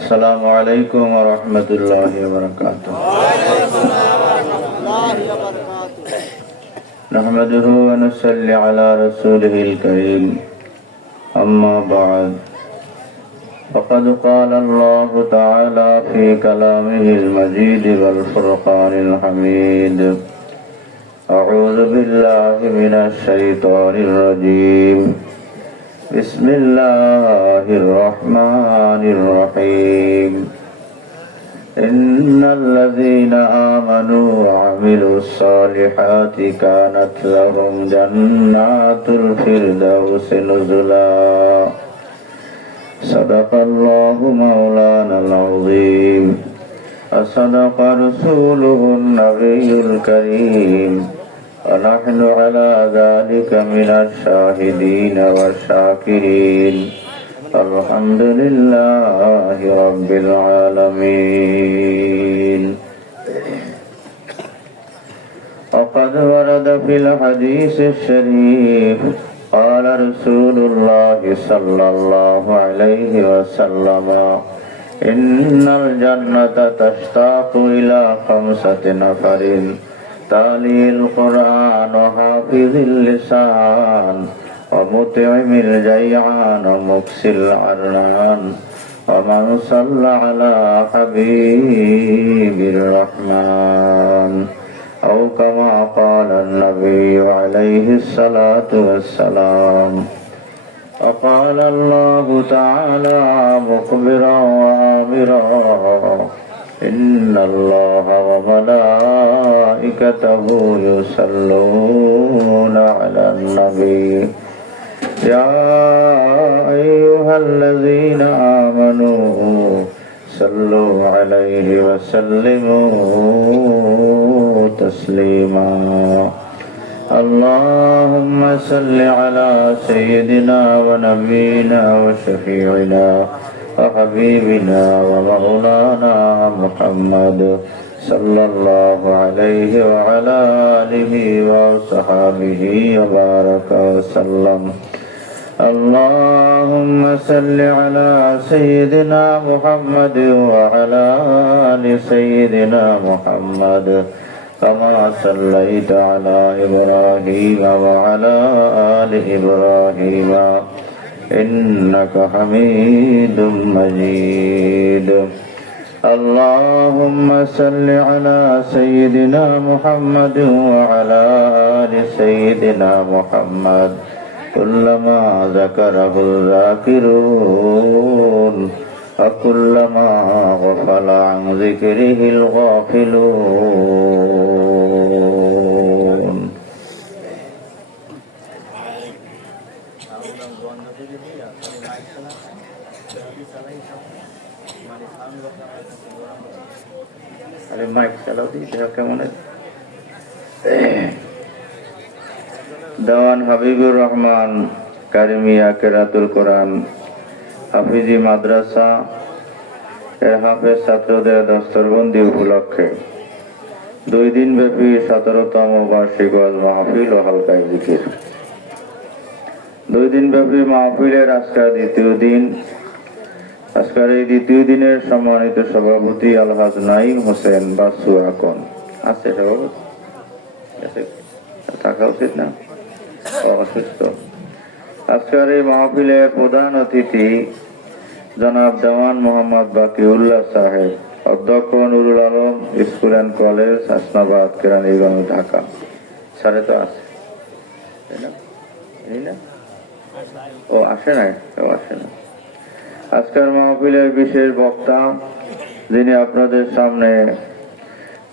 السلام عليكم ورحمة الله وبركاته. نحمده ونصلي على رسوله الكريم. أما بعد، فقد قال الله تعالى في كلامه المجيد والفرقان الحميد: أعوذ بالله من الشيطان الرجيم. بسم الله الرحمن الرحيم. إن الذين آمنوا وعملوا الصالحات كانت لهم جنات الفردوس نزلا. صدق الله مولانا العظيم، وصدق رسوله النبي الكريم، ونحن على ذلك من الشاهدين والشاكرين. الحمد لله رب العالمين. وقد ورد في الحديث الشريف قال رسول الله صلى الله عليه وسلم: إن الجنة تشتاق إلى 5 نفر: تالي القرآن وحافظ اللسان ومطعم الجيعان ومكسي العرنان ومن صلى على حبيب الرحمن، أو كما قال النبي عليه الصلاة والسلام. وقال الله تعالى مخبرا وآمرا: إن الله وملائكته يصلون على النبي يا أيها الذين آمنوا صلوا عليه وسلموا تسليما. اللهم صل على سيدنا ونبينا وشفيعنا وحبيبنا ومولانا محمد صلى الله عليه وعلى آله وصحبه وبارك وسلم. اللهم صل على سيدنا محمد وعلى آل سيدنا محمد كما صليت على إبراهيم وعلى آل إبراهيم إنك حميد مجيد. اللهم صل على سيدنا محمد وعلى آل سيدنا محمد كلما ذكره الذاكرون وكلما غفل عن ذكره الغافلون. দেওয়ান হাবিবুর রহমান কারিমিয়া কেরাতুল কোরআন হাফিজি মাদ্রাসা এর হাফেজ ছাত্রদের দস্তরবন্দি উপলক্ষে 2 দিন ব্যাপী 17তম বার্ষিক ওয়াজ মাহফিল ও হালকায়ে জিকির। 2 দিন ব্যাপী মাহফিলের আজকের দ্বিতীয় দিন। আজকের এই দ্বিতীয় দিনের সম্মানিত সভাপতি আলহাজ নাইম হোসেন বাসু আকন আছে। থাকা উচিত না, অসুস্থ। আজকের এই মাহফিলের প্রধান অতিথি জনাব দেওয়ান মোহাম্মদ বাকিউল্লাহ সাহেব, অধ্যক্ষ Nurul Alam school and college, Hasnabad, Keraniganj, Dhaka. স্যারে তো আছে না? ও আসে নাই? আসে না। আজকের মাহফিলের বিশেষ বক্তা, যিনি আপনাদের সামনে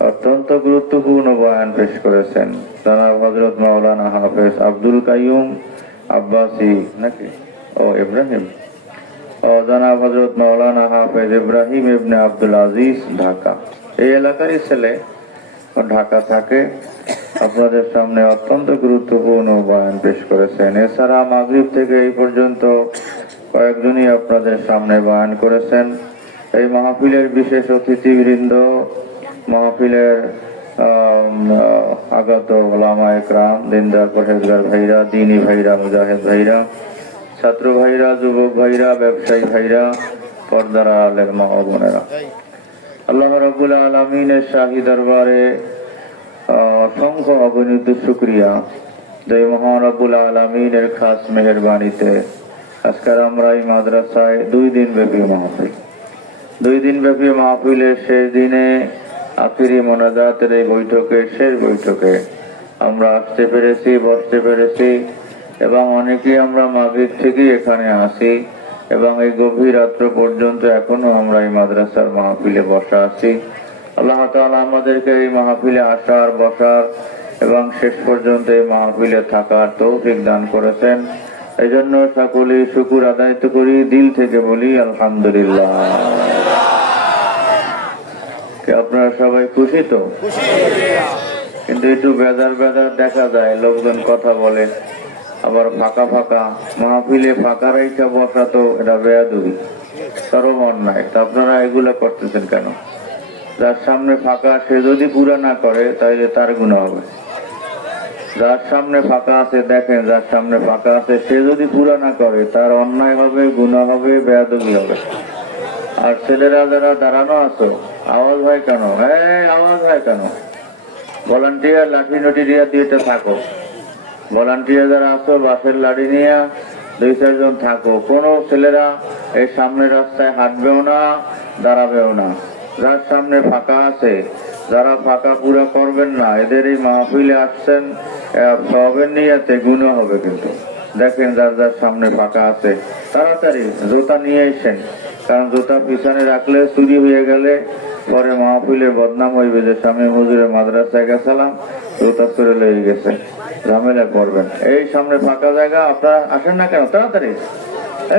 অত্যন্ত গুরুত্বপূর্ণ বয়ান পেশ করেছেন, জনাব হযরত মাওলানা হাফেজ আব্দুল কাইয়ুম আব্বাসী নাকি ইব্রাহিম, জনাব হযরত মাওলানা হাফেজ ইব্রাহিম ইবনে আব্দুল আজিজ, ঢাকা। এই এলাকারই ছেলে, ঢাকা থাকে। আপনাদের সামনে অত্যন্ত গুরুত্বপূর্ণ বয়ান পেশ করেছেন। এছাড়া মাগরিব থেকে এই পর্যন্ত কয়েকজনই আপনাদের সামনে বয়ান করেছেন। এই মাহফিলের বিশেষ অতিথিবৃন্দ, মাহফিলের আগত ওলামা একরাম, দিনদার পরহেজগার ভাইরা, দিনী ভাইরা, মুজাহিদ ভাইরা, ছাত্র ভাইরা, যুবক ভাইরা, ব্যবসায়ী ভাইরা, পর্দার আলের মা ও বোনেরা, আল্লাহ রাব্বুল আলামিনের শাহী দরবারে অসংখ্য অগণিত শুকরিয়া যে মহান রব্বুল আলামিনের খাস মেহেরবানিতে আজকাল আমরা এই মাদ্রাসায় 2 দিন ব্যাপী মাহফিল, 2 দিন ব্যাপী মাহফিলের শেষ দিনে আখিরি মোনাজাতের এই বৈঠকে, শেষ বৈঠকে আমরা আসতে পেরেছি, বসতে পেরেছি এবং অনেকেই আমরা মাগরিব থেকে এখানে আসি এবং এই গভীর রাত্র পর্যন্ত এখনো আমরা এই মাদ্রাসার মাহফিলে বসা আছি। আল্লাহ তাআলা আমাদেরকে এই মাহফিলে আসার, বসার এবং শেষ পর্যন্ত এই মাহফিলে থাকার তৌফিক দান করেছেন। এই জন্য সকলেই শুকর আদায় করি, দিল থেকে বলি আলহামদুলিল্লাহ। আপনারা সবাই খুশি তো? কিন্তু একটু বেজার বেজার দেখা যায়, লোকজন কথা বলে, আবার ফাঁকা ফাঁকা মাহফিলে ফাঁকা রাইখা বসা তো এটা বেয়াদবি, চরম অন্যায়। তা আপনারা এগুলা করতেছেন কেন? যার সামনে ফাঁকা সে যদি পুরা না করে তাহলে তার গুনাহ হবে। যার সামনে ফাঁকা আছে, দেখেন যার সামনে ফাঁকা আছে, সে যদি পুরা না করে তার অন্যায় হবে, গুনাহ হবে, বেয়াদবি হবে। আর ছেলেরা যারা দাঁড়ানো আছো, আওয়াজ হয় কেন? আওয়াজ হয় কেন? ভলান্টিয়ার লাঠি নটি দিয়া দিয়ে থাকো। ভলান্টিয়ার যারা আছো বাসের লাঠি নিয়ে 2-4 জন থাকো। কোনো ছেলেরা এই সামনের রাস্তায় হাঁটবেও না, দাঁড়াবেও না। যার সামনে ফাঁকা আছে, যারা ফাঁকা পুরা করবেন না, এদের এই মাহফিলে আসছেন সবের নিয়াতে গুনাহ হবে। কিন্তু দেখেন যার যার সামনে ফাঁকা আছে তাড়াতাড়ি জুতা নিয়ে এসেন, কারণ জুতা পিছনে রাখলে চুরি হয়ে গেলে পরে মাহফিলে বদনাম হইবে যে স্বামী হুজুরের মাদ্রাসায় গেছিলাম, জুতা চুরে লেগে গেছে, ঝামেলা করবেন। এই সামনে ফাঁকা জায়গা, আপনারা আসেন না কেন? তাড়াতাড়ি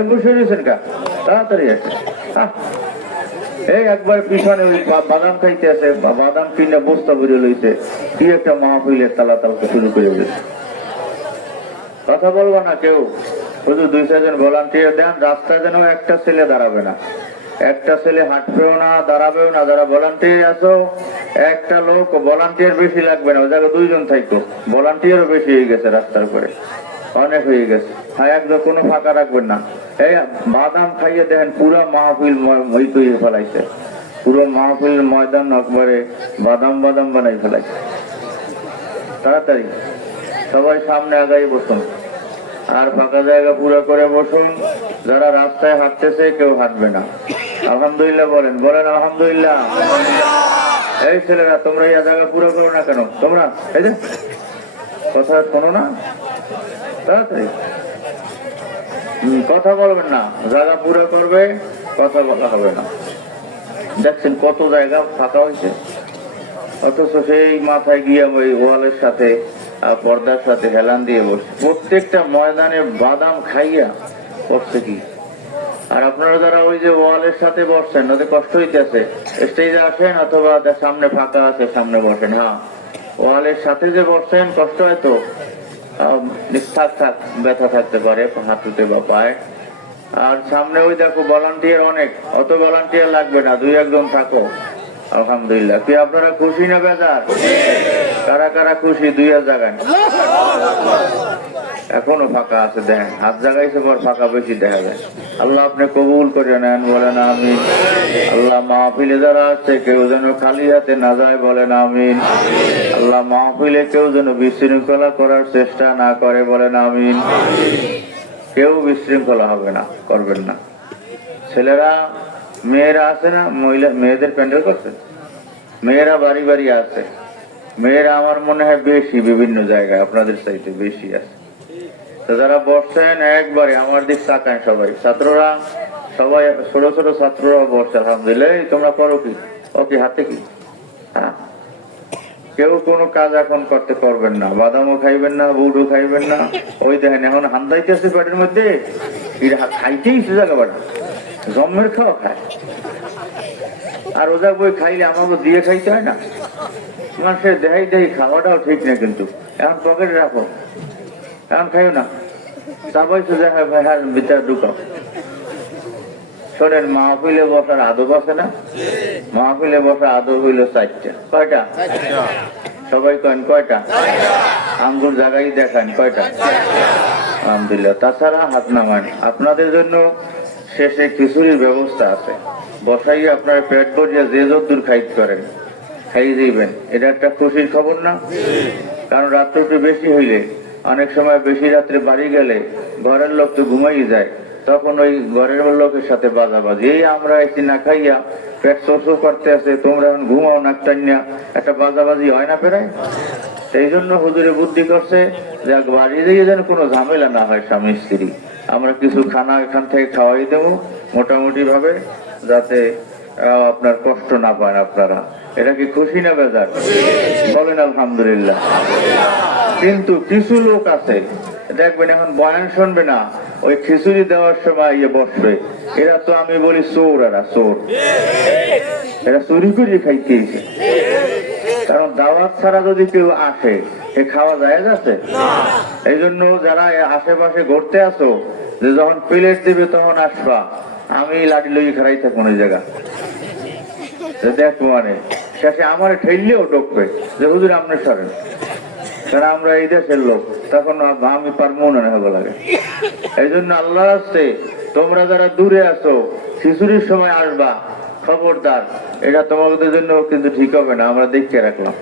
বসে রয়েছেন কা? তাড়াতাড়ি আসেন। এই একবার পিছনে বাদাম খাইতে আছে, বাদাম কিনে বস্তা বেরিয়ে লইছে, কি একটা মাহফিলের তালাতালকে শুরু করে দিয়েছে। কথা বলবো না কেউ, শুধু 2-4 জন ভলান্টিয়ার দেন। রাস্তায় যেন একটা ছেলে দাঁড়াবে না, একটা ছেলে হাঁটবেও না, দাঁড়াবেও না। যারা ভলান্টিয়ার আছো, একটা লোক ভলান্টিয়ার বেশি লাগবে না, ওই জায়গায় 2 জন থাকতো। ভলান্টিয়ারও বেশি হয়ে গেছে, রাস্তার উপরে অনেক হয়ে গেছে। হ্যাঁ, একদম কোনো ফাঁকা রাখবেন না। এই বাদাম খাইয়ে দেখেন পুরো মাহফিল তৈরি ফেলাইছে, পুরো মাহফিল ময়দান একবারে বাদাম বাদাম বানাই ফেলাইছে। তাড়াতাড়ি সবাই সামনে আগাই বসুন, আর ফাঁকা জায়গা পুরো করে বসুন। যারা রাস্তায় হাঁটতেছে কেউ হাঁটবে না। আলহামদুলিল্লাহ বলেন, বলেন আলহামদুলিল্লাহ। এই ছেলেরা, তোমরা এই জায়গা পুরো করো না কেন? তোমরা এই যে কথা শোনো না, তাড়াতাড়ি কথা বলবেন না, জায়গা পুরো করবে, কথা বলা হবে না। দেখছেন কত জায়গা ফাঁকা হয়েছে, অথচ সেই মাথায় গিয়ে ওই ওয়ালের সাথে পর্দার সাথে হেলান দিয়ে বসে প্রত্যেকটা ময়দানে বাদাম খাইয়া বসছে কি। আর আপনারা যারা ওই যে ওয়ালের সাথে বসছেন, ওদের কষ্ট হইতেছে, স্টেজে আসেন অথবা সামনে ফাঁকা আছে সামনে বসেন। না, ওয়ালের সাথে যে বসছেন কষ্ট হয়তো থাক ব্যথা থাকতে পারে হাঁটুতে বা পায়ে। আর সামনে ওই দেখো ভলান্টিয়ার অনেক, অত ভলান্টিয়ার লাগবে না, 2-1 জন থাকো। আলহামদুলিল্লাহ। কি আপনারা খুশি না বেজার? কারা কারা খুশি? 2 হাত জাগান। এখনো ফাঁকা আছে, দেখেন হাত জাগাইছে পর ফাঁকা বেশি দেখা যায়। আল্লাহ আপনি কবুল করে নেন, বলেন আমিন। আল্লাহ মাহফিলে যারা আছে কেউ যেন খালি হাতে না যায়, বলেন আমিন। আল্লাহ মাহফিলে কেউ যেন বিশৃঙ্খলা করার চেষ্টা না করে, বলেন আমিন। কেউ বিশৃঙ্খলা হবে না, করবেন না। ছেলেরা মেয়েরা আছে না, মেয়েদের প্যান্ডেল করছে, মেয়েরা বাড়ি বাড়ি আছে। মেয়েরা আমার মনে হয় বেশি, বিভিন্ন জায়গায় আপনাদের চাইতে বেশি আছে। তো যারা বসছেন একবারে আমার দিক তাকায় সবাই। ছাত্ররা সবাই, ছোট ছোট ছাত্ররা বসছে। আলহামদুলিল্লাহ। তোমরা করো কি? ওকে হাতে কি? হ্যাঁ, কেউ কোনো কাজ এখন করতে পারবেন না, বাদামও খাইবেন না, বুটও খাইবেন না। ওই দেখেন এখন হান্দাইতেছে পেটের মধ্যে, খাইতেই জায়গা বাড়া জন্মের খাওয়া খায়। আর ওজা বই খাইলে আমাকে দিয়ে খাইতে হয় না, মানুষের দেহাই দেহি খাওয়াটাও ঠিক না। কিন্তু এখন পকেটে রাখো, এখন খাইও না, চাবাই সোজা হয় ভাই, হার ভিতরে ঢুকাও। শোনেন, মাহফিলে বসার আদব আছে না? মাহফিলে বসার আদব হইল 4টা। কয়টা? সবাই কয়েন কয়টা? আঙ্গুর জায়গায় দেখান কয়টা? আলহামদুলিল্লাহ। তাছাড়া হাত নামান। আপনাদের জন্য শেষে খিচুড়ির ব্যবস্থা আছে, বসাই আপনার পেট ভরিয়া যে যদ্দূর খাইতে করেন খাই দিবেন। এটা একটা খুশির খবর না? কারণ রাত্রে একটু বেশি হইলে, অনেক সময় বেশি রাত্রে বাড়ি গেলে ঘরের লোক তো ঘুমাই যায়, তখন ওই ঘরের লোকের সাথে বাজাবাজি, এই আমরা একটি না খাইয়া পেট শোষো করতে আছে, তোমরা এখন ঘুমাও না, একটা বাজাবাজি হয় না প্রায়? সেই জন্য হুজুরে বুদ্ধি করছে যে বাড়ি দিয়ে যেন কোনো ঝামেলা না হয় স্বামী স্ত্রী, আমরা কিছু খানা এখান থেকে খাওয়াই দেবো মোটামুটি ভাবে, যাতে আপনার কষ্ট না পান আপনারা। এটা কি খুশি না বেজার? বলেন আলহামদুলিল্লাহ। কিন্তু কিছু লোক আছে দেখবেন, এখন বয়ান শুনবে না, ওই খিচুড়ি দেওয়ার সময় বসবে, এরা তো আমি বলি চোর, এরা চোর, এরা চুরি করে খাইতেছে। কারণ দাওয়াত ছাড়া যদি কেউ আসে, এ খাওয়া যায় যাচ্ছে। এই জন্য যারা আশেপাশে ঘুরতে আসো, যে যখন প্লেট দিবে তখন আসবা, আমি লাঠি লই খারাই থাকুন ওই জায়গা, দেখ মানে শেষে আমার ঠেললেও ঢুকবে যে হুজুর আপনি সরেন, কারণ আমরা এই দেশের লোক, তখন আমি পারবো না হবে লাগে। এই জন্য আল্লাহ আসছে, তোমরা যারা দূরে আছো খিচুড়ির সময় আসবা, খবরদার, এটা তোমাদের জন্য কিন্তু ঠিক হবে না। আমরা দেখে রাখলাম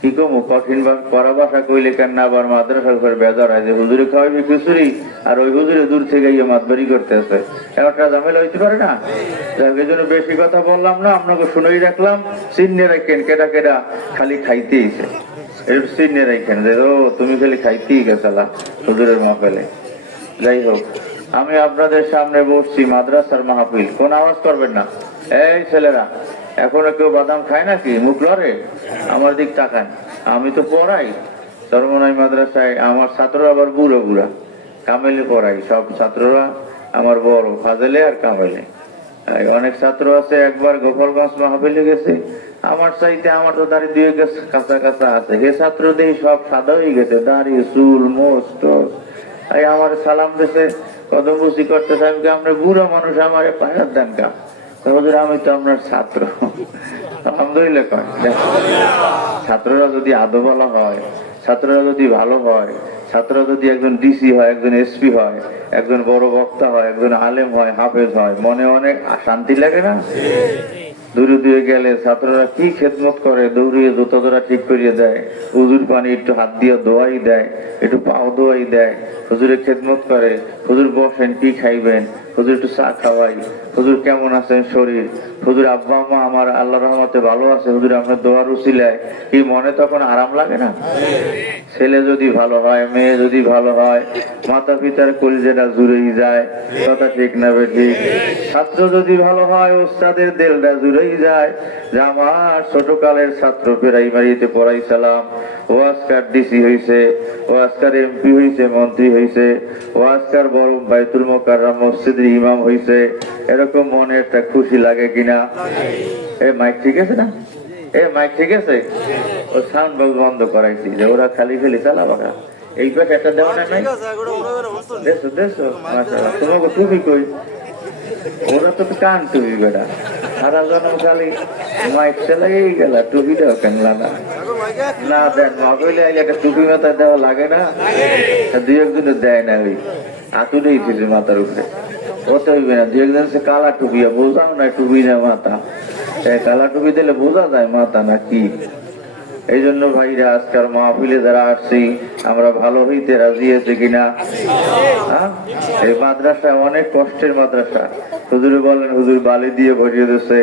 কি কমু, কঠিন করা ভাষা কইলে কেন না আবার মাদ্রাসার ঘরে বেজার হয় যে হুজুরে খাওয়াইবি খিচুড়ি আর ওই হুজুরে দূর থেকে গিয়ে মাতবারি করতে আছে, একটা ঝামেলা হইতে পারে না? এই জন্য বেশি কথা বললাম না, আপনাকে শুনেই রাখলাম। চিহ্নে রাখেন কেটা কেটা খালি খাইতেইছে, এরকম চিহ্নে রাখেন যে ও তুমি খালি খাইতেই গেছালা হুজুরের মাহফিলে। যাই হোক, আমি আপনাদের সামনে বসছি মাদ্রাসার মাহফিল, কোন আওয়াজ করবেন না। এই ছেলেরা, এখনো কেউ বাদাম খায় নাকি? মুখ লড়ে, আমার দিক তাকান। আমি তো পড়াই চরমনাই মাদ্রাসায়, আমার ছাত্ররা আবার বুড়ো বুড়া, কামেলে পড়াই। সব ছাত্ররা আমার বড়, ফাজেলে আর কামেলে। অনেক ছাত্র আছে একবার গোপালগঞ্জ মাহফিলে গেছে, আমার চাইতে, আমার তো দাড়ি দিয়ে গেছে কাঁচা কাঁচা আছে, হে ছাত্র দেখি সব সাদা হয়ে গেছে, দাড়ি চুল মোচ টোচ। আমার সালাম দেশে কদম বুঝি করতেছে, আমি আপনার বুড়ো মানুষ, আমার পায়ের দেন কা? আমি তো আপনার ছাত্র। আলহামদুলিল্লাহ। ছাত্ররা যদি আদোবালা হয়, ছাত্ররা যদি ভালো হয়, ছাত্ররা যদি একজন ডিসি হয়, একজন এসপি হয়, একজন বড় বক্তা হয়, একজন আলেম হয়, হাফেজ হয়, মনে অনেক শান্তি লাগে না? দূরে দূরে গেলে ছাত্ররা কি খেদমত করে, দৌড়িয়ে জুতা জোড়া ঠিক করিয়ে দেয়, হুজুর পানি একটু হাত দিয়ে দোয়াই দেয়, একটু পাও দোয়াই দেয়, হুজুরের খেদমত করে, হুজুর বসেন কি খাইবেন, হুজুর একটু চা খাওয়াই, হুজুর কেমন আছেন শরীর, হুজুর আব্বা মা আমার আল্লাহ রহমতে ভালো আছে, হুজুর আপনার দোয়ার উসিলায়, কি মনে তখন আরাম লাগে না? ছেলে যদি ভালো হয়, মেয়ে যদি ভালো হয়, মাতা পিতার কলিজাটা জুড়েই যায়, কথা ঠিক না বেঠিক? ছাত্র যদি ভালো হয়, ওস্তাদের দেলটা জুড়েই যায়, যে আমার ছোটকালের ছাত্র প্রাইমারিতে পড়াইছিলাম, ও আজকার ডিসি হয়েছে, ও আজকার এমপি হয়েছে, মন্ত্রী হয়েছে, ও আজকার বড় বাইতুল মোকাররম মসজিদের ইমাম হয়েছে, এরকম মনে একটা খুশি লাগে কিনা? এ মাইক ঠিক আছে না? এ মাইক ঠিক আছে? ও সাউন্ড বক্স বন্ধ করাইছি, যে ওরা খালি খালি চালাবাকা। এই পাশে একটা দেওয়া নাই, দেশো দেশো মাশাআল্লাহ। তোমাকে টুপি কই? ওরা তো কান টুপি বেটা, সারা জন্ম খালি মাইক চালাই গেল, টুপি দেওয়া কেন না? না দেন মাহফিলে আইলে একটা টুপি মাথায় দেওয়া লাগে না? দুই একজনে দেয় না, ওই আতুলেই ছিল মাথার উপরে, ওতে হইবে না। দুই একজন সে কালা টুপি, বোঝাও না টুপি না মাথা, কালা টুপি দিলে বোঝা যায় মাথা না কি। এই জন্য ভাইরা, আজকাল মাহফিলে যারা আসছি, আমরা ভালো হইতে রাজি আছি কিনা? এই মাদ্রাসা অনেক কষ্টের মাদ্রাসা। হুজুরে বলেন, হুজুর বালি দিয়ে ভরিয়ে দিচ্ছে,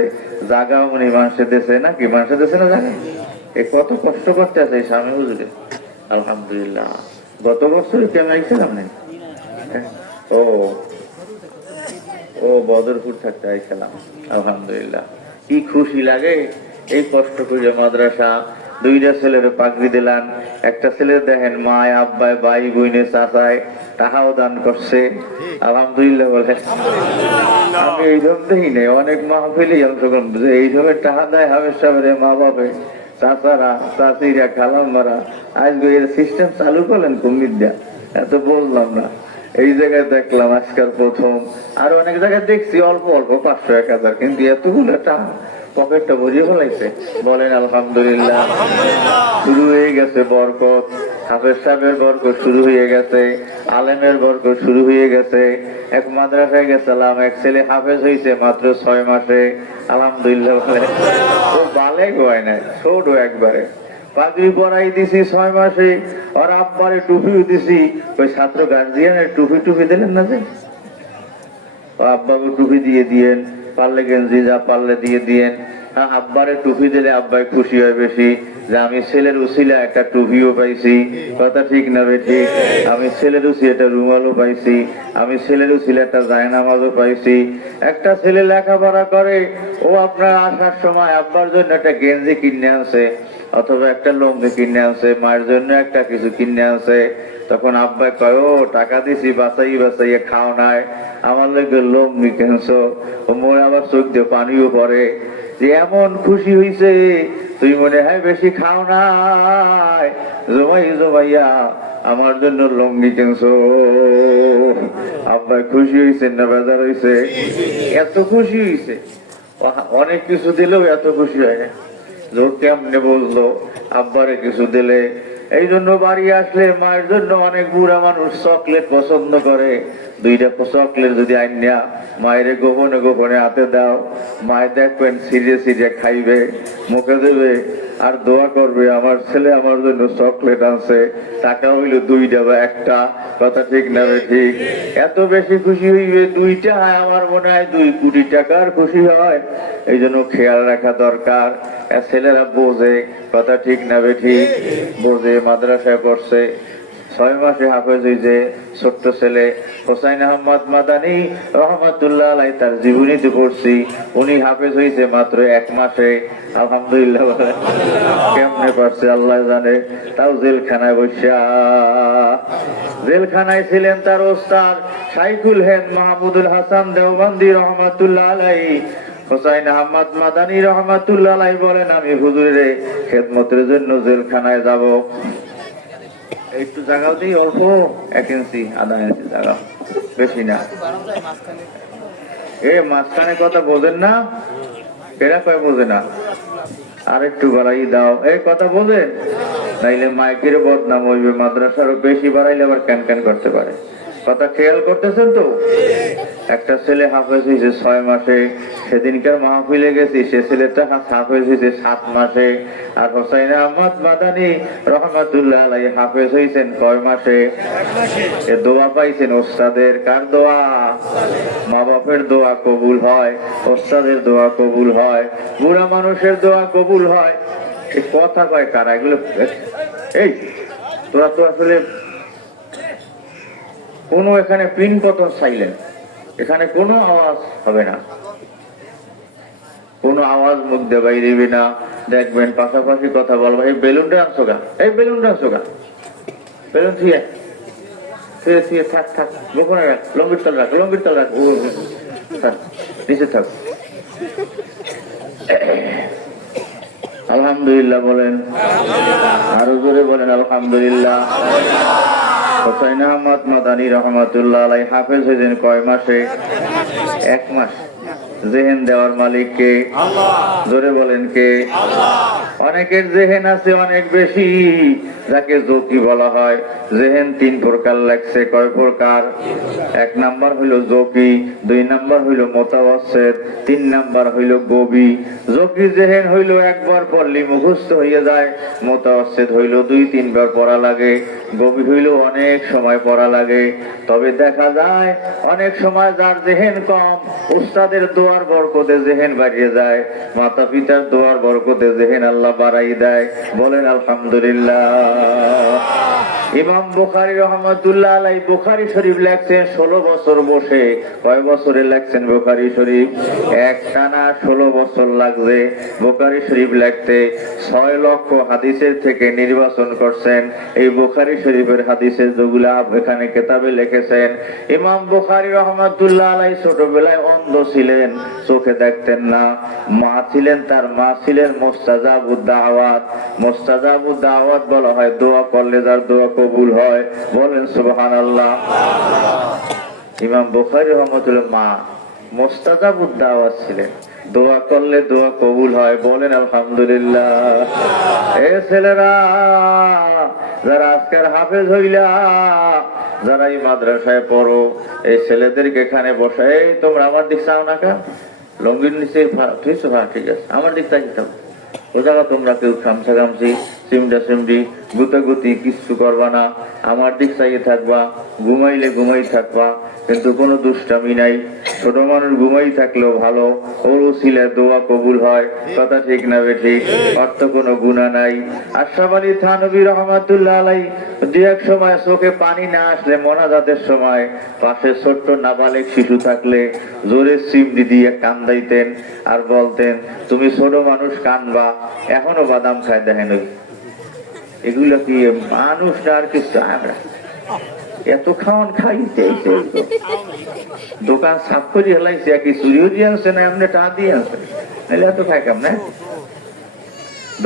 জাগাও উনি মানুষের দেশে নাকি, মানুষের দেশে না জানেন? এই কত কষ্ট করতে আছে এই স্বামী হুজুরে। আলহামদুলিল্লাহ। গত বছর কেমন আইছিলাম না? ও ও বদরপুর থাকতে আইছিলাম। আলহামদুলিল্লাহ, কি খুশি লাগে। এই কষ্ট করে মাদ্রাসা, দুইটা ছেলের পাগড়ি দিলাম, একটা ছেলে দেখেন মায় আব্বায় ভাই বইনে চাচায় টাকাও দান করছে। আলহামদুলিল্লাহ বলে। আমি এইসব দেখি নাই, অনেক মাহফিলি অংশগ্রহণ, এইসব টাকা দেয় হাবের সাহেবের মা বাপে, চাচারা চাচিরা খালাম্মারা। আজকে এর সিস্টেম চালু করলেন কুমির দেয়া, এত বললাম না। এই জায়গায় দেখলাম আজকাল প্রথম, আর অনেক জায়গায় দেখছি অল্প অল্প 500-1000, কিন্তু এতগুলো টাকা পকেটটা ভরিয়ে ফেলাইছে। বলেন আলহামদুলিল্লাহ। শুরু হয়ে গেছে বরকত, হাফেজ সাহেবের বরকত শুরু হয়ে গেছে, আলেমের বরকত শুরু হয়ে গেছে। এক মাদ্রাসায় গেছিলাম, এক ছেলে হাফেজ হয়েছে মাত্র 6 মাসে, আলহামদুলিল্লাহ। ও বালে হয় নাই, ছোট একবারে। পাগড়ি পরাই দিছি 6 মাসে, আর আব্বারে টুপিও দিছি। ওই ছাত্র গার্জিয়ানের টুপি দিলেন না যে, আব্বাকে টুপি দিয়ে দিয়েন, পারলে গেঞ্জি যা পারলে দিয়ে দিয়েন। হ্যাঁ, আব্বারে টুপি দিলে আব্বাই খুশি হয় বেশি, যে আমি ছেলের উসিলা একটা টুপিও পাইছি। কথা ঠিক না বে ঠিক? আমি ছেলের উসিলা একটা রুমালও পাইছি, আমি ছেলের উসিলা একটা জায়নামাজও পাইছি। একটা ছেলে লেখাপড়া করে, ও আপনার আসার সময় আব্বার জন্য একটা গেঞ্জি কিনে আনছে, অথবা একটা লুঙ্গি কিনে আনছে, মায়ের জন্য একটা কিছু কিনে আনছে। তখন আব্বাই কয়, ও টাকা দিছি বাঁচাইয়া খাও নাই, আমার লোকে লুঙ্গি কিনছো। মোর আবার চোখ দিয়ে পানিও পড়ে, যে এমন খুশি হইছে, তুই মনে হয় বেশি খাও নাই, জমাইয়া আমার জন্য লুঙ্গি কিনছো। আব্বাই খুশি হইছে না বেজার হইছে? এত খুশি হইছে, অনেক কিছু দিলেও এত খুশি হয় না। কেমনে বললো আব্বারে কিছু দিলে। এই জন্য বাড়ি আসলে মায়ের জন্য অনেক বুড়া মানুষ চকলেট পছন্দ করে। 2টা চকলেট যদি আইনা মায়ের গোপনে গোপনে হাতে দাও, মায়ের দেখবেন সিজে খাইবে, মুখে দেবে, আর দোয়া করবে, আমার ছেলে আমার জন্য চকলেট আনছে। টাকা হইলো 2টা বা 1টা। কথা ঠিক না ঠিক? এত বেশি খুশি হইবে 2টা, আমার মনে হয় 2 কোটি টাকার খুশি হয়। এই জন্য খেয়াল রাখা দরকার। ছেলেরা বোঝে, কথা ঠিক না ঠিক? বোঝে, মাদ্রাসায় পড়ছে, 6 মাসে হাফেজ হয়েছে। ছোট্ট ছেলে হোসাইন আহমদ মাদানী রহমাতুল্লাহ আলাইহি, তার জীবনীতে পড়ছি, উনি হাফেজ হয়েছে মাত্র 1 মাসে, আলহামদুলিল্লাহ। কেমনে পারছে আল্লাহ জানে। তাও জেলখানায় বসা, জেলখানায় ছিলেন তার ওস্তাদ শাইখুল হিন্দ মাহমুদুল হাসান দেওবন্দি রহমাতুল্লাহ আলাইহি। হোসাইন আহমদ মাদানী রহমাতুল্লাহ আলাইহি বলেন, আমি হুজুরের খেদমতের জন্য জেলখানায় যাব। একটু জায়গাও দিই, অল্প 1 ইঞ্চি আধা ইঞ্চি জায়গা, বেশি না। মাঝখানে কথা বোঝেন না? এরা কয় বোঝে না? আর একটু বাড়াই দাও, এই কথা বোঝেন? নাইলে মাইকের বদনাম হইবে, মাদ্রাসারও বেশি বাড়াইলে আবার ক্যান করতে পারে। কথা খেয়াল করতেছেন তো? একটা ছেলে হাফেজ হয়েছে 6 মাসে, সেদিনকার মাহফিলে গেছি, সে ছেলেটা হাফেজ হয়েছে 7 মাসে। আর হোসাইন আহমদ মাদানী রহমাতুল্লাহ আলাইহি হাফেজ হয়েছেন কয় মাসে? এ দোয়া পাইছেন ওস্তাদের। কার দোয়া? মা বাপের দোয়া কবুল হয়, ওস্তাদের দোয়া কবুল হয়, বুড়া মানুষের দোয়া কবুল হয়। এই কথা কয় কারা এগুলো? এই তোরা তো আসলে কোনো, এখানে পিন পতন সাইলেন্ট, এখানে কোনো আওয়াজ হবে না, কোনো আওয়াজ মুখ দিয়ে বাইরে না। দেখবেন পাশাপাশি কথা বলবো। এই বেলুনটা আনছো গা, এই বেলুনটা আনছো গা, বেলুন থিয়ে থাক থাক, গোপনে রাখ, লম্বির তল রাখ, লম্বির তল রাখ, নিচে থাক। আলহামদুলিল্লাহ বলেন, আরো জোরে বলেন আলহামদুলিল্লাহ। হোসাইন আহমদ মাদানী রহমাতুল্লাহ আলাইহি হাফেজ হয়েছেন কয় মাসে? 1 মাস। জেহেন দেওয়ার মালিক কে? জোরে বলেন কে? অনেকের জেহেন আছে অনেক বেশি, যাকে জকি বলা হয়। জেহেন 3 প্রকার লাগছে। কয় প্রকার? 1 নাম্বার হইল জকি, 2 নাম্বার হইল মোতাওয়াসসিত, 3 নাম্বার হইল গবি। জকি জেহেন হইল একবার পড়লি মুখস্থ হয়ে যায়, মোতাওয়াসসিত হইল 2-3 বার পড়া লাগে, গবি হইল অনেক সময় পড়া লাগে। তবে দেখা যায় অনেক সময় যার জেহেন কম, উস্তাদের দোয়ার বরকতে জেহেন বাড়িয়ে যায়, মাতা পিতার দোয়ার বরকতে জেহেন আল্লাহ বাড়াই দেয়। বলেন আলহামদুলিল্লাহ। ইমাম বুখারী রহমাতুল্লাহ আলাইহি বুখারী শরীফ লেখছেন 16 বছর বসে। কয় বছরে লেখছেন বুখারী শরীফ? একটানা 16 বছর লাগছে বুখারী শরীফ লিখতে। 6 লক্ষ হাদিসের থেকে নির্বাচন করছেন এই বুখারী শরীফের হাদিসের যেগুলা এখানে কিতাবে লিখেছেন। ইমাম বুখারী রহমাতুল্লাহ আলাইহি ছোটবেলায় অন্ধ ছিলেন, চোখে দেখতেন না। মা ছিলেন, তার মা ছিলেন মুস্তাজাবুদ দাওয়াত। মুস্তাজাবুদ দাওয়াত বলা হয় দোয়া করলে যার দোয়া কবুল হয়। বলেন সুবহানাল্লাহ। ইমাম বুখারী রহমাতুল্লাহ মা মুস্তাজাবুদ দাওয়াত ছিলেন, দোয়া করলে দোয়া কবুল হয়, বলেন আলহামদুলিল্লাহ। এ ছেলেরা যারা আজকের হাফেজ হইলা, যারা এই মাদ্রাসায় পড়ো, এই ছেলেদেরকে এখানে বসাই, তোমরা আমার দিক চাও না কা? লঙ্গির নিচে ঠিক আছে, আমার দিক চাইতাম। এ জায়গা তোমরা কেউ খামসা খামসি চিমটা চিমটি গুতাগুতি কিচ্ছু করবা না, আমার দিক চাইয়ে থাকবা, ঘুমাইলে ঘুমাই থাকবা, কিন্তু কোনো দুষ্টামি নাই। ছোট মানুষ ঘুমাই থাকলেও ভালো, ওর উসিলায় দোয়া কবুল হয়, কথা ঠিক না বেঠিক? অর্থ কোনো গুনাহ নাই। আশরাফ আলী থানভী রহমাতুল্লাহ আলাইহি দু এক সময় চোখে পানি না আসলে মোনাজাতের সময় পাশে ছোট্ট নাবালেক শিশু থাকলে জোরে চিমটি দিয়ে কান্দাইতেন আর বলতেন, তুমি ছোট মানুষ কানবা, এখনো বাদাম খায় দেখেন। ওই এগুলো কি মানুষ না আর কিছু? আমরা এত খাওয়ান খাইতে দোকান সাফ করে হেলাইছে, কি চুরিও দিয়ে আনছে না এমনি টা দিয়ে আনছে, নাহলে এত খাই কাম না।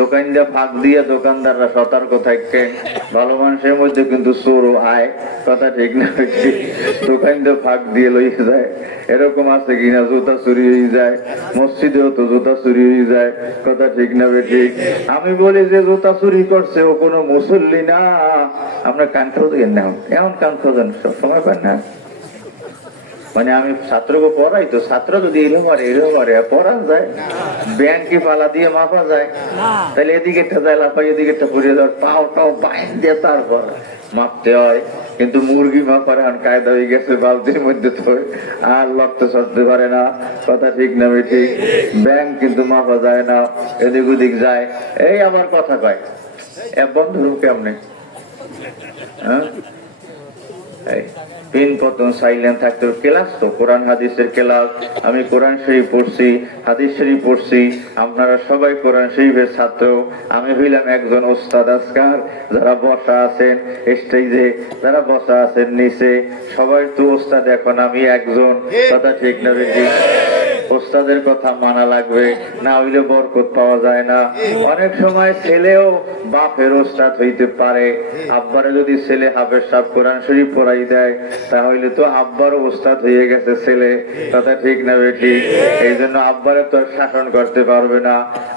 দোকানটা ফাঁক দিয়ে দোকানদাররা সতর্ক থাকে, ভালো মানুষের মধ্যে কিন্তু চোরও আয়, কথা ঠিক না? দোকানটা ফাঁক দিয়ে লই যায়, এরকম আছে কিনা? জুতা চুরি হয়ে যায়, মসজিদেও তো জুতা চুরি হয়ে যায়, কথা ঠিক না বেঠিক? আমি বলি যে জুতা চুরি করছে ও কোনো মুসল্লি না, আমরা কান খোঁজেন না, এমন কান খোঁজেন সব সময় পান না। মানে আমি ছাত্রকে পড়াই, তো ছাত্র যদি এরকম আর পড়া যায়, ব্যাংকে পালা দিয়ে মাপা যায়, তাহলে এদিকে একটা যায় লাফাই, এদিকে একটা পড়িয়ে দেওয়ার, পাও টাও বাইন দিয়ে তারপর মাপতে হয়। কিন্তু মুরগি মাপার এখন কায়দা হয়ে গেছে, বালতির মধ্যে তো আর লড়তে চড়তে পারে না, কথা ঠিক না ঠিক? ব্যাংক কিন্তু মাপা যায় না, এদিক ওদিক যায়। এই আমার কথা কয় বন্ধু কেমনে, হ্যাঁ পিন পতন সাইলেন্ট থাকতে ক্লাস, তো কোরআন হাদিসের ক্লাস, আমি কোরআন শরীফ পড়ছি, হাদিস শরীফ পড়ছি, আপনারা সবাই কোরআন শরীফের ছাত্র, আমি হইলাম একজন ওস্তাদ। আজকার যারা বসা আছেন স্টেজে, যারা বসা আছেন নিচে, সবাই তো ওস্তাদ, এখন আমি একজন, কথা ঠিক না বেশি? ওস্তাদের কথা মানা লাগবে, না হইলে বরকত পাওয়া যায় না। অনেক সময় ছেলেও বাপের ওস্তাদ হইতে পারে। আব্বারে যদি ছেলে হাফেজ সাহেব কোরআন শরীফ পড়াই দেয়, তাহলে তো আব্বারও ওস্তাদ হয়ে গেছে ছেলে, কথা ঠিক না বেটি? এই জন্য আব্বারে তো শাসন করতে পারবে না,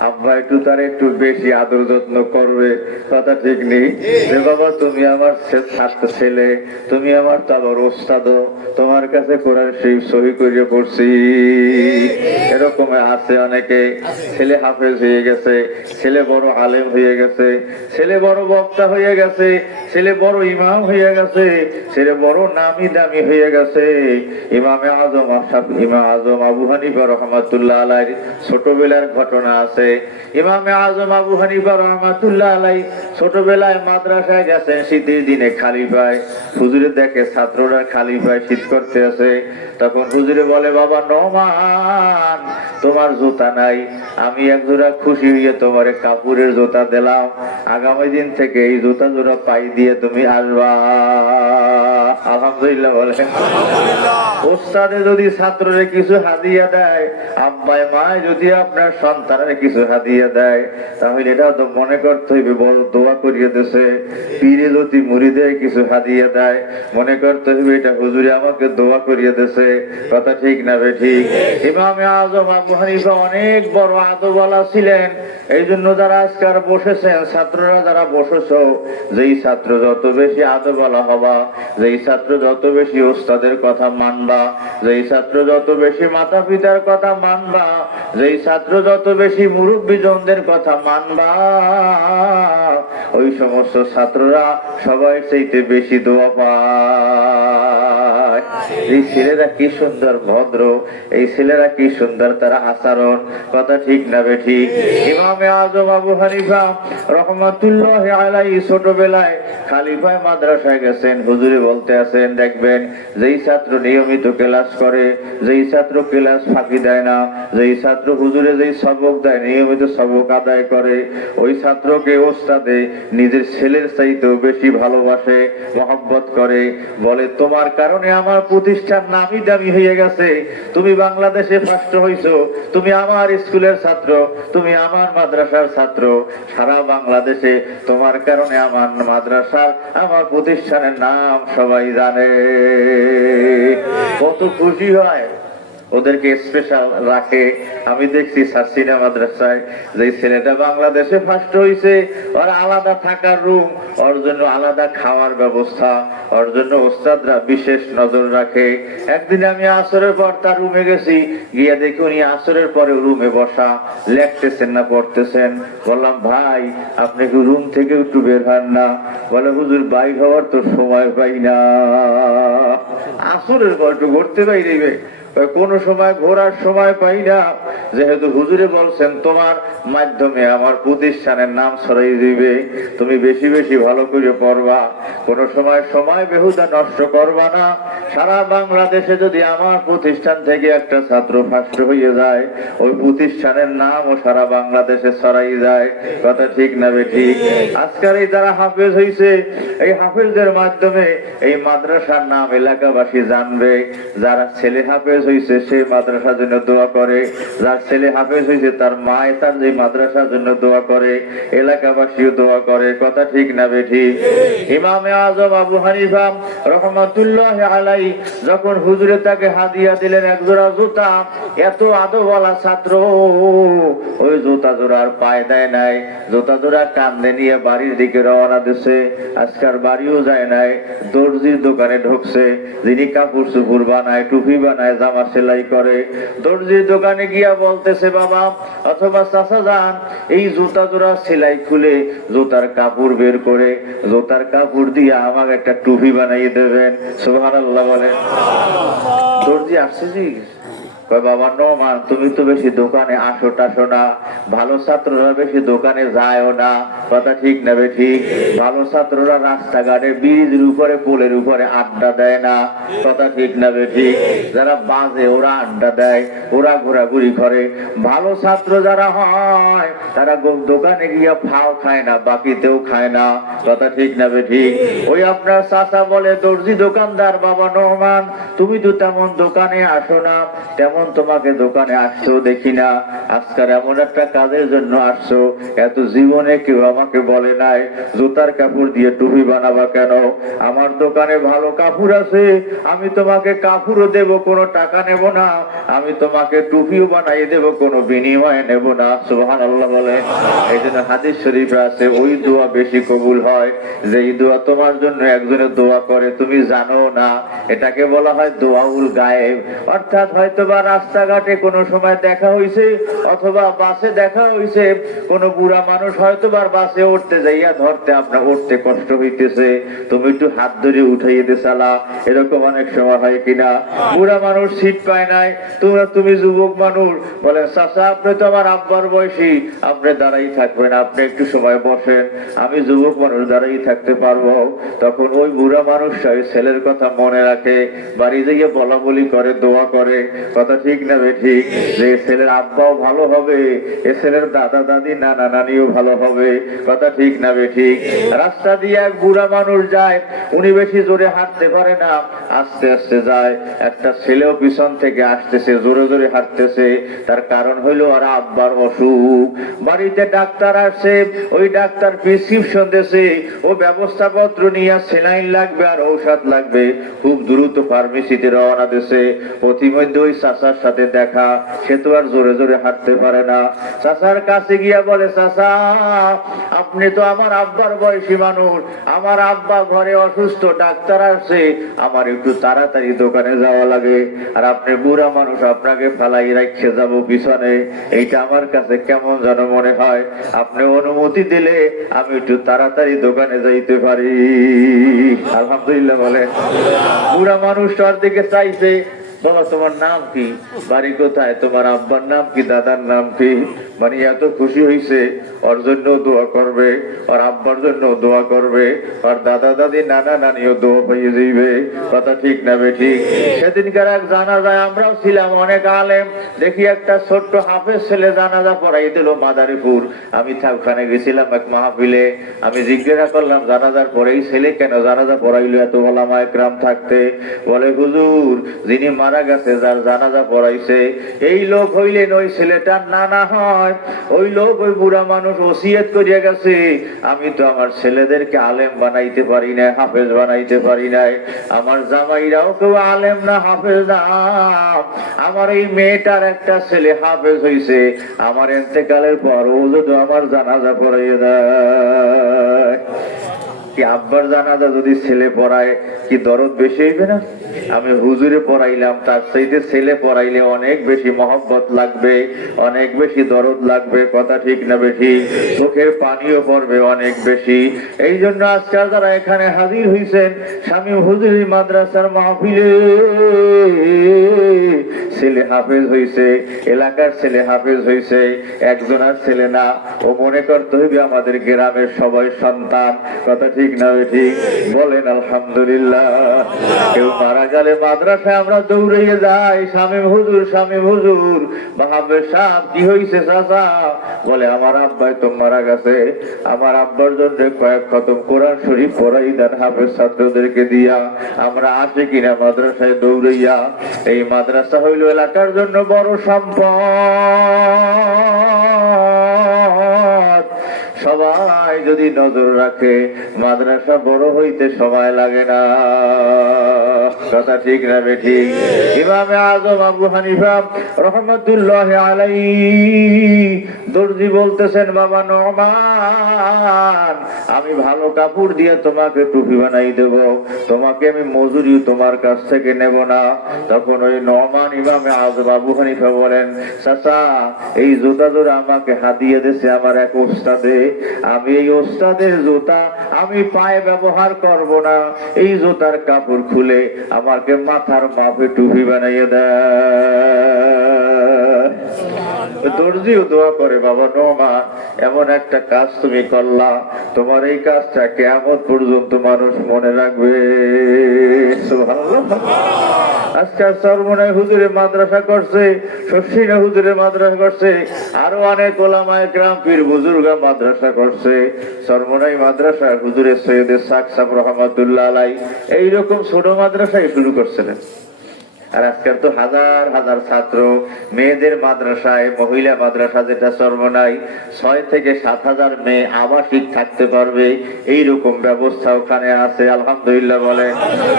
আব্বা একটু তার একটু বেশি আদর যত্ন করবে, কথা ঠিক নেই? যে বাবা তুমি আমার ছাত্র ছেলে, তুমি আমার তো আবার ওস্তাদও, তোমার কাছে কোরআন শরীফ সহি করিয়ে পড়ছি। এরকম আছে অনেকে, ছেলে হাফেজ হয়ে গেছে, ছেলে বড় আলেম হয়ে গেছে, ছেলে বড় বক্তা হয়ে গেছে, ছেলে বড় ইমাম হয়ে গেছে, ছেলে বড় নামি দামি হয়ে গেছে। ইমাম আজম আবু হানিফা রহমাতুল্লাহ আলাইহি ছোটবেলার ঘটনা আছে। ইমাম আজম আবু হানিফা রহমাতুল্লাহ আলাইহি ছোটবেলায় মাদ্রাসায় গেছেন, শীতের দিনে খালি পায়, হুজুরে দেখে ছাত্ররা খালি পায়, শীত করতে আছে, তখন হুজুরে বলে, বাবা নোমান তোমার জুতা নাই, আমি এক জোড়া খুশি হইয়ে তোমার কাপড়ের জুতা দিলাম, আগামী দিন থেকে এই জুতা জোড়া পাই দিয়ে তুমি আসবা। আলহামদুলিল্লাহ বলে। ওস্তাদে যদি ছাত্ররে কিছু হাদিয়া দেয়, আব্বাই মায় যদি আপনার সন্তানের কিছু হাদিয়া দেয়, তাহলে এটা তো মনে করতে হইবে বড় দোয়া করিয়ে দিছে। পীরে যদি মুরিদে কিছু হাদিয়া দেয়, মনে করতে হইবে এটা হুজুরে আমাকে দোয়া করিয়ে দিছে, কথা ঠিক না বেঠিক? ইমামে আজম আবু হানিফা অনেক বড় আদবওয়ালা ছিলেন। এই জন্য যারা আজকাল বসেছেন, ছাত্ররা যারা বসেছ, যেই ছাত্র যত বেশি আদবওয়ালা হবা, যেই ছাত্র যত বেশি ওস্তাদের কথা মানবা, যেই ছাত্র যত বেশি মাতা পিতার কথা মানবা, যেই ছাত্র যত বেশি মুরব্বীজনদের কথা মানবা, ওই সমস্ত ছাত্ররা সবাই চাইতে বেশি দোয়া পায়। এই ছেলেরা কি সুন্দর ভদ্র, এই ছেলেরা কি সুন্দর তারা আচরণ, কথা ঠিক না বেঠিক? ইমামে আজম আবু হানিফা রহমাতুল্লাহ আলাইহি ছোটবেলায় খালিফায় মাদ্রাসায় গেছেন, হুজুরে বলতে আছেন, দেখবেন যেই ছাত্র নিয়মিত ক্লাস করে, যেই ছাত্র ক্লাস ফাঁকি দেয় না, যেই ছাত্র হুজুরে যেই সবক দেয় নিয়মিত সবক আদায় করে, ওই ছাত্রকে ওস্তাদে নিজের ছেলের চাইতেও বেশি ভালোবাসে, মহব্বত করে, বলে তোমার কারণে আমার প্রতিষ্ঠান নামি দামি হয়ে গেছে, তুমি বাংলাদেশে ফার্স্ট হইছো, তুমি আমার স্কুলের ছাত্র, তুমি আমার মাদ্রাসার ছাত্র, সারা বাংলাদেশে তোমার কারণে আমার মাদ্রাসার, আমার প্রতিষ্ঠানের নাম সবাই জানে। কত খুশি হয়, ওদেরকে স্পেশাল রাখে। আমি দেখছি সাসিনা মাদ্রাসায় যে ছেলেটা বাংলাদেশে ফার্স্ট হয়েছে, ওর আলাদা থাকার রুম, ওর জন্য আলাদা খাওয়ার ব্যবস্থা, ওর জন্য ওস্তাদরা বিশেষ নজর রাখে। একদিন আমি আসরের পর তার রুমে গেছি, গিয়ে দেখি উনি আসরের পরে রুমে বসা, লেখতেছেন না পড়তেছেন। বললাম, ভাই আপনি কি রুম থেকে একটু বের হন না? বলে, হুজুর বাইর হওয়ার তো সময় পাই না, আসরের পর একটু ঘুরতে বাইরে, কোন সময় ঘোরার সময় পাই না। যেহেতু হুজুরে বলছেন তোমার মাধ্যমে আমার প্রতিষ্ঠানের নাম ছড়াই দিবে, তুমি বেশি বেশি ভালো করে পড়বা, কোন সময় বেহুদা নষ্ট করবা না। সারা বাংলাদেশে যদি আমার প্রতিষ্ঠান থেকে একটা ছাত্র ফার্স্ট হয়ে যায়, ওই প্রতিষ্ঠানের নামও সারা বাংলাদেশে ছড়াই যায়। কথা ঠিক না বেঠিক? আজকাল এই যারা হাফেজ হয়েছে, এই হাফেজদের মাধ্যমে এই মাদ্রাসার নাম এলাকাবাসী জানবে। যারা ছেলে হাফেজ হয়েছে সে মাদ্রাসার জন্য দোয়া করে, যার ছেলে হাফেজ হয়েছে তার মায় তার যে মাদ্রাসার জন্য দোয়া করে, এলাকাবাসীও দোয়া করে। কথা ঠিক না বেঠিক? ইমামে আজম আবু হানিফা রহমাতুল্লাহ আলাই যখন হুজুরে তাকে হাদিয়া দিলেন এক জোড়া জুতা, এত আদবওয়ালা ছাত্র ওই জুতা জোড়ার পায়ে দেয় নাই, জুতা জোড়া কান্দে নিয়ে বাড়ির দিকে রওনা দিছে। আজকাল বাড়িও যায় নাই, দর্জির দোকানে ঢুকছে, যিনি কাপড় চুপুর বানায়, টুপি বানায়, জামা সেলাই করে। দর্জির দোকানে গিয়া বলতেছে, বাবা অথবা চাচা যান, এই জুতা জোড়া সেলাই খুলে জুতার কাপড় বের করে জুতার কাপড় দিয়ে আমাকে একটা টুপি বানাইয়ে দেবেন। সুবহানাল্লাহ বলেন। দর্জি আসছে জি, বাবা নোমান তুমি তো বেশি দোকানে আসো টাসো না, ভালো ছাত্ররা বেশি দোকানে যায়ও না। কথা ঠিক না বেঠিক? ভালো ছাত্ররা রাস্তাঘাটে ব্রিজের উপরে পোলের উপরে আড্ডা দেয় না। কথা ঠিক না বেঠিক? যারা বাজে ওরা আড্ডা দেয়, ওরা ঘোরাঘুরি করে। ভালো ছাত্র যারা হয় তারা দোকানে গিয়ে ফাও খায় না, বাকিতেও খায় না। কথা ঠিক না বেঠিক? ওই আপনার চাচা বলে, দর্জি দোকানদার বাবা নোমান তুমি তো তেমন দোকানে আসো না, তেমন তোমাকে দোকানে আসছো দেখি না, আজকাল এমন একটা কাজের জন্য আসছো, এত জীবনে কেউ আমাকে বলে নাই জুতার কাপড় দিয়ে টুপি বানাবা কেন? আমার দোকানে ভালো কাপড় আছে, আমি তোমাকে কাপড়ও দেব, কোনো টাকা নেব না, আমি তোমাকে টুপিও বানাই দেব, কোনো বিনিময়ে নেব না। সুবহানাল্লাহ বলে। এই জন্য হাদিস শরীফে আছে, ওই দোয়া বেশি কবুল হয় যেই দোয়া তোমার জন্য একজনে দোয়া করে তুমি জানো না। এটাকে বলা হয় দোয়াউল গায়েব। অর্থাৎ হয়তোবা রাস্তাঘাটে কোনো সময় দেখা হয়েছে, অথবা বাসে দেখা হয়েছে, কোন বুড়া মানুষ হয়তোবা বাসে উঠতে যাইয়া ধরতে আপনার উঠতে কষ্ট হইতেছে, তুমি একটু হাত ধরে উঠাইয়ে দে চালা। এরকম অনেক সময় হয় কিনা? বুড়া মানুষ সিট পায় নাই, তুমি যুবক মানুষ, বলে চাচা আপনি তো আমার আব্বার বয়সী, আপনি দাঁড়াই থাকবেন, আপনি একটু সময় বসেন, আমি যুবক মানুষ দাঁড়াই থাকতে পারবো। তখন ওই বুড়া মানুষটা ওই ছেলের কথা মনে রাখে, বাড়ি গিয়ে বলা বলি করে, দোয়া করে। কথা ঠিক না বেঠিক? যে ছেলের আব্বাও ভালো হবে, এ ছেলের দাদা দাদি নানা নানিও ভালো হবে। কথা ঠিক না বেঠিক? রাস্তা দিয়ে এক বুড়া মানুষ যায়, উনি বেশি জোরে হাঁটতে পারে না, আস্তে আস্তে যায়। একটা ছেলেও পিছন থেকে আসতেছে, জোরে জোরে হাঁটতেছে। তার কারণ হইলো আর আব্বার অসুখ। বাড়িতে ডাক্তার আসছে, ওই ডাক্তার প্রেসক্রিপশন দিয়েছে, ও ব্যবস্থাপত্র নিয়ে সেলাইন লাগবে আর ঔষধ লাগবে, খুব দ্রুত ফার্মেসিতে রওনা দিয়েছে। প্রতিমধ্যে ওই চাচার সাথে দেখা, সে তো আর জোরে জোরে হাঁটতে পারে না। চাচার কাছে গিয়া বলে, চাচা আপনি তো আমার আব্বার বয়সী মানুষ, আমার আব্বা ঘরে অসুস্থ, ডাক্তার আসছে, আমার একটু তাড়াতাড়ি দোকানে যাওয়া লাগে, আর আপনি বুড়া মানুষ, আপনাকে ফেলাই রাখছে যাবো পিছনে, এইটা আমার কাছে কেমন যেন মনে হয়, আপনি অনুমতি দিলে আমি একটু তাড়াতাড়ি দোকানে যাইতে পারি। আলহামদুলিল্লাহ বলে। বুড়া মানুষটার দিকে চাইছে, বাবা তোমার নাম কি, বাড়ি কোথায়, তোমার আব্বার নাম কি, দাদার নাম কি? মানে এত খুশি হয়েছে, ওর জন্য দোয়া করবে, ওর আব্বার জন্য দোয়া করবে, আর দাদা দাদি নানা নানিও দোয়া পাইয়ে দিবে। কথা ঠিক না বেঠিক? সেদিনকার এক জানাজায় আমরাও ছিলাম, অনেক আলেম, দেখি একটা ছোট্ট হাফেজ ছেলে জানাজা পড়াই দিল মাদারীপুর। আমি ওখানে গেছিলাম এক মাহফিলে, আমি জিজ্ঞাসা করলাম জানাজার পরে এই ছেলে কেন জানাজা পড়াইলো এত ওলামা একরাম থাকতে? বলে হুজুর যিনি মারা গেছে, যার জানাজা পড়াইছে, এই লোক হইলেন ওই ছেলেটার নানা হয়। ওই লোক ওই বুড়া মানুষ ওসিয়ত করিয়া গেছে, আমি তো আমার ছেলেদেরকে আলেম বানাইতে পারি না, হাফেজ বানাইতে পারি নাই, আমার জামাইরাও কেউ আলেম না, হাফেজ না, আমার এই মেয়েটার একটা ছেলে হাফেজ হইছে, আমার ইন্তেকালের পর ও যদি আমার জানাজা পড়াইয়া দেয়। কি আব্বার জানাজা যদি ছেলে পড়ায় কি দরদ বেশি হইবে না? আমি হুজুরে পড়াইলাম, তার চাইতে ছেলে পড়াইলে অনেক বেশি মহব্বত লাগবে, অনেক বেশি দরদ লাগবে, কথা ঠিক না বেশি? চোখের পানিও পড়বে অনেক বেশি। এই জন্য আজকাল যারা এখানে হাজির হইছেন, স্বামী হুজুরি মাদ্রাসার মাহফিলে ছেলে হাফেজ হইছে, এলাকার ছেলে হাফেজ হইছে, একজনের ছেলে না, ও মনে করতে হইবে আমাদের গ্রামের সবাই সন্তান, কথা ঠিক না ঠিক? বলেন আলহামদুলিল্লাহ। কেউ মারা গেলে মাদ্রাসায় আমরা দৌড়িয়ে যাই, শামীম হুজুর, শামীম হুজুর, মাহবুব সাহেব কি হইছে চাচা? বলে আমার আব্বাই তো মারা গেছে, আমার আব্বার জন্য কয়েক খতম কোরআন শরীফ পড়াই দেন হাফেজ ছাত্রদেরকে দিয়া। আমরা আসে কিনা মাদ্রাসায় দৌড়াইয়া। এই মাদ্রাসা হইল এলাকার জন্য বড় সম্পদ। সবাই যদি নজর রাখে, মাদ্রাসা বড় হইতে সময় লাগে না, কথা ঠিক না বেঠিক? ইমামে আজম আবু হানিফা রহমতুল্লাহি আলাইহি দর্জি বলতেছেন, বাবা নোমান, আমি ভালো কাপড় দিয়ে তোমাকে টুপি বানাই দেব, তোমাকে আমি মজুরি তোমার কাছ থেকে নেব না। তখন ওই নোমান ইমামে আজম আবু হানিফা বলেন, চাচা এই জুতা জোড়া আমাকে হাতিয়ে দিয়েছে আমার এক ওস্তাদে, আমি এই ওস্তাদের জুতা আমি পায়ে ব্যবহার করব না, এই জুতার কাপড় খুলে আমাকে মাথার মাপে টুপি বানাইয়ে দেয়। দর্জিও দোয়া করে, বাবা নোমান, এমন একটা কাজ তুমি করলা, তোমার এই কাজটা কিয়ামত পর্যন্ত মানুষ মনে রাখবে। সুবহানাল্লাহ। আজকে চরমনাই হুজুরে মাদ্রাসা করছে, শশিনা হুজুরে মাদ্রাসা করছে, আরো অনেক ওলামায়ে কেরাম পীর বুজুর্গা মাদ্রাসা করছে। চরমনাই মাদ্রাসা হুজুরে সৈয়দ সাক সাহেব রহমাতুল্লাহ আলাইহি এইরকম ছোট মাদ্রাসায় শুরু করছিলেন। আর আজকাল তো হাজার হাজার ছাত্র, মেয়েদের মাদ্রাসায়, মহিলা মাদ্রাসা যেটা চরমনাই, 6 থেকে 7,000 মেয়ে আবাসিক থাকতে পারবে, এইরকম ব্যবস্থা ওখানে আছে, আলহামদুলিল্লাহ বলেন।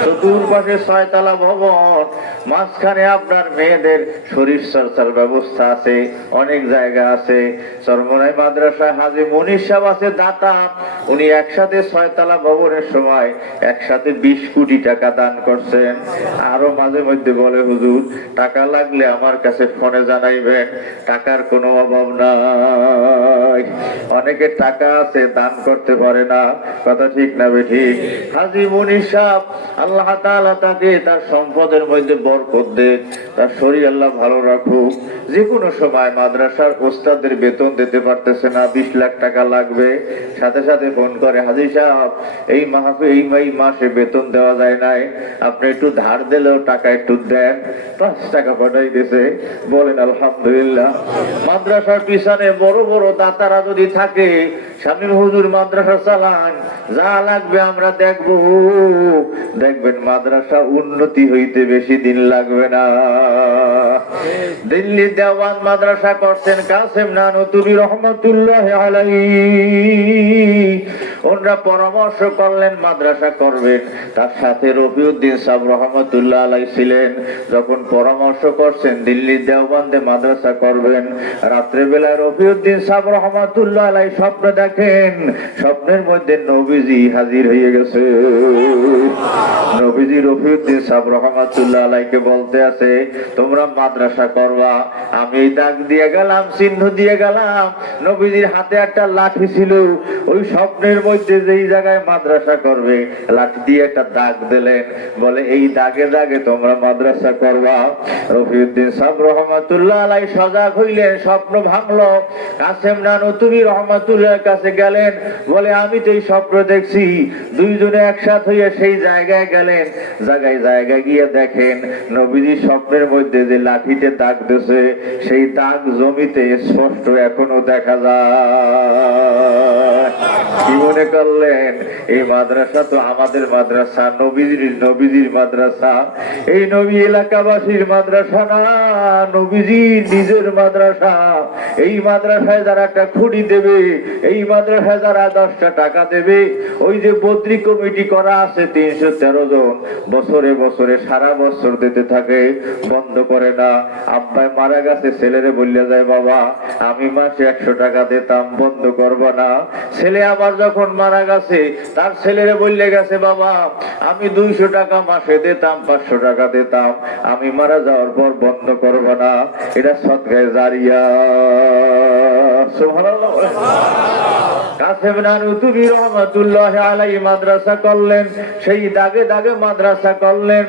চতুর্পাশে 6 তলা ভবন, মাঝখানে আপনার মেয়েদের শরীর চর্চার ব্যবস্থা আছে, অনেক জায়গা আছে। চরমনাই মাদ্রাসায় হাজী মুনির সাহেব আছে দাতা, উনি একসাথে 6 তলা ভবনের সময় একসাথে 20 কোটি টাকা দান করছেন। আরো মাঝে মধ্যে বলে, হুজুর টাকা লাগলে আমার কাছে ফোনে জানাইবেন, টাকার কোনো অভাব নাই। অনেকে টাকা আছে দান করতে পারে না, কথা ঠিক না বেঠিক? হাজী মুনির সাহেব আল্লাহ তাআলা তাকে তার সম্পদের মধ্যে বরকত দেন, তার শরীর আল্লাহ ভালো রাখুক। যে কোনো সময় মাদ্রাসার ওস্তাদের বেতন দিতে পারতেছে না, 20 লাখ টাকা লাগবে, সাথে সাথে ফোন করে, হাজী সাহেব এই মাসে বেতন দেওয়া যায় নাই, আপনি একটু ধার দিলেও টাকা একটু দেন। 5 টাকা পাঠাই দিয়েছে, বলেন আলহামদুলিল্লাহ। মাদ্রাসার পিছনে বড় বড় দাতারা যদি থাকে, শামীম হুজুর মাদ্রাসা চালান, যা লাগবে আমরা দেখবো, দেখবেন মাদ্রাসা উন্নতি হইতে বেশি দিন লাগবে না। দিল্লি দেওয়ান মাদ্রাসা করছেন কাসেম নানুতুবি রহমতুল্লাহি আলাইহি, ওনারা পরামর্শ করলেন মাদ্রাসা করবেন, তার সাথে রফিউদ্দিন সাহেব রহমতুল্লাহ আলাইহি ছিলেন। যখন পরামর্শ করছেন দিল্লি দেওবন্দে মাদ্রাসা করবেন, রাত্রে বেলায় রফিউদ্দিন সাহেব রহমতুল্লাহ আলাইহি স্বপ্ন দেখেন, স্বপ্নের মধ্যে নবীজি হাজির হয়ে গেছে। নবীজি রফিউদ্দিন সাহেব রহমতুল্লাহ আলাইহিকে বলতে আছে, তোমরা মাদ্রাসা করবা, আমি এই দাগ দিয়ে গেলাম, চিহ্ন দিয়ে গেলাম। নবীজির হাতে একটা লাঠি ছিল, ওই স্বপ্নের মধ্যে যেই জায়গায় মাদ্রাসা করবে লাঠি দিয়ে একটা দাগ দিলেন, বলে এই দাগে দাগে তোমরা মাদ্রাসা করবা। রফিউদ্দিন সাহেব রহমতুল্লাহ আলাইহি সজাগ হইলেন, স্বপ্ন ভাঙলো। কাসেম নানুতুবি রহমতুল্লাহর কাছে কাছে গেলেন, বলে আমি তো এই স্বপ্ন দেখছি। দুইজনে একসাথে হইয়া সেই জায়গায় গেলেন, জায়গায় গিয়ে দেখেন নবীজি স্বপ্নের মধ্যে যে লাঠিতে দাগ দিয়েছে, সেই দাগ জমিতে স্পষ্ট এখনো দেখা যায়। কি মনে করলেন এই মাদ্রাসা তো আমাদের মাদ্রাসা, নবীজির মাদ্রাসা। এই নবী এলাকাবাসীর মাদ্রাসা না, নবীজির নিজের মাদ্রাসা। এই মাদ্রাসায় যারা একটা খুঁড়ি দেবে, এই মাদ্রাসায় যারা 10টা টাকা দেবে, ওই যে বদ্রী কমিটি করা আছে 313 জন, বছরে বছরে সারা বছর দিতে থাকে, বন্ধ করে না। আব্বাই মারা গেছে, ছেলেরে বললে যায় বাবা আমি মাসে 100 টাকা দিতাম, বন্ধ করবো না। ছেলে আবার যখন মারা গেছে, তার ছেলেরে বললে গেছে বাবা আমি 200 টাকা মাসে দিতাম, 500 টাকা দিতাম, আমি মারা যাওয়ার পর বন্ধ করবো না। এটা সদকায়ে জারিয়া। সুবহানাল্লাহ। কাসেম নানুতুবি রহমাতুল্লাহি আলাইহি মাদ্রাসা করলেন, সেই দাগে দাগে মাদ্রাসা করলেন।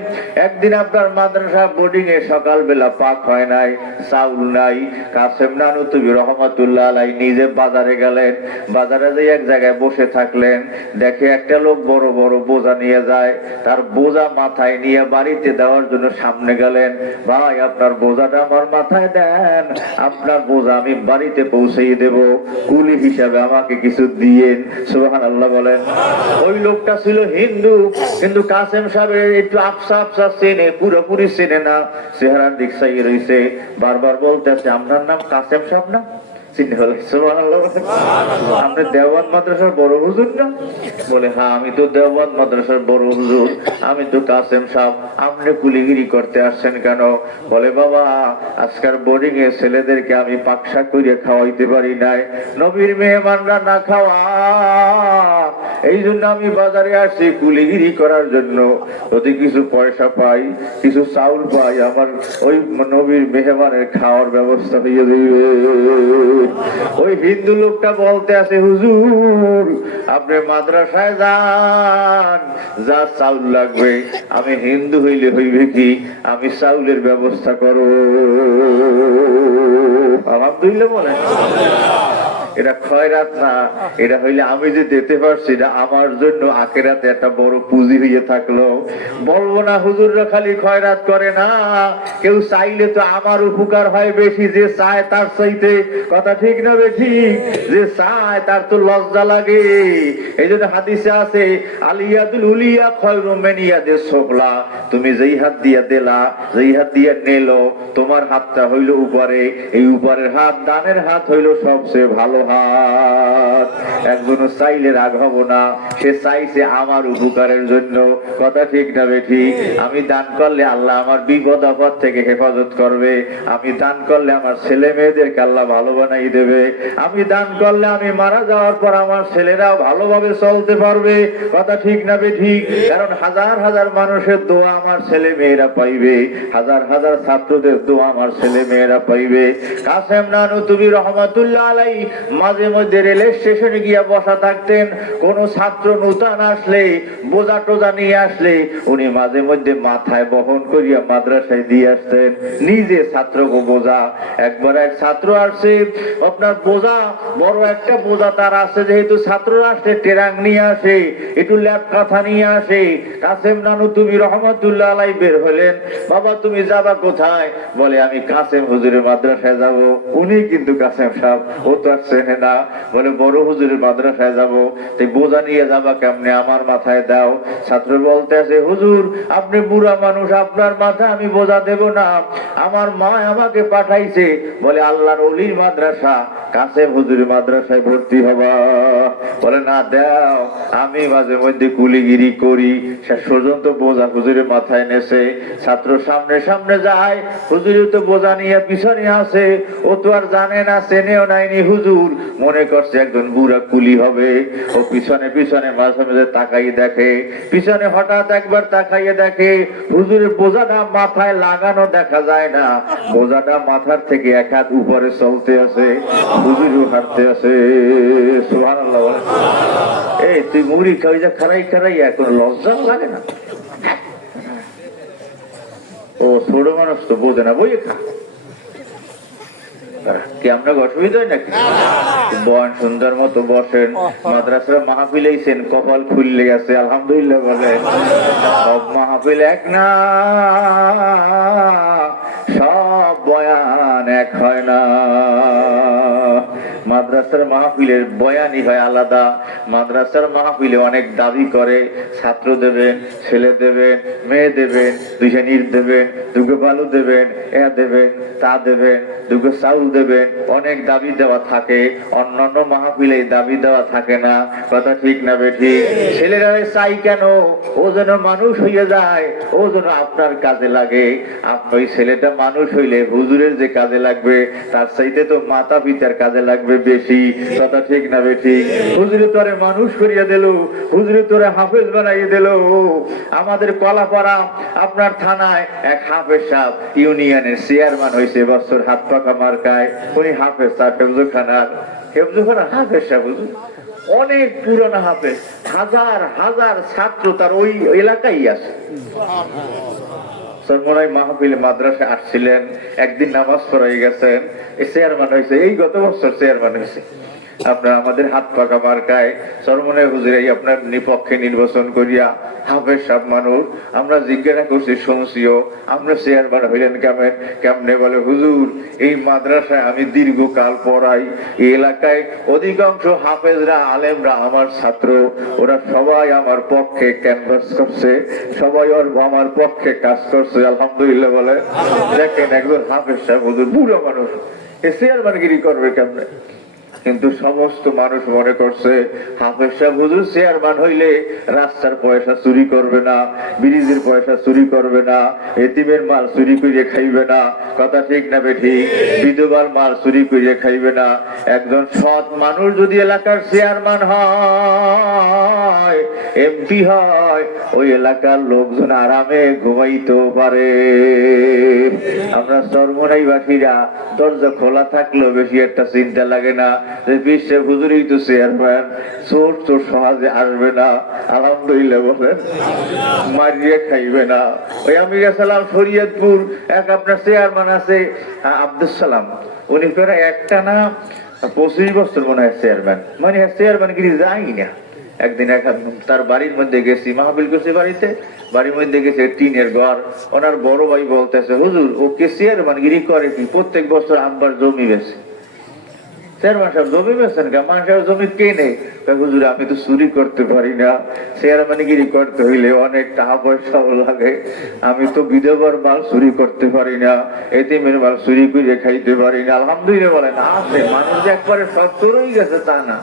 একদিন আপনার মাদ্রাসা বোর্ডিং এ সকালবেলা পাক হয় নাই, চাউল নাই। কাসেম নানুতুবি রহমাতুল্লাহি আলাইহি নিজে বাজারে গেলেন, বাজারে যে এক জায়গায় বসে থাকলেন, দেখে একটা লোক বড় বড় বোঝা নিয়ে যায়, তার বোঝা মাথায় নিয়ে বাড়িতে দেওয়ার জন্য সামনে গেলেন। ভাই আপনার বোঝাটা আমার মাথায় দেন, আপনার বোঝা আমি বাড়িতে পৌঁছেই দেব, কুলি হিসাবে আমাকে কিছু দিয়েন। সুবহানাল্লাহ বলেন। ওই লোকটা ছিল হিন্দু, কিন্তু কাসেম সাহেব একটু আফসা আফসা চেনে, পুরোপুরি চেনে না, চেহারার দিক চাইয়ে রয়েছে। বারবার বলতেছে আপনার নাম কাসেম সাহেব না? আপনি দেওবন্দ মাদ্রাসার বড় হুজুর না? বলে হ্যাঁ আমি তো দেওবন্দ মাদ্রাসার বড় হুজুর, আমি তো কাসেম সাহেব। আপনি কুলিগিরি করতে আসছেন কেন? বলে বাবা আজকাল বোর্ডিং এ ছেলেদেরকে আমি পাকশা করিয়ে খাওয়াইতে পারি নাই, নবীর মেহমানরা না খাওয়া, এই জন্য আমি বাজারে আসছি কুলিগিরি করার জন্য। যদি কিছু পয়সা পাই, কিছু চাউল পাই, আমার ওই নবীর মেহমানের খাওয়ার ব্যবস্থা হয়ে দিবে। ওই হিন্দু লোকটা বলতে আছে হুজুর আপনি মাদ্রাসায় যান, যা চাউল লাগবে, আমি হিন্দু হইলে হইবে কি, আমি চাউলের ব্যবস্থা করো। আলহামদুলিল্লাহ বলেন। এটা খয়রাত না, এটা হইলে আমি যে দিতে পারছি এটা আমার জন্য আখিরাতে একটা বড় পুঁজি হয়ে থাকলো। বলবো না হুজুররা খালি খয়রাত করে না, কেউ চাইলে তো আমার উপকার হয় বেশি, যে চায় তার চাইতে। কথা ঠিক না বেশি? যে চায় তার তো লজ্জা লাগে। এই জন্য হাদিসে আছে আলিয়াদুল উলিয়া খায়রুম মিন ইয়াদিস সুফলা, তুমি যেই হাত দিয়া দিলা, যেই হাত দিয়া নিলো, তোমার হাতটা হইল উপরে, এই উপরের হাত দানের হাত হইল সবচেয়ে ভালো হাত। একজনও চাইলে রাগ হব না, সে চাইছে আমার উপকারের জন্য। কথা ঠিক না বেঠি? আমি দান করলে আল্লাহ আমার বিপদ আপদ থেকে হেফাজত করবে, আমি দান করলে আমার ছেলে মেয়েদেরকে আল্লাহ ভালো বানাই দেবে, আমি দান করলে আমি মারা যাওয়ার পর আমার ছেলেরাও ভালোভাবে চলতে পারবে। কথা ঠিক না বেঠি? কারণ হাজার হাজার মানুষের দোয়া আমার ছেলে মেয়েরা পাইবে, হাজার হাজার ছাত্রদের দোয়া আমার ছেলে মেয়েরা পাইবে। কাসেম নানুতুবি রহমাতুল্লাহ আলাইহি মাঝে মধ্যে রেল স্টেশনে গিয়া বসা থাকতেন। কোন ছাত্র নূতন আসলে, বোঝা টোজা নিয়ে আসলে, উনি মাঝে মধ্যে মাথায় বহন করিয়া মাদ্রাসায় দিয়ে আসতেন, নিজে ছাত্রকে বোঝা। একবার এক ছাত্র আসছে, আপনার বোঝা বড় একটা বোঝা তার আছে, যেহেতু ছাত্ররা আসলে টেরাং নিয়ে আসে, একটু ল্যাপ কাঁথা নিয়ে আসে। কাসেম নানুতুবি রহমাতুল্লাহ আলাইহি বের হলেন, বাবা তুমি যাবা কোথায়? বলে আমি কাসেম হুজুরের মাদ্রাসায় যাব। উনি কিন্তু কাসেম সাহেব, ও তো আসছে না। বলে বড় হুজুরের মাদ্রাসায় যাব, তাই বোঝা নিয়ে যাবা কেমনে, আমার মাথায় দাও। ছাত্র বলতে আছে হুজুর আপনি বুড়া মানুষ, আপনার মাথায় আমি বোঝা দেব না, আমার মা আমাকে পাঠাইছে। বলে আল্লাহর ওলির মাদ্রাসা, কাসেম হুজুরের মাদ্রাসায় ভর্তি হবা। বলে না দাও, আমি মাঝে মধ্যে কুলিগিরি করি। শেষ পর্যন্ত বোঝা হুজুরের মাথায় নেছে। ছাত্র সামনে সামনে যায়, হুজুরের তো বোঝা নিয়ে পিছনে আছে, ও তো আর জানে না, চেনেও নাইনি হুজুর, মনে করছে একজন বুড়া কুলি হবে। ও পিছনে পিছনে মাঝে মাঝে তাকাই দেখে, পিছনে হঠাৎ একবার তাকাইয়ে দেখে হুজুরের বোঝাটা মাথায় লাগানো দেখা যায় না, বোঝাটা মাথার থেকে এক হাত উপরে চলতে আছে, হুজুরও হাঁটতে আছে। সুবহানাল্লাহ। এই তুই মুড়ি খাই যা খারাই খারাই, এখন লজ্জা লাগে না? ও ছোট মানুষ তো বোঝে না, বইয়ে খা। কি আপনার অসুবিধা হয় নাকি? বয়ান সুন্দর মতো বসেন, মাদ্রাসার মাহফিল আইছেন, কপাল খুললে গেছে, আলহামদুলিল্লাহ বলে। সব মাহফিল এক না, সব বয়ান এক হয় না। মাদ্রাসার মাহফিলের বয়ানই হয় আলাদা। মাদ্রাসার মাহফিলে অনেক দাবি করে, ছাত্র দেবেন, ছেলে দেবেন, মেয়ে দেবেন, দুইটা নির দেবেন, দুটো বালু দেবেন, এ দেবেন, তা দেবেন, দুটো চাউল দেবেন, অনেক দাবি দেওয়া থাকে। অন্যান্য মাহফিলে দাবি দেওয়া থাকে না। কথা ঠিক না বেঠিক? ছেলেরা চাই কেন? ও যেন মানুষ হইয়া যায়, ও যেন আপনার কাজে লাগে। আপনি ওই ছেলেটা মানুষ হইলে হুজুরের যে কাজে লাগবে তার চাইতে তো মাতা পিতার কাজে লাগবে বেশি। কথা ঠিক না বেঠিক? হুজুরে তোরে মানুষ করিয়া দিল, হুজুরে তোরে হাফেজ বানাইয়া দিল। আমাদের কলাপাড়া আপনার থানায় এক হাফেজ সাহেব ইউনিয়নের চেয়ারম্যান হয়েছে বছর, হাত পাকা মার্কায়। উনি হাফেজ সাহেব হেফজুখানার হাফেজ সাহেব, অনেক পুরনো হাফেজ, হাজার হাজার ছাত্র তার ওই এলাকায় আছে। মাহফিলে মাদ্রাসা আসছিলেন, একদিন নামাজ পড়াই গেছেন, চেয়ারম্যান হয়েছে, এই গত বছর চেয়ারম্যান হয়েছে আপনার আমাদের হাত পাকা মার্কায়। সরমনে হুজুর আপনার নিপক্ষে নির্বাচন করিয়া হাফেজ সাহেব মানুষ। আমরা জিজ্ঞাসা করছি, শুনছিও আমরা চেয়ারম্যান হইলেন কেমনে? বলে হুজুর এই মাদ্রাসায় আমি দীর্ঘকাল পড়াই, এই এলাকায় অধিকাংশ হাফেজরা আলেমরা আমার ছাত্র, ওরা সবাই আমার পক্ষে ক্যানভাস করছে, সবাই আমার পক্ষে কাজ করছে, আলহামদুলিল্লাহ বলে। দেখেন একজন হাফেজ সাহেব হুজুর বুড়ো মানুষ, এ চেয়ারম্যানগিরি করবে কেমনে? কিন্তু সমস্ত মানুষ মনে করছে হাফেজ সাহেব হুজুর চেয়ারম্যান হইলে রাস্তার পয়সা চুরি করবে না, ব্রিজের পয়সা চুরি করবে না, এতিমের মাল চুরি করে খাইবে না। কথা ঠিক না বেঠিক? বিধবার মাল চুরি করে খাইবে না। একজন সৎ মানুষ যদি এলাকার চেয়ারম্যান হয়, এমপি হয়, ওই এলাকার লোকজন আরামে ঘুমাইতেও পারে। আমরা চরমনাইবাসীরা দরজা খোলা থাকলেও বেশি একটা চিন্তা লাগে না যে বিশ্বে হুজুরই তো চেয়ারম্যান, চোর চোর সমাজে আসবে না, আলহামদুলিল্লাহ বলেন, মারিয়ে খাইবে না। ওই আমি গেছিলাম শরীয়তপুর, এক আপনার চেয়ারম্যান আছে আব্দুল সালাম, উনি প্রায় একটা না 25 বছর মনে হয় চেয়ারম্যান, মানে চেয়ারম্যান গিরি যাই না। একদিন তার বাড়ির মধ্যে গেছি, মাহফিল করছি বাড়িতে, বাড়ির মধ্যে গেছে টিনের ঘর। ওনার বড় ভাই বলতেছে হুজুর ও কে চেয়ারম্যান গিরি করে কি? প্রত্যেক বছর আব্বার জমি বেছে। চেয়ারম্যান সাহেব জমি বেছেন কে? মানুষের জমি কেনে? হুজুর আমি তো চুরি করতে পারি না, চেয়ারম্যানগিরি করতে হইলে অনেক টাকা পয়সাও লাগে, আমি তো বিধবার মাল চুরি করতে পারি না, এতিমের মাল চুরি করে খাইতে পারি না। আলহামদুলিল্লাহ বলেন। আছে মানুষ যে একবারে সত্তর হয়ে গেছে তা না,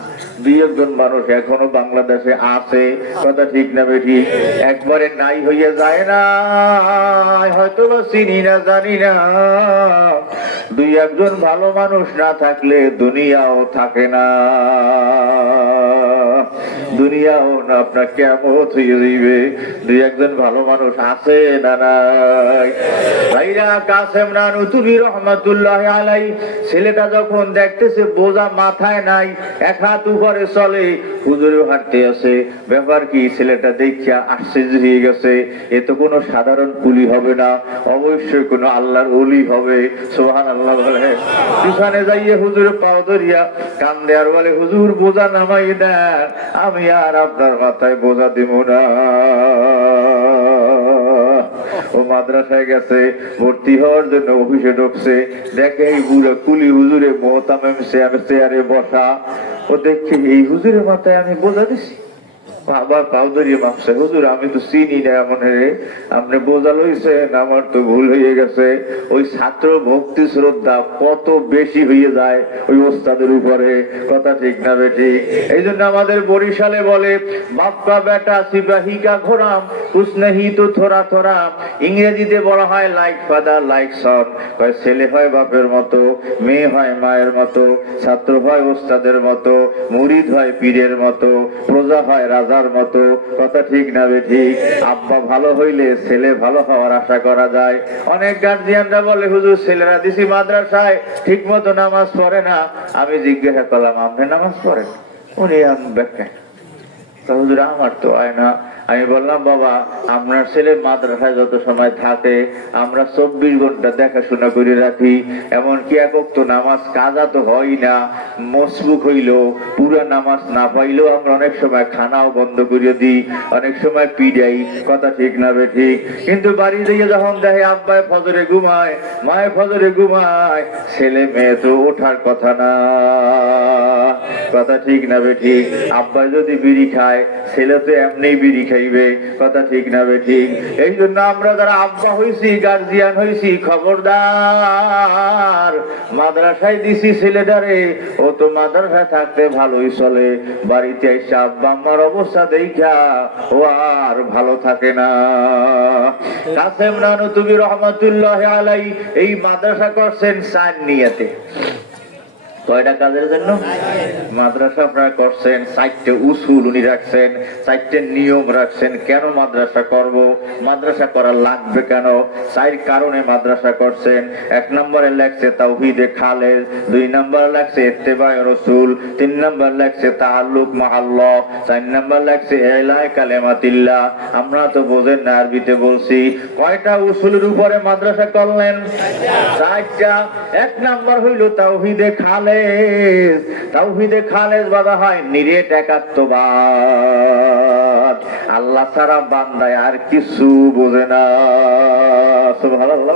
দুই একজন মানুষ এখনো বাংলাদেশে আছে। কথা ঠিক না বেঠিক? একবারে নাই হইয়া যায় না, হয়তো বা চিনি না, জানি না। দুই একজন ভালো মানুষ না থাকলে দুনিয়াও থাকে না, দুনিয়াও না আপনার কিয়ামত হয়ে যাইবে। দুই একজন ভালো মানুষ আছে না নাই? ভাইরা কাসেম নানুতুবি রহমাতুল্লাহ আলাই ছেলেটা যখন দেখতেছে বোঝা মাথায় নাই, এক হাত উপরে চলে, হুজুরে হাঁটতে আছে, ব্যাপার কি? ছেলেটা দেখিয়া আশ্চর্য হয়ে গেছে, এ তো কোনো সাধারণ কুলি হবে না, অবশ্যই কোনো আল্লাহর ওলি হবে। সুবহানাল্লাহ বলে। পিছনে যাইয়ে হুজুর পাও ধরিয়া কান্দে আর বলে হুজুর বোঝা নামাই দেন, আমি আর আপনার মাথায় বোঝা দিব না। ও মাদ্রাসায় গেছে, ভর্তি হওয়ার জন্য অফিসে ঢুকছে, দেখে এই বুড়ো কুলি হুজুরে মোহতামেম চেয়ারে বসা। ও দেখছে এই হুজুরের মাথায় আমি বোঝা দিছি। আবার পাও ধরিয়ে মাপছে, হুজুর আমি তো চিনি না, এমন আপনি বোঝা লইছেন, আমার তো ভুল হয়ে গেছে। ওই ছাত্র ভক্তি শ্রদ্ধা কত বেশি হয়ে যায় ওই ওস্তাদের উপরে। কথা ঠিক না বেঠিক? এই জন্য আমাদের বরিশালে বলে বাপ্পা বেটা সিপাহী কা ঘোরাম কুছ নেহি তো থোড়া থোড়া। ইংরেজিতে বলা হয় লাইক ফাদার লাইক সন। ছেলে হয় বাপের মতো, মেয়ে হয় মায়ের মতো, ছাত্র হয় ওস্তাদের মতো, মুরিদ হয় পীরের মতো, প্রজা হয় রাজার মতো। কথা ঠিক না বেঠিক? আব্বা ভালো হইলে ছেলে ভালো হওয়ার আশা করা যায়। অনেক গার্জিয়ানরা বলে হুজুর ছেলেরা দিছি মাদ্রাসায় ঠিক মতো নামাজ পড়ে না। আমি জিজ্ঞাসা করলাম আপনি নামাজ পড়েন? উনি ব্যাখ্যা হুজুর আমার তো হয় না, আমি বললাম, বাবা আপনার ছেলে মাদ্রাসায় যত সময় থাকে আমরা 24 ঘন্টা দেখাশোনা করে রাখি, এমনকি একক তো নামাজ কাজা তো হয় না, মসবুক হইল পুরা নামাজ না পাইলেও আমরা অনেক সময় খানাও বন্ধ করে দিই, অনেক সময় পিড়াই, কথা ঠিক না ঠিক? কিন্তু বাড়ি দিয়ে যখন দেখে আব্বায় ফজরে ঘুমায়, মায়ে ফজরে ঘুমায়, ছেলে মেয়ে তো ওঠার কথা না, কথা ঠিক না ঠিক? আব্বা যদি বিড়ি খায় ছেলে তো এমনি বিড়ি খাইবে, কথা ঠিক না ঠিক? এই জন্য আমরা যারা আব্বা হইছি, গার্জিয়ান হইছি, খবরদার, মাদ্রাসায় দিছি ছেলেটারে, ও তো মাদ্রাসায় থাকতে ভালোই চলে, বাড়িতে এসে আব্বা আম্মার অবস্থা দেখা ও আর ভালো থাকে না। কাসেম নানুতুবি রহমাতুল্লাহ আলাই এই মাদ্রাসা করছেন 4 নিয়তে। কয়টা কাজের জন্য মাদ্রাসা আপনারা করছেন? 4টে উসুল উনি রাখছেন, 4টে নিয়ম রাখছেন। কেন মাদ্রাসা করব, মাদ্রাসা করা লাগবে কেন? 4 কারণে মাদ্রাসা করছেন। 1 নম্বরে লেখছে তাওহীদে খালেস, 2 নম্বরে লেখছে ইত্তেবায়ে রাসূল, 3 নম্বরে লেখছে তাআল্লুক মা আল্লাহ, 4 নম্বরে লেখছে ইলা কালিমাতিল্লাহ। আমরা তো বোঝেন না, আরবিতে বলছি। কয়টা উসুলের উপরে মাদ্রাসা করলেন? 4টা। 1 নম্বর হইল তাওহীদে খালেস। তাওহীদে খালেস বলা হয় নিরেট একাত্মবাদ, আল্লাহ ছাড়া বান্দায় আর কিছু বোঝে না। সুবহানাল্লাহ।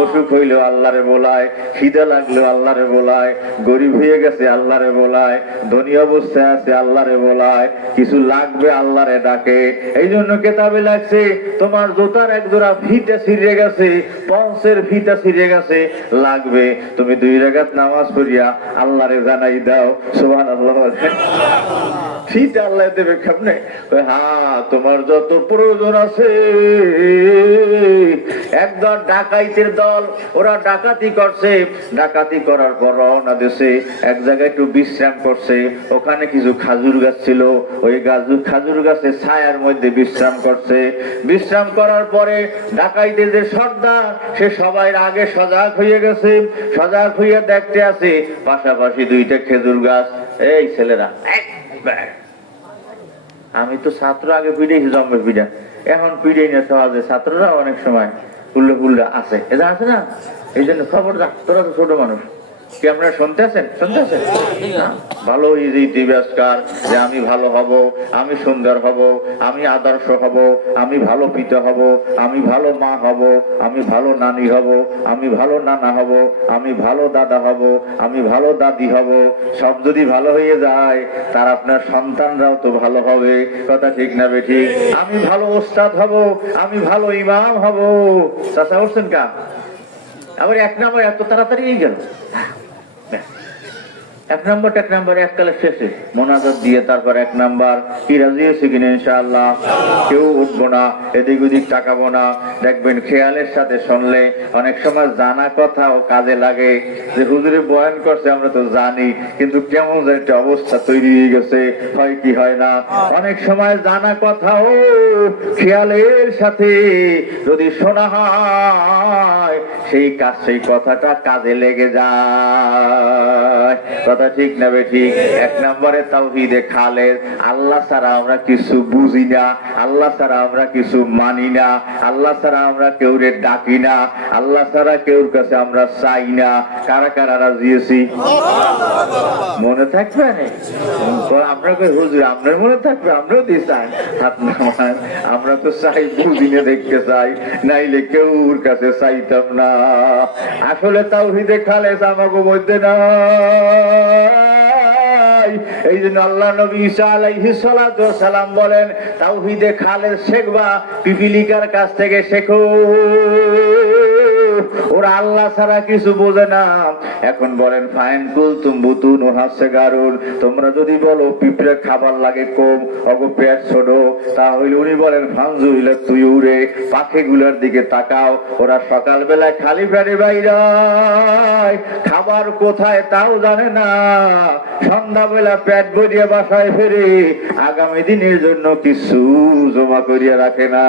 অসুখ হইলেও আল্লাহরে বলায়, খিদা লাগলেও আল্লাহরে বলায়, গরিব হয়ে গেছে আল্লাহরে বলায়, ধনী অবস্থায় আছে আল্লাহরে বলায়, কিছু লাগবে আল্লাহরে ডাকে। এই জন্য কেতাবে লাগছে তোমার জুতার 1 জোড়া ফিতা ছিঁড়ে গেছে, পঞ্চের ফিতা ছিঁড়ে গেছে, লাগবে, তুমি 2 রাকাত নামাজ পড়িয়া আল্লাহরে জানাই দাও। সুবহানাল্লাহ। ফিতা আল্লাহ দেবে কেমনে? হ্যাঁ, তোমার যত প্রয়োজন আছে। একদল ডাকাইতের দল, ওরা ডাকাতি করছে, ডাকাতি করার পর রওনা দিয়েছে, এক জায়গায় একটু বিশ্রাম করছে, ওখানে কিছু খাজুর গাছ ছিল, ওই খাজুর গাছের ছায়ার মধ্যে বিশ্রাম করছে। বিশ্রাম করার পরে ডাকাইতের যে সর্দার, সে সবাই আগে সজাগ হয়ে গেছে, সজাগ হইয়া দেখতে আছে পাশাপাশি 2টা খেজুর গাছ। এই ছেলেরা, আমি তো ছাত্র আগে পিড়েছি, জম্মের পিড়া, এখন পিড়েই না সহজে, ছাত্ররা অনেক সময় উল্লে পুল্লে আছে, এটা আছে না? এই জন্য খবর রাখ, তোরা তো ছোট মানুষ, কি আপনারা শুনতে আছেন? শুনতে আছেন? ভালো ইতিবাচকার যে আমি ভালো হব, আমি সুন্দর হব, আমি আদর্শ হব, আমি ভালো পিতা হব, আমি ভালো মা হব, আমি ভালো নানি হব, আমি ভালো নানা হব, আমি ভালো দাদা হব, আমি ভালো দাদি হব। সব যদি ভালো হয়ে যায় তার আপনার সন্তানরাও তো ভালো হবে, কথা ঠিক না বেঠিক? আমি ভালো ওস্তাদ হব, আমি ভালো ইমাম হব। চাচা বলছেন কা? আবার 1 নম্বর এত তাড়াতাড়ি গেল। 1 নম্বর এককালে শেষে মোনাজাত দিয়ে তারপর 1 নম্বর কি রাজি হয়েছে কিনা ইনশাআল্লাহ? কেউ উঠবো না, এদিক ওদিক তাকাবো না। দেখবেন খেয়ালের সাথে শুনলে অনেক সময় জানা কথাও কাজে লাগে, যে হুজুরে বয়ান করছে আমরা তো জানি, কিন্তু কেমন যে একটা অবস্থা তৈরি হয়ে গেছে, হয় কি হয় না। অনেক সময় জানা কথাও খেয়ালের সাথে যদি শোনা হয়, সেই কথাটা কাজে লেগে যায়, কথা ঠিক না ঠিক? 1 নম্বরে তাওহীদে খালেস, আল্লাহ ছাড়া আমরা কিছু বুঝি না, আল্লাহ ছাড়া আমরা কিছু মানি না, আল্লাহ ছাড়া আমরা কেউরে ডাকি না, আল্লাহ ছাড়া কেউর কাছে আমরা চাই না। কারা কারা রাজি আছি? মনে থাকবে আপনাকে হুজুর, আপনার মনে থাকবে? আমরাও দিয়ে চাই, হাত নামান। আমরা তো চাই, বুঝি না দেখতে চাই, নাইলে কেউর কাছে চাইতাম না। আসলে তাওহীদে খালেস আমাকে মধ্যে না। এই জন্য আল্লাহ নবী ঈসা আলাইহিস সালাতু ওয়াস সালাম বলেন, তাওহীদে খালেস শিখবা পিপিলিকার কাছ থেকে শেখো, ওরা আল্লাহ ছাড়া কিছু বোঝে না। এখন বলেন ফাইন কুল তুমবুতুন ও হাসে গারুন, তোমরা যদি বলো পিঁপড়ে খাবার লাগে কম, অগো পেট ছোট, তাহলে উনি বলেন ফানজুরিলা তুইউরে, পাখিগুলোর দিকে তাকাও, ওরা সকালবেলা খালি পেটে বাইরে, খাবার কোথায় তাও জানে না, সন্ধ্যাবেলা পেট ভরিয়ে বাসায় ফেরে, আগামী দিনের জন্য কিছু জমা করিয়া রাখে না।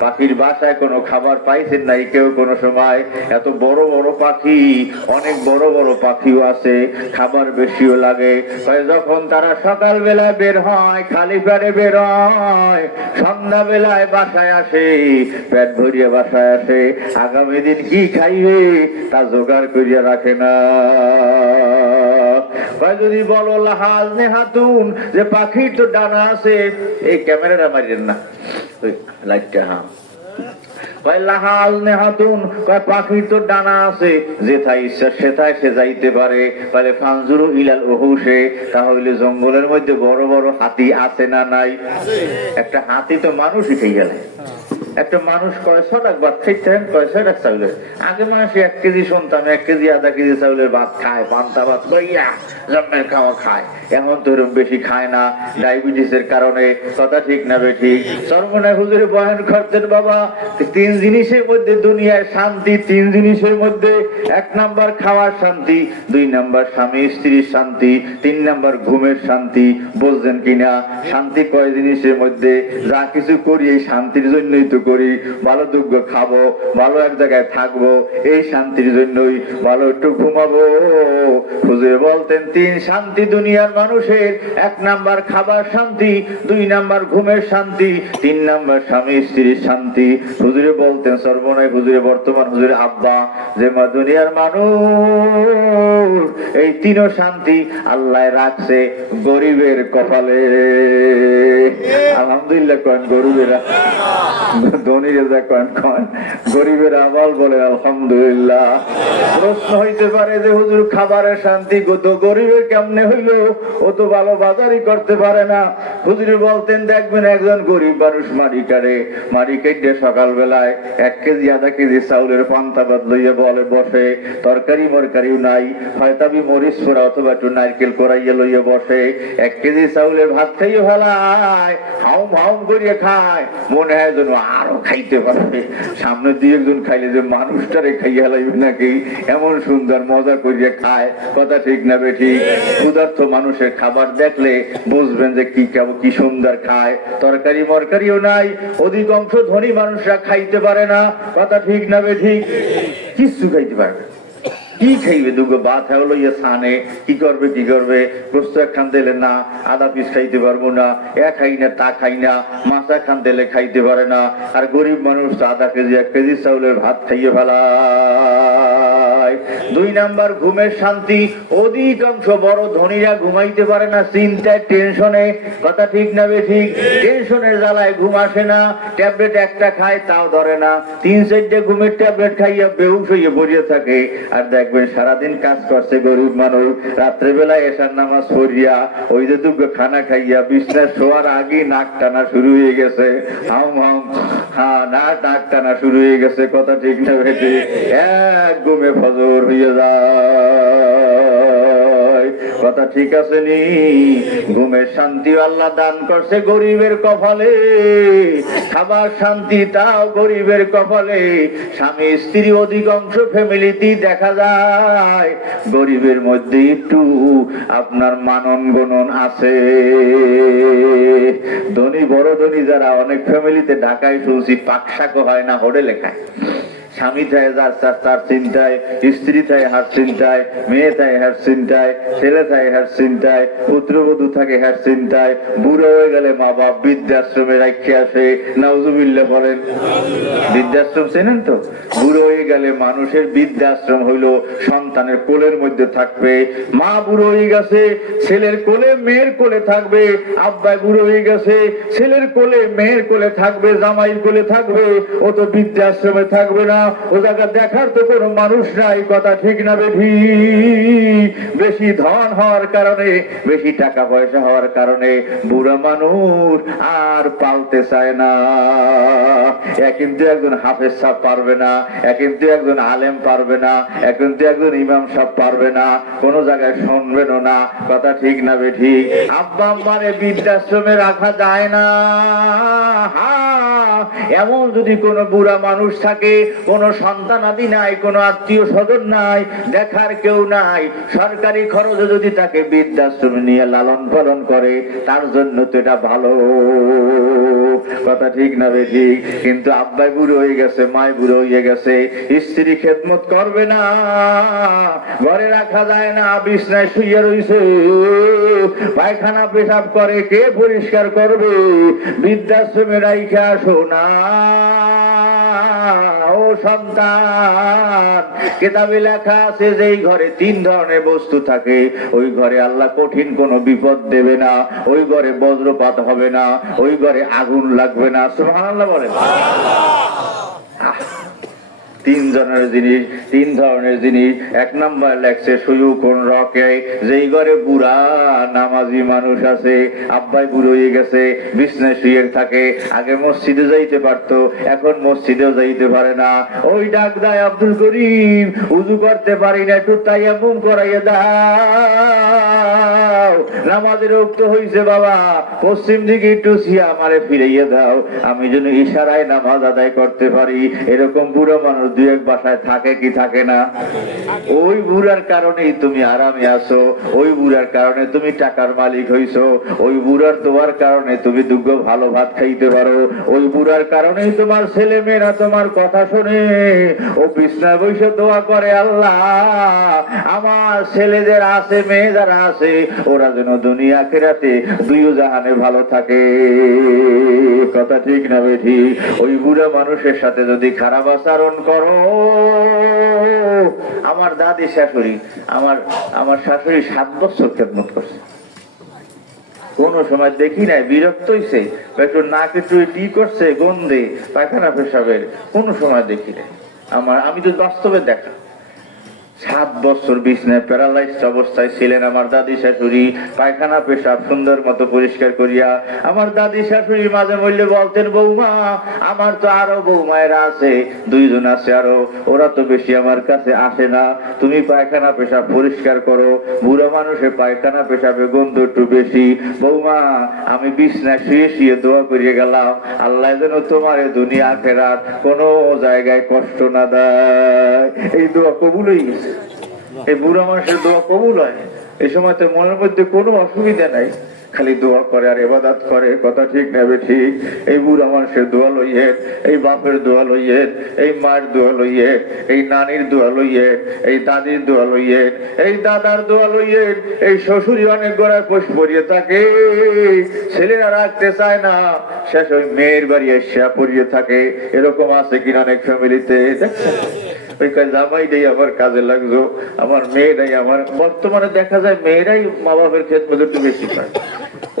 পাখির বাসায় কোনো খাবার পাইছেন নাই কেউ কোনো সময়? সময় এত বড় বড় পাখি, অনেক বড় বড় পাখিও আছে, খাবার বেশিও লাগে। যখন তারা সকাল বেলায় বের হয়, খালি পেটে বের হয়, সন্ধ্যা বেলায় বাসায় আসে, পেট ভরিয়ে বাসায় আসে, আগামী দিন কি খাইবে তা জোগাড় করিয়া রাখে না। যদি বলো লাহাজ নেহাতুন, যে পাখির তো ডানা আছে, এই ক্যামেরাটা মারিয়েন না, ওই লাইটটা, হ্যাঁ, পাখির তো ডানা আছে, যেথায় ইচ্ছা সেথায় সে যাইতে পারে। তাহলে ফানজুরু ইলাল উহুশে, তাহলে জঙ্গলের মধ্যে বড় বড় হাতি আছে না নাই? একটা হাতি তো মানুষই খেয়ে গেলে। একটা মানুষ কয়শো টাক ভাত খাইতেন, কয়শো টাক চাউলের। আগে মানুষ 1 কেজি শুনতাম 1 কেজি আধা কেজি চাউলের ভাত খায়, পান্তা ভাত কইয়া জন্মের খাওয়া খায়। এখন তো এরকম বেশি খায় না, ডায়াবেটিসের কারণে। কথা ঠিক না বেঠিক? সর্বনায় হুজুরে বয়ান করতেন, বাবা 3 জিনিসের মধ্যে দুনিয়ায় শান্তি, 3 জিনিসের মধ্যে 1 নাম্বার খাওয়ার শান্তি, 2 নাম্বার স্বামী স্ত্রীর শান্তি, 3 নাম্বার ঘুমের শান্তি। বুঝলেন কিনা? শান্তি কয় জিনিসের মধ্যে? যা কিছু করি এই শান্তির জন্যই তো করি। ভালো দুগ্গ খাবো, ভালো এক জায়গায় থাকবো, এই শান্তির জন্যই। ভালো একটু ঘুমাবো। হুজুরে বলতেন 3 শান্তি দুনিয়ার মানুষের। 1 নাম্বার খাবার শান্তি, 2 নাম্বার ঘুমের শান্তি, 3 নাম্বার স্বামী স্ত্রীর শান্তি। হুজুরে বলতেন, সর্বনায় হুজুরে বর্তমান হুজুরে আব্বা, যে দুনিয়ার মানুষ এই 3 শান্তি আল্লাহ রাখছে গরিবের কপালে। আলহামদুলিল্লাহ কন, গরিবেরা, ধনীরা যা কন কন, গরিবেরা আবাল বলে আলহামদুলিল্লাহ। প্রশ্ন হইতে পারে যে হুজুর খাবারের শান্তি তো গরিবের কেমনে হইল? ও তো ভালো বাজারই করতে পারে না। হুজুরে বলতেন, দেখবেন একজন গরিব মানুষ মারি কাটে, মারি কেটে সকাল বেলায় 1 কেজি আধা কেজি চাউলের পান্তা ভাত লইয়া বলে বসে, তরকারি মরকারিও নাই, হয়তো আমি মরিচ পোড়া অথবা একটু নারকেল কোরাইয়া লইয়া বসে, 1 কেজি চাউলের ভাত খাইয়ে ফেলায়, হাউম হাউম করিয়া খায়, মনে হয় যেন আরো খাইতে পারবে। সামনে 2-1 খাইলে যে মানুষটারে খাইয়া ফেলাইবে নাকি, এমন সুন্দর মজা করিয়া খায়। কথা ঠিক না বেঠিক? ক্ষুধার্ত মানুষের খাবার দেখলে বুঝবেন যে কি খাবো, কি সুন্দর খায়। তরকারি মরকারিও নাই, অধিকাংশ ধনী মানুষরা খাইতে পারে না। কথা ঠিক না বেঠিক? কিচ্ছু খাইতে পারে না। কি খাইবে? 2 ভাত হলো ইয়ে সানে, কি করবে কি করবে? গোস্ত 1 খান দিলে না, আধা পিস খাইতে পারবো না, এ খাই না তা খাই না, মাছ 1 খান দিলে খাইতে পারে না। আর গরিব মানুষ তো আধা কেজি 1 কেজি চাউলের ভাত খাইয়ে ফেলায়। 2 নাম্বার ঘুমের শান্তি, অধিকাংশ বড় ধনীরা ঘুমাইতে পারে না চিন্তায়, টেনশনে। কথা ঠিক না বেঠিক? টেনশনের জ্বালায় ঘুম আসে না, ট্যাবলেট 1টা খায় তাও ধরে না, 3-4টে ঘুমের ট্যাবলেট খাইয়া বেহুশ হইয়া পড়িয়া থাকে। আর দেখবেন সারাদিন কাজ করছে গরিব মানুষ, রাত্রেবেলায় এশার নামাজ পড়িয়া ওই যে 2 খানা খাইয়া বিছনায় শোয়ার আগে নাক টানা শুরু হয়ে গেছে, হাম হাম, হ্যাঁ নাক টানা শুরু হয়ে গেছে। কথা ঠিক না বেঠে? এক ঘুমে ফজর হইয়া যায়। কথা ঠিক আছে নি? ঘুমের শান্তি আল্লাহ দান করছে গরিবের কপালে, খাবার শান্তি তাও গরিবের কপালে। স্বামী স্ত্রী অধিকাংশ ফ্যামিলিতেই দেখা যায় গরিবের মধ্যে একটু আপনার মানন গণন আছে। ধনী বড় ধনী যারা, অনেক ফ্যামিলিতে ঢাকায় শুনছি পাকশাক হয় না, হোটেলে খায়। স্বামী থাকে তার চিন্তায়, স্ত্রী থাকে হার চিন্তায়, মেয়ে থাকে হার চিন্তায়, ছেলে থাকে হার চিন্তায়, পুত্রবধূ থাকে হার চিন্তায়। বুড়ো হয়ে গেলে মা বাপ বৃদ্ধাশ্রমে রাখে আসে। নাউজুবিল্লাহ বলেন। বৃদ্ধাশ্রম চেনেন তো? বুড়ো হয়ে গেলে মানুষের বৃদ্ধাশ্রম হইল সন্তানের কোলের মধ্যে থাকবে। মা বুড়ো হয়ে গেছে, ছেলের কোলে মেয়ের কোলে থাকবে। আব্বাই বুড়ো হয়ে গেছে, ছেলের কোলে মেয়ের কোলে থাকবে, জামাইয়ের কোলে থাকবে। ও তো বৃদ্ধাশ্রমে থাকবে না, ও জায়গা দেখার তো কোনো মানুষ নাই। কথা ঠিক না বেঠি? বেশি ধন হওয়ার কারণে, বেশি টাকা পয়সা হওয়ার কারণে বুড়া মানুষ আর পালতে চায় না। কিন্তু একজন হাফেজ সাহেব পারবে না, কিন্তু একজন আলেম পারবে না, কিন্তু একজন ইমাম সাহেব পারবে না, কোন জায়গায় শুনবেনও না। কথা ঠিক না বেঠি? আব্বা আম্মারে বৃদ্ধাশ্রমে রাখা যায় না। এমন যদি কোনো বুড়া মানুষ থাকে, কোন সন্তান আদি নাই, কোন আত্মীয় স্বজন নাই, দেখার কেউ নাই, সরকারি খরচে যদি তাকে বৃদ্ধাশ্রমে নিয়ে লালন পালন করে, তার জন্য তো এটা ভালো। কথা ঠিক না বেঠিক? কিন্তু আব্বাই বুড়ো হয়ে গেছে, মায় বুড়ো হয়ে গেছে, স্ত্রী খেদমত করবে না, ঘরে রাখা যায় না, বিছনায় শুয়ে রইছে, পায়খানা পেশাব করে, কে পরিষ্কার করবে? বৃদ্ধাশ্রমে রাইখা আসো না ও সন্তান। কিতাবে লেখা আছে যে এই ঘরে 3 ধরনের বস্তু থাকে, ওই ঘরে আল্লাহ কঠিন কোনো বিপদ দেবে না, ওই ঘরে বজ্রপাত হবে না, ওই ঘরে আগুন লাগবে না। সুবহানাল্লাহ বলেন। 3 ধরনের জিনিস। 1 নম্বর লেখছে সুয়ুকুন রকে, যেই ঘরে বুড়া নামাজি মানুষ আছে, আব্বাই বুড়ো হয়ে গেছে, বিছনায় শুয়ে থাকে, আগে মসজিদে যাইতে পারতো, এখন মসজিদেও যাইতে পারে না, ওই ডাক দেয়, আব্দুল করিম উযু করতে পারি না, একটু তায়াম্মুম করাইয়া দাও, নামাজের ওয়াক্ত হইছে বাবা, পশ্চিম দিকে একটু সিয়া আমারে ফিরাইয়া দাও, আমি যেন ইশারায় নামাজ আদায় করতে পারি। এরকম বুড়া মানুষ 2-1 বাসায় থাকে কি থাকে না? ওই বুড়ার কারণেই তুমি আরামে আছো, ওই বুড়ার কারণে তুমি টাকার মালিক হইছো, ওই বুড়ার দোয়ার কারণে তুমি দুগ্গ ভালো ভাত খাইতে পারো, ওই বুড়ার কারণেই তোমার ছেলে মেয়েরা তোমার কথা শুনে ও বিছনায় বসে দোয়া করে, আল্লাহ আমার ছেলেদের আছে, মেয়ে যারা আছে, ওরা যেন দুনিয়া আখিরাতে 2 জাহানে ভালো থাকে। কথা ঠিক না বেঠিক? ওই বুড়া মানুষের সাথে যদি খারাপ আচরণ করো, আমার দাদি শাশুড়ি, আমার শাশুড়ি 7 বছর খেদমত করছে, কোন সময় দেখি নাই বিরক্ত হইছে, একটু নাক একটু টি করছে গন্ধে পায়খানা পেশাবের, কোন সময় দেখি নাই। আমি তো বাস্তবে দেখা। 7 বছর বিছনায় প্যারালাইজড অবস্থায় ছিলেন আমার দাদি শাশুড়ি, পায়খানা পেশাব সুন্দর মতো পরিষ্কার করিয়া। আমার দাদি শাশুড়ি মাঝে মধ্যে বলতেন, বৌমা আমার তো আরো বৌমায়েরা আছে, 2 জন আছে আরো, ওরা তো বেশি আমার কাছে আসে না, তুমি পায়খানা পেশাব পরিষ্কার করো, বুড়া মানুষের পায়খানা পেশাবে গন্ধ একটু বেশি, বৌমা আমি বিছনায় শুয়ে শুয়ে দোয়া করিয়ে গেলাম, আল্লাহ যেন তোমার দুনিয়া আখিরাত কোনো জায়গায় কষ্ট না দেয়। এই দোয়া কবুল হয়ে গেছে। এই বুড়া মানুষের দোয়া কবুল হয়। এই সময় তো মনের মধ্যে কোনো অসুবিধা নাই, খালি দোয়া করে আর ইবাদত করে। কথা ঠিক নেবে ঠিক? এই বুড়া মানুষের দোয়া লইয়ে, এই বাপের দোয়া লইয়ে, এই মায়ের দোয়া লইয়ে, এই নানির দোয়া লইয়ে, এই দাদির দোয়া লইয়ে, এই দাদার দোয়া লইয়ে, এই শ্বশুরি অনেক গোড়ায় পোষ পড়িয়ে থাকে, ছেলেরা রাখতে চায় না, শেষ ওই মেয়ের বাড়ি এসে পড়িয়ে থাকে। এরকম আছে কিনা অনেক ফ্যামিলিতে, দেখছেন? ওই জামাই দেই আমার কাজে লাগলো, আমার মেয়েরাই, আমার বর্তমানে দেখা যায় মেয়েরাই মা বাপের খেদমত একটু বেশি পায়।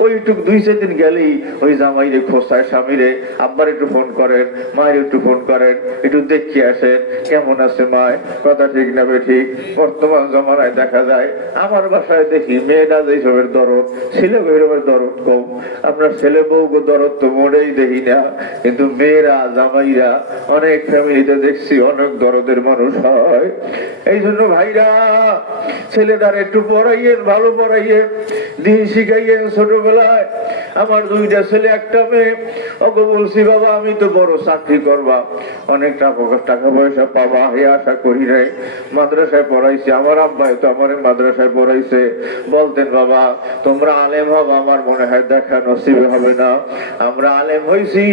ওই একটু 2-4 দিন গেলেই ওই জামাই রে খোঁচায় স্বামীরে, আব্বার একটু ফোন করেন, মায়ের একটু ফোন করেন, একটু দেখিয়ে আসেন কেমন আছে মায়। কথা ঠিক না ঠিক? বর্তমান জমানায় দেখা যায়, আমার বাসায় দেখি মেয়েরা যে সবের দরদ, ছেলে বউয়ের দরদ কম। আপনার ছেলে বউ দরদ তো মোটেই দেখি না, কিন্তু মেয়েরা জামাইরা অনেক ফ্যামিলিতে দেখছি অনেক দরদের মানুষ হয়। এই জন্য ভাইরা ছেলেটার একটু পড়াইয়েন, ভালো পড়াইয়েন, দিন শিখাইয়েন। ছোটবেলায় আমার 2টা ছেলে 1টা মেয়ে, ওকে বলছি বাবা আমি তো বড় চাকরি করবা, অনেক টাকা পয়সা পাবা, এ আশা করি নাই। মাদ্রাসায় পড়াইছি, আমার আব্বাই তো আমার মাদ্রাসায় পড়াইছে। বলতেন বাবা তোমরা আলেম হবা, আমার মনে হয় দেখা নসিবে হবে না। আমরা আলেম হইছি,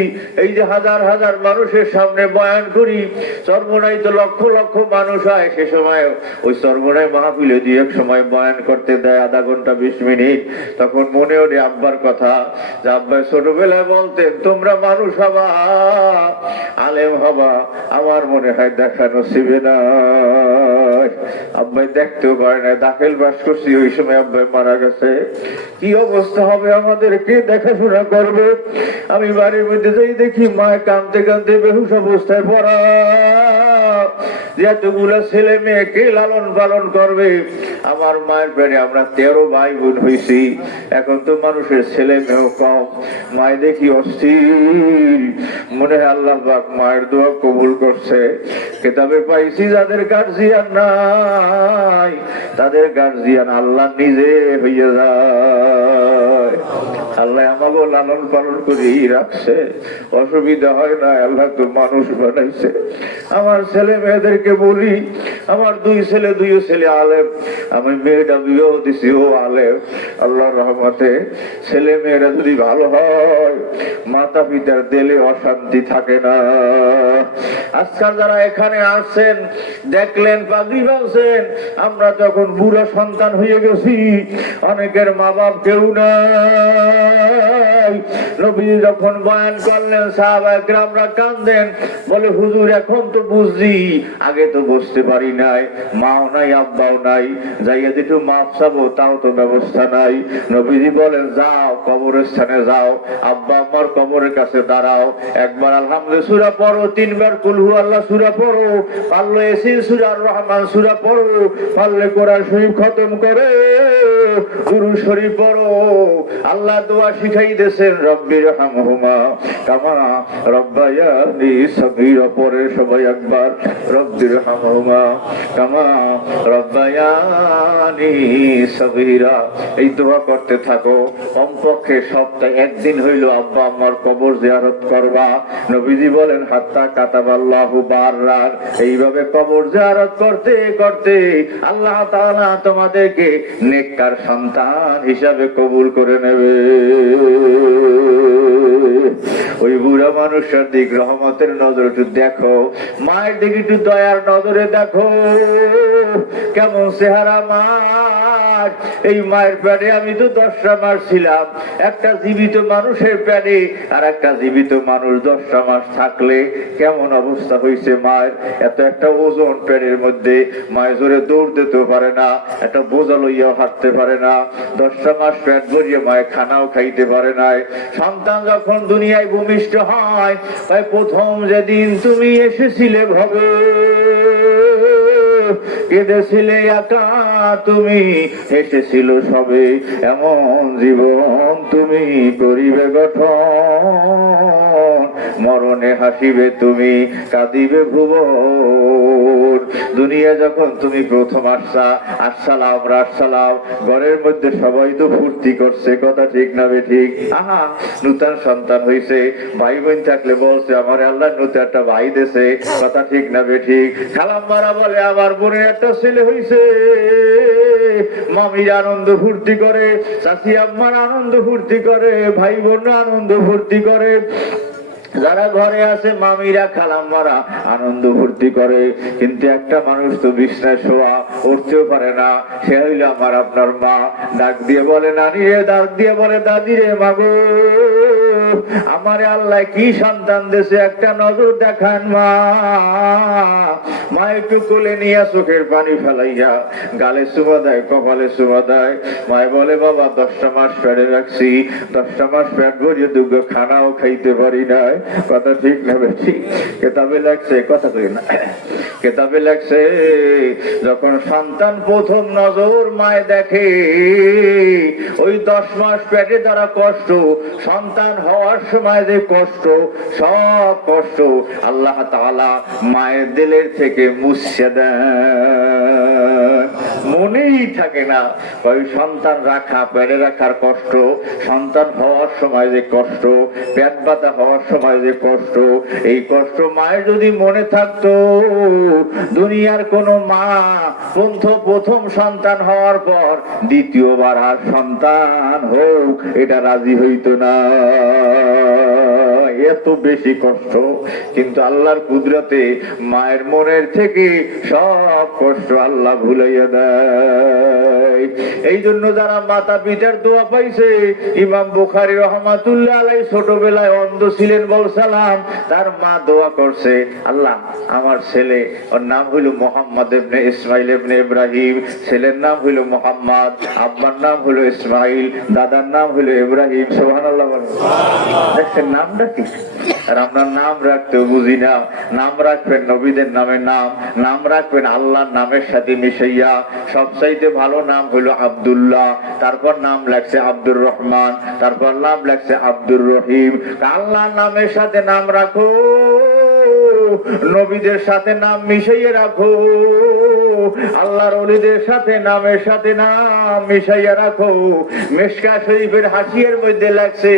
এই যে হাজার হাজার মানুষের সামনে বয়ান করি, চরমোনাই তো লক্ষ লক্ষ মানুষ হয়, সে সময় ওই চরমোনাই মাহফিলে 2-1 সময় বয়ান করতে দেয় 1/2 ঘন্টা 20 মিনিট। তখন মনে ওঠে আব্বার কথা, যে আব্বা ছোটবেলায় বলতেন তোমরা মানুষ হবা, আলেম হবা, আমার মনে হয় দেখা নসিবে না। আব্বাই দেখতেও পারে না, দাখিল পাস করছি, ওই সময় আব্বাই মারা গেছে। কি অবস্থা হবে আমাদের, কে দেখাশোনা করবে? আমি বাড়ির মধ্যে যাই দেখি মায় কাঁদতে কাঁদতে বেহুশ অবস্থায় পড়া, এতগুলা ছেলে মেয়ে কে লালন পালন করবে? আমার মায়ের পেটে আমরা 13 ভাই বোন হয়েছি, এখন তো মানুষের ছেলে মেয়েও কম। মায় দেখি অস্থির, মনে হয় আল্লাহ পাক মায়ের দোয়া কবুল করছে। কিতাবে পাইছি যাদের গার্জিয়ান নাই, তাদের গার্জিয়ান আল্লাহ নিজে হইয়া যায়। আল্লাহ আমাকে লালন পালন করে রাখছে, অসুবিধা হয় না। আল্লাহ তো মানুষ বানাইছে। আমার ছেলে মেয়েদেরকে আপনাদেরকে বলি, আমার দুই ছেলে আলেম, আমি মেয়েটা বিয়েও দিছি, ও আলেম। আল্লাহর রহমতে ছেলে মেয়েরা যদি ভালো হয়, মাতা পিতার দিলে অশান্তি থাকে না। আজকাল যারা এখানে আসছেন, দেখলেন পাগড়ি বাঁধছেন, আমরা যখন বুড়ো সন্তান হয়ে গেছি, অনেকের মা বাপ কেউ নাই। নবী যখন বয়ান করলেন, সাহাবায়ে কেরামরা কাঁদেন, বলে হুজুর এখন তো বুঝছি, আগে তো বুঝতে পারি নাই, মাও নাই আব্বাও নাই, যাইয়া যেটু মাপ চাবো তাও তো ব্যবস্থা নাই। নবীজি বলেন, যাও কবরস্থানে যাও, আব্বা আম্মার কবরের কাছে দাঁড়াও, একবার আলহামদুলিল্লাহ সূরা পড়ো, তিনবার কুল হু আল্লাহ সূরা পড়ো, পারলে ইয়াসিন সূরা আর রহমান সূরা পড়ো, পারলে কোরআন শরীফ খতম করে দুরূদ শরীফ পড়ো। আল্লাহ দোয়া শিখাই দিয়েছেন, রব্বির হামহুমা কামা রব্বায়ানি সগীরা। পরে সবাই একবার রব্বির হামহুমা কামা রব্বায়ানি সগীরা, এই দোয়া করতে থাকো। কমপক্ষে সপ্তাহে একদিন হইলো আব্বা আম্মার কবর জিয়ারত করবা। নবীজি বলেন, হাত্তা কাতাবাল্লাহু বাররান, এইভাবে কবর জিয়ারত করতে করতে আল্লাহ তাআলা তোমাদেরকে নেককার সন্তান হিসাবে কবুল করে নেবে। ওই বুড়া মানুষের দিক রহমতের নজর একটু দেখো, মায়ের দিকে একটু দয়ার নজরে দেখো, কেমন চেহারা মার। এই মায়ের পেটে আমি তো 10টা মাস ছিলাম। একটা জীবিত মানুষের পেটে আর একটা জীবিত মানুষ 10টা মাস থাকলে কেমন অবস্থা হয়েছে মায়ের। এত একটা ওজন পেটের মধ্যে, মায়ের জোরে দৌড় দিতে পারে না, একটা বোঝা লইয়াও হাঁটতে পারে না, 10টা মাস পেট ভরিয়ে মায়ের খানাও খাইতে পারে নাই। সন্তান যখন দুনিয়ায় ভূমিষ্ঠ হয়, তাই প্রথম যেদিন তুমি এসেছিলে ভবে, কেঁদেছিলে একা তুমি, হেসেছিল সবে, এমন জীবন তুমি করিবে গঠন, মরণে হাসিবে তুমি, কাঁদিবে ভুবন। দুনিয়া যখন তুমি প্রথম আসছা, আসসালাম রাসসালাম, ঘরের মধ্যে সবাই তো ফুর্তি করছে, কথা ঠিক না বেঠিক? আহা, নূতন সন্তান হইছে, ভাই বোন থাকলে বলছে আমার আল্লাহ নতুন একটা ভাই দেছে, কথা ঠিক না বেঠিক? খালাম্মারা বলে আমার বোনের একটা ছেলে হইছে, মামির আনন্দ ফুর্তি করে, চাচি আম্মার আনন্দ ফুর্তি করে, ভাই বোন আনন্দ ফুর্তি করে, যারা ঘরে আছে মামিরা খালাম্মারা আনন্দ ফুর্তি করে। কিন্তু একটা মানুষ তো বিছনায় শোয়া, উঠতেও পারে না, সে হইল আমার আপনার মা। ডাক দিয়ে বলে নানি রে, ডাক দিয়ে বলে দাদি রে, মাগো আমারে আল্লাহ কি সন্তান দেশে, একটা নজর দেখান মা। মা একটু কোলে নিয়ে চোখের পানি ফেলাইয়া গালে চুমা দেয়, কপালে চুমা দেয়। মায় বলে বাবা 10টা মাস পেটে রাখছি, 10টা মাস পেট ভরিয়ে দুটো খানাও খাইতে পারি নাই, কথা ঠিক না বেশি? কেতাবে লাগছে, কথা কই না, কেতাবে লাগছে যখন সন্তান প্রথম নজর মায় দেখে, ওই 10 মাস পেটে দ্বারা কষ্ট, সন্তান হওয়ার সময় যে কষ্ট, সব কষ্ট আল্লাহ তাআলা মায়ের দিলের থেকে মুছে দেন, মনেই থাকে না। ওই সন্তান রাখা, পেটে রাখার কষ্ট, সন্তান হওয়ার সময় যে কষ্ট, পেট ব্যথা হওয়ার সময় যে কষ্ট, এই কষ্ট মায়ের যদি মনে থাকতো, দুনিয়ার কোন মা প্রথম সন্তান হওয়ার পর দ্বিতীয়বার আর সন্তান হোক এটা রাজি হইতো না, এত বেশি কষ্ট। কিন্তু আল্লাহর কুদরতে মায়ের মনের থেকে সব কষ্ট আল্লাহ ভুলাইয়া দেয়। এই জন্য যারা মাতা পিতার দোয়া পাইছে, ইমাম বুখারী রহমাতুল্লাহ আলাইহি ছোটবেলায় অন্ধ ছিলেন বলসালাম, তার মা দোয়া করছে, আল্লাহ আমার ছেলে, ওর নাম হইল মোহাম্মদ ইবনে ইসমাইল ইবনে ইব্রাহিম, ছেলের নাম হইল মোহাম্মদ, আব্বার নাম হইল ইসমাইল, দাদার নাম হইল ইব্রাহিম। সুবহানাল্লাহ বলেন। দেখছেন নামটা কি? আর আমরা নাম রাখতে বুঝি না। নাম রাখবেন নবীদের নামে, নাম রাখবেন আল্লাহর নামের সাথে মিশাইয়া। সবচাইতে ভালো নাম হইল আব্দুল্লাহ, তারপর নাম লাগছে আব্দুর রহমান, তারপর নাম লাগছে আব্দুর রহিম। আল্লাহর নামের সাথে নাম রাখো, নবীদের সাথে নাম মিশাইয়ে রাখো, আল্লাহর ওলিদের সাথে নামের সাথে নাম মিশাইয়া রাখো। মিশকাত শরীফের হাসিয়ার মধ্যে লাগছে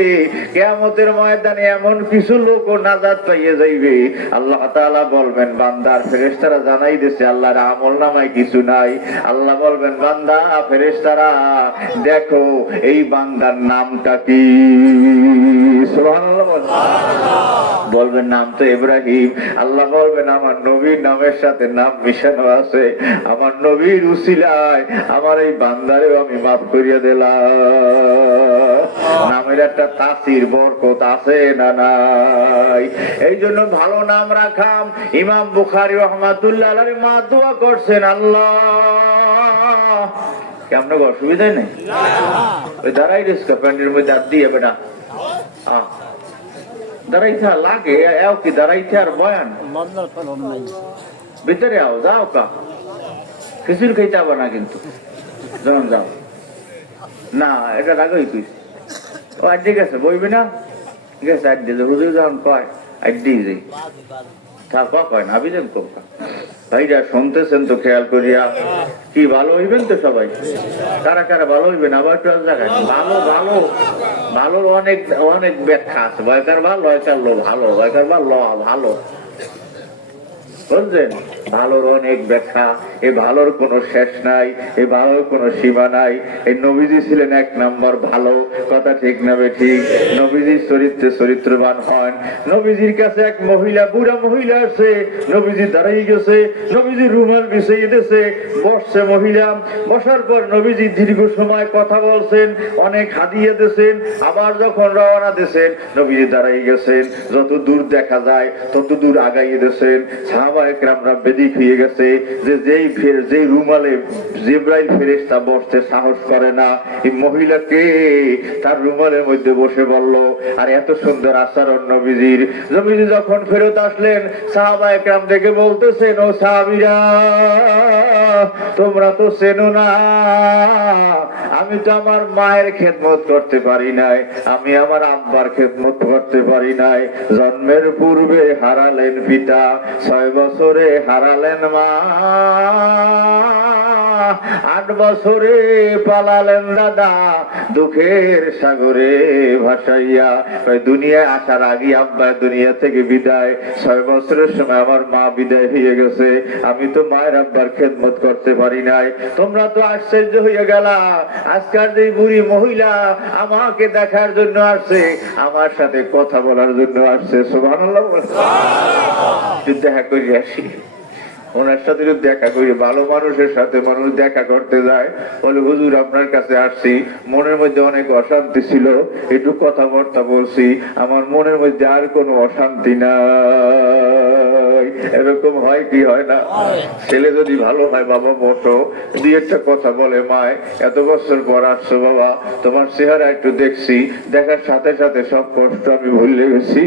কিয়ামতের ময়দানে এমন কিছু লোক নাজাত পাইয়ে যাইবে, আল্লাহ তাআলা বলবেন বান্দার ফেরেশতারা জানাই দিয়েছে আল্লাহর আমলনামায় কিছু নাই। আল্লাহ বলবেন বান্দা ফেরেশতারা দেখো এই বান্দার নামটা কি। সুবহানাল্লাহ বলবেন নাম তো ইব্রাহিম। আল্লাহ বলবেন আমার নবীর নামের সাথে নাম মিশানো আছে, আমার নবীর উসিলায় আমার এই বান্দারেও আমি মাফ করিয়া দিলাম। নামের একটা তাসির বরকত আছে না নাই? এই জন্য ভালো নাম রাখাম। ইমাম বুখারী রাহমাতুল্লাহ আলাইহি মা দোয়া করছেন আল্লাহ কেমন অসুবিধা নেই, ওই দাঁড়াই রিস্কা প্যান্ডের মধ্যে হাত দিয়ে বেটা দাঁড়াইতে লাগে এও কি দাঁড়াইতে আর বয়ান ভিতরে আও যাও কা খিচুড়ি খাইতে হবে না কিন্তু যখন যাও না এটা রাগই তুই ও আড্ডি গেছে বইবি না গেছে আড্ডি হুজুর যখন কয় আড্ডি যাই থাকা কয় না আবিদেন কোকা ভাইরা শুনতেছেন তো খেয়াল করিয়া কি ভালো হইবেন তো সবাই, কারা কারা ভালো হইবেন আবার একটু জায়গায় ভালো ভালো ভালোর অনেক অনেক ব্যাখ্যা আছে, ভয়কার ভালো ভয়কার লো ভালো ভয়কার ভালো ভালো বুঝলেন, ভালোর অনেক ব্যাখ্যা, এই ভালোর কোনো শেষ নাই, এই ভালোর কোনো সীমা নাই। এই নবীজি ছিলেন এক নম্বর ভালো, কথা ঠিক না ঠিক? নবীজির চরিত্রে চরিত্রবান হন। নবীজির কাছে এক মহিলা বুড়া মহিলা আছে, নবীজি দাঁড়াই গেছে, নবীজি রুমাল বিছিয়ে দিয়েছে, বসছে মহিলা, বসার পর নবীজি দীর্ঘ সময় কথা বলছেন, অনেক হাদিয়া দিয়েছেন, আবার যখন রওনা দিয়েছেন নবীজি দাঁড়াই গেছেন, যত দূর দেখা যায় তত দূর আগাইয়ে দিয়েছেন। সাহাবায়ে কেরামরা বেদিক হয়ে গেছে যে যেই রুমালে জিবরাইল ফেরেশতা বসতে সাহস করে না, এই মহিলাকে তার রুমালের মধ্যে বসে বলল। আর এত সুন্দর আচরণ নবীজির। নবীজি যখন ফেরত আসলেন সাহাবায়ে কেরাম দেখে বলতেছেন ও সাহাবীরা তোমরা তো চেনো না, আমি তো আমার মায়ের খেদমত করতে পারি নাই, আমি আমার আব্বার খেদমত করতে পারি নাই। জন্মের পূর্বে হারালেন পিতা, 6 বছরে হারালেন মা, 8 বছরে পালালেন দাদা, দুঃখের সাগরে ভাসাইয়া। দুনিয়ায় আসার আগে আব্বা দুনিয়া থেকে বিদায়, 6 বছরের সময় আমার মা বিদায় হয়ে গেছে, আমি তো মায়ের আব্বার খেদমত করতে পারি নাই। তোমরা তো আশ্চর্য হয়ে গেলা, আজকাল যে বুড়ি মহিলা আমাকে দেখার জন্য আসছে, আমার সাথে কথা বলার জন্য আসছে। সুবহানাল্লাহ দেখা করি আসি, ওনার সাথে দেখা করি। ভালো মানুষের সাথে মানুষ দেখা করতে যায়, বলে হুজুর আপনার কাছে আসছি, মনের মধ্যে অনেক অশান্তি ছিল, একটু কথাবার্তা বলছি, আমার মনের মধ্যে আর কোনো অশান্তি নাই। এরকম হয় কি হয় না? ছেলে যদি ভালো হয় বাবা মোটো 2-1টা কথা বলে, মায় এত বছর পর আসছো বাবা, তোমার চেহারা একটু দেখছি, দেখার সাথে সাথে সব কষ্ট আমি ভুলে গেছি।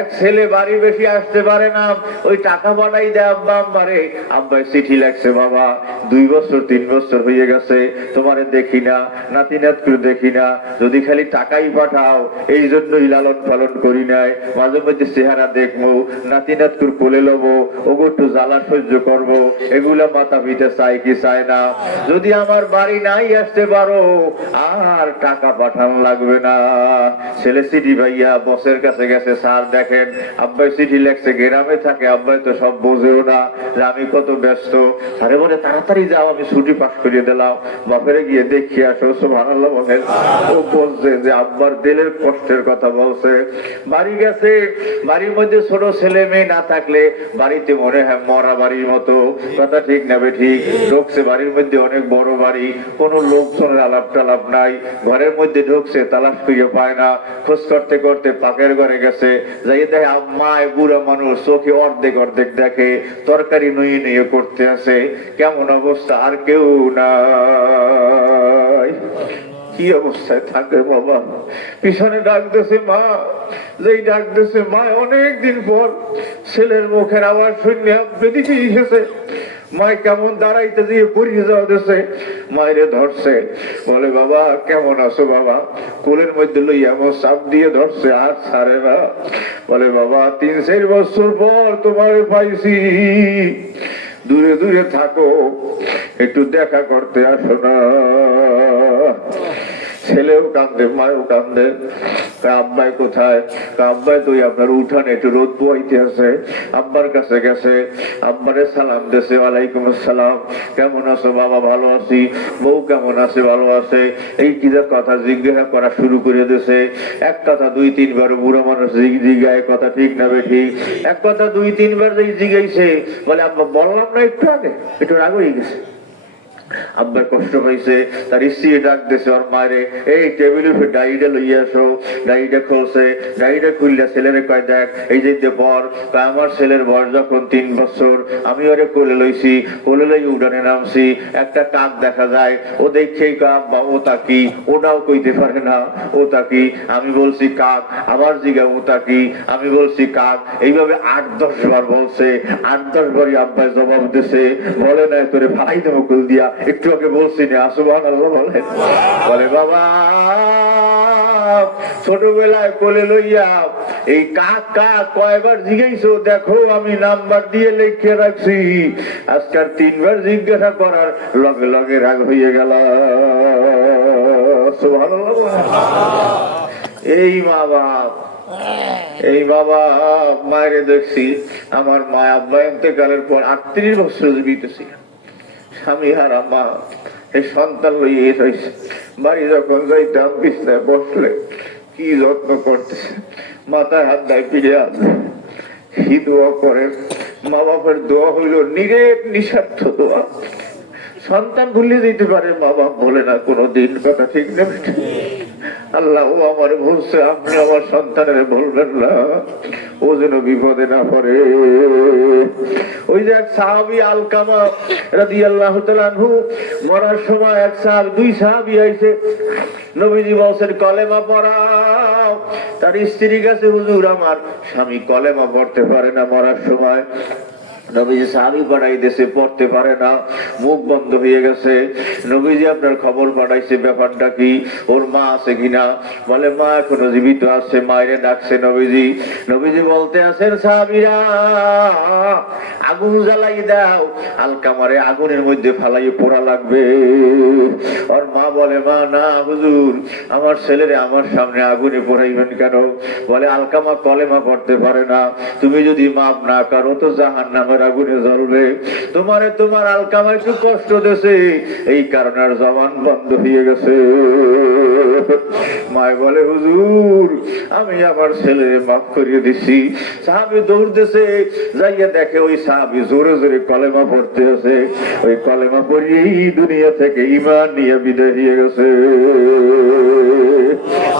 এক ছেলে বাড়ি বেশি আসতে পারে না, ওই টাকা পাঠাই দেয় আব্বা আম্মারে, আব্বাই চিঠি লাগছে বাবা 2 বছর 3 বছর হয়ে গেছে তোমারে দেখি না, নাতি নাতকুর দেখি না, যদি খালি টাকাই পাঠাও এই জন্যই লালন পালন করি নাই, মাঝে মধ্যে চেহারা দেখবো, নাতি নাতকুর কোলে লবো, ওগো একটু জ্বালা সহ্য করবো, এগুলা মাথা পিতা চাই কি চায় না। যদি আমার বাড়ি নাই আসতে পারো আর টাকা পাঠানো লাগবে না। ছেলে চিঠি ভাইয়া বসের কাছে গেছে, স্যার দেখেন আব্বাই চিঠি লেখছে, গ্রামে থাকে, আব্বাই তো সব বোঝেও না যে আমি কত ব্যস্ত। আরে বলে তাড়াতাড়ি যাও, আমি ছুটি পাস করিয়ে দিলাম, বাপেরে গিয়ে দেখিয়ে আসো। সুবহানাল্লাহ বলেন। ও বলছে যে আব্বার দিলের কষ্টের কথা বলছে। বাড়ি গেছে, বাড়ির মধ্যে ছোট ছেলে মেয়ে না থাকলে বাড়িতে মনে হয় মরা বাড়ির মতো, কথা ঠিক না ঠিক? ঢুকছে বাড়ির মধ্যে, অনেক বড় বাড়ি, কোনো লোকজনের আলাপ টালাপ নাই, ঘরের মধ্যে ঢুকছে তালাশ খুঁজে পায় না, খোঁজ করতে করতে পাকের ঘরে গেছে, যাই দেখে আম্মায় বুড়া মানুষ, চোখে অর্ধেক অর্ধেক দেখে, তরকারি নুয়ে নুয়ে করতে আছে, কেমন অবস্থা, আর কেউ নাই। কি অবস্থায় থাকে বাবা? পিছনে ডাক দিয়েছে মা, যেই ডাক দিয়েছে মা, অনেকদিন পর ছেলের মুখের আওয়াজ শুনে বেদিকে গেছে, মায় কেমন দাঁড়াইতে দিয়ে পড়িয়ে যাওয়া দিছে, মায়েরে ধরছে, বলে বাবা কেমন আছো বাবা, কোলের মধ্যে লইয়া এমন চাপ দিয়ে ধরছে আর ছাড়ে না। বলে বাবা 3-4 বছর পর তোমার পাইছি, দূরে দূরে থাকো, একটু দেখা করতে আসো না। ছেলেও কান্দে, মায়ও কান্দে। আব্বাই কোথায়? আব্বাই তো আপনার উঠানে একটু রোদ পোয়াইতে আছে, আব্বার কাছে গেছে, আব্বারে সালাম দিয়েছে, ওয়ালাইকুম আসসালাম, কেমন আছো বাবা? ভালো আছি। বউ কেমন আছে? ভালো আছে। এই কি কথা জিজ্ঞাসা করা শুরু করে দিয়েছে। এক কথা 2-3 বার বুড়ো মানুষ জিজ্ঞায়, কথা ঠিক না বেঠিক, এক কথা 2-3 বার জিজ্ঞাইছে। বলে আব্বা বললাম না একটু আগে, একটু রাগ হয়ে গেছে। আব্বার কষ্ট পাইছে, তার স্ত্রী ডাক দিয়েছে ওর মায়েরে, এই টেবিলের ডাইরিটা লইয়া আসো। ডাইরিটা খুলছে, ডাইরিটা খুললে ছেলেরে কয় দেখ এই যে পর, আমার ছেলের বয়স যখন 3 বছর, আমি ওরে কোলে লইছি, কোলে লই উড়ানে নামছি, একটা কাক দেখা যায়, ও দেখছেই কাক বা ও তাকি, ওটাও কইতে পারে না ও তাকি, আমি বলছি কাক, আবার জিগা ও তাকি, আমি বলছি কাক, এইভাবে 8-10 বার বলছে। 8-10 বারই আব্বাই জবাব দিছে, বলে না তোরে ভাই দেবো কুল দিয়া, একটু আগে বলছি না সুবহানাল্লাহ বলে। বলে বাবা ছোটবেলায় কোলে লইয়া এই কাক কাক কয়বার জিজ্ঞাইছো, দেখো আমি নাম্বার দিয়ে লিখে রাখছি, আজকাল 3 বার জিজ্ঞাসা করার লগে লগে রাগ হয়ে গেল। সুবহানাল্লাহ। এই মা বাপ, এই বাবা মায়েরে দেখছি, আমার মা আব্বা ইন্তেকালের পর 38 বছর জীবিত ছিল, স্বামী হারা মা, এই সন্তান লইয়ে রয়েছে। বাড়ি যখন যাইতাম বিছনায় বসলে কি যত্ন করতেছে, মাথায় হাত দেয়, পিড়ে হাত দেয়, কি দোয়া করেন। মা বাপের দোয়া হইল নিরেট নিঃস্বার্থ দোয়া। সন্তান ভুলে যেতে পারে, মা বাপ বলে না কোনদিন, কথা ঠিক না? আল্লাহ ও আমার বলছে, আপনি আমার সন্তানের বলবেন না, ও যেন বিপদে না পড়ে। ওই যে এক সাহাবী আলকামা রাদিয়াল্লাহু তাআলা আনহু মরার সময় 1 সাহাবী 2 সাহাবী আইছে, নবীজি বলছেন কলেমা পড়াও। তার স্ত্রী কাছে, হুজুর আমার স্বামী কলেমা পড়তে পারে না মরার সময়। নবীজি সাহাবী পাঠাইতেছে, পড়তে পারে না, মুখ বন্ধ হয়ে গেছে। নবীজি আপনার খবর পাঠাইছে, ব্যাপারটা কি, ওর মা আছে কিনা? বলে মা এখনো জীবিত আছে। মায়েরে ডাকছে নবীজি, নবীজি বলতে আছেন সাহাবীরা আগুন জ্বালাই দাও, আলকামারে আগুনের মধ্যে ফালাইয়ে পোড়া লাগবে। ওর মা বলে মা না হুজুর, আমার ছেলেরে আমার সামনে আগুনে পোড়াইবেন কেন? বলে আলকামা কলেমা পড়তে পারে না, তুমি যদি মাফ না করো তো জাহান্নামের আগুনে জ্বলবে। তোমারে তোমার আলকামা একটু কষ্ট দিয়েছে, এই কারণে আর জবান বন্ধ হয়ে গেছে। মায় বলে হুজুর আমি আমার ছেলে মাফ করিয়ে দিছি। সাহাবী দৌড়তেছে, যাইয়া দেখে ওই সাহাবী জোরে জোরে কলেমা পড়তে আছে। ওই কলেমা পড়িয়েই দুনিয়া থেকে ঈমান নিয়ে বিদায় হয়ে গেছে।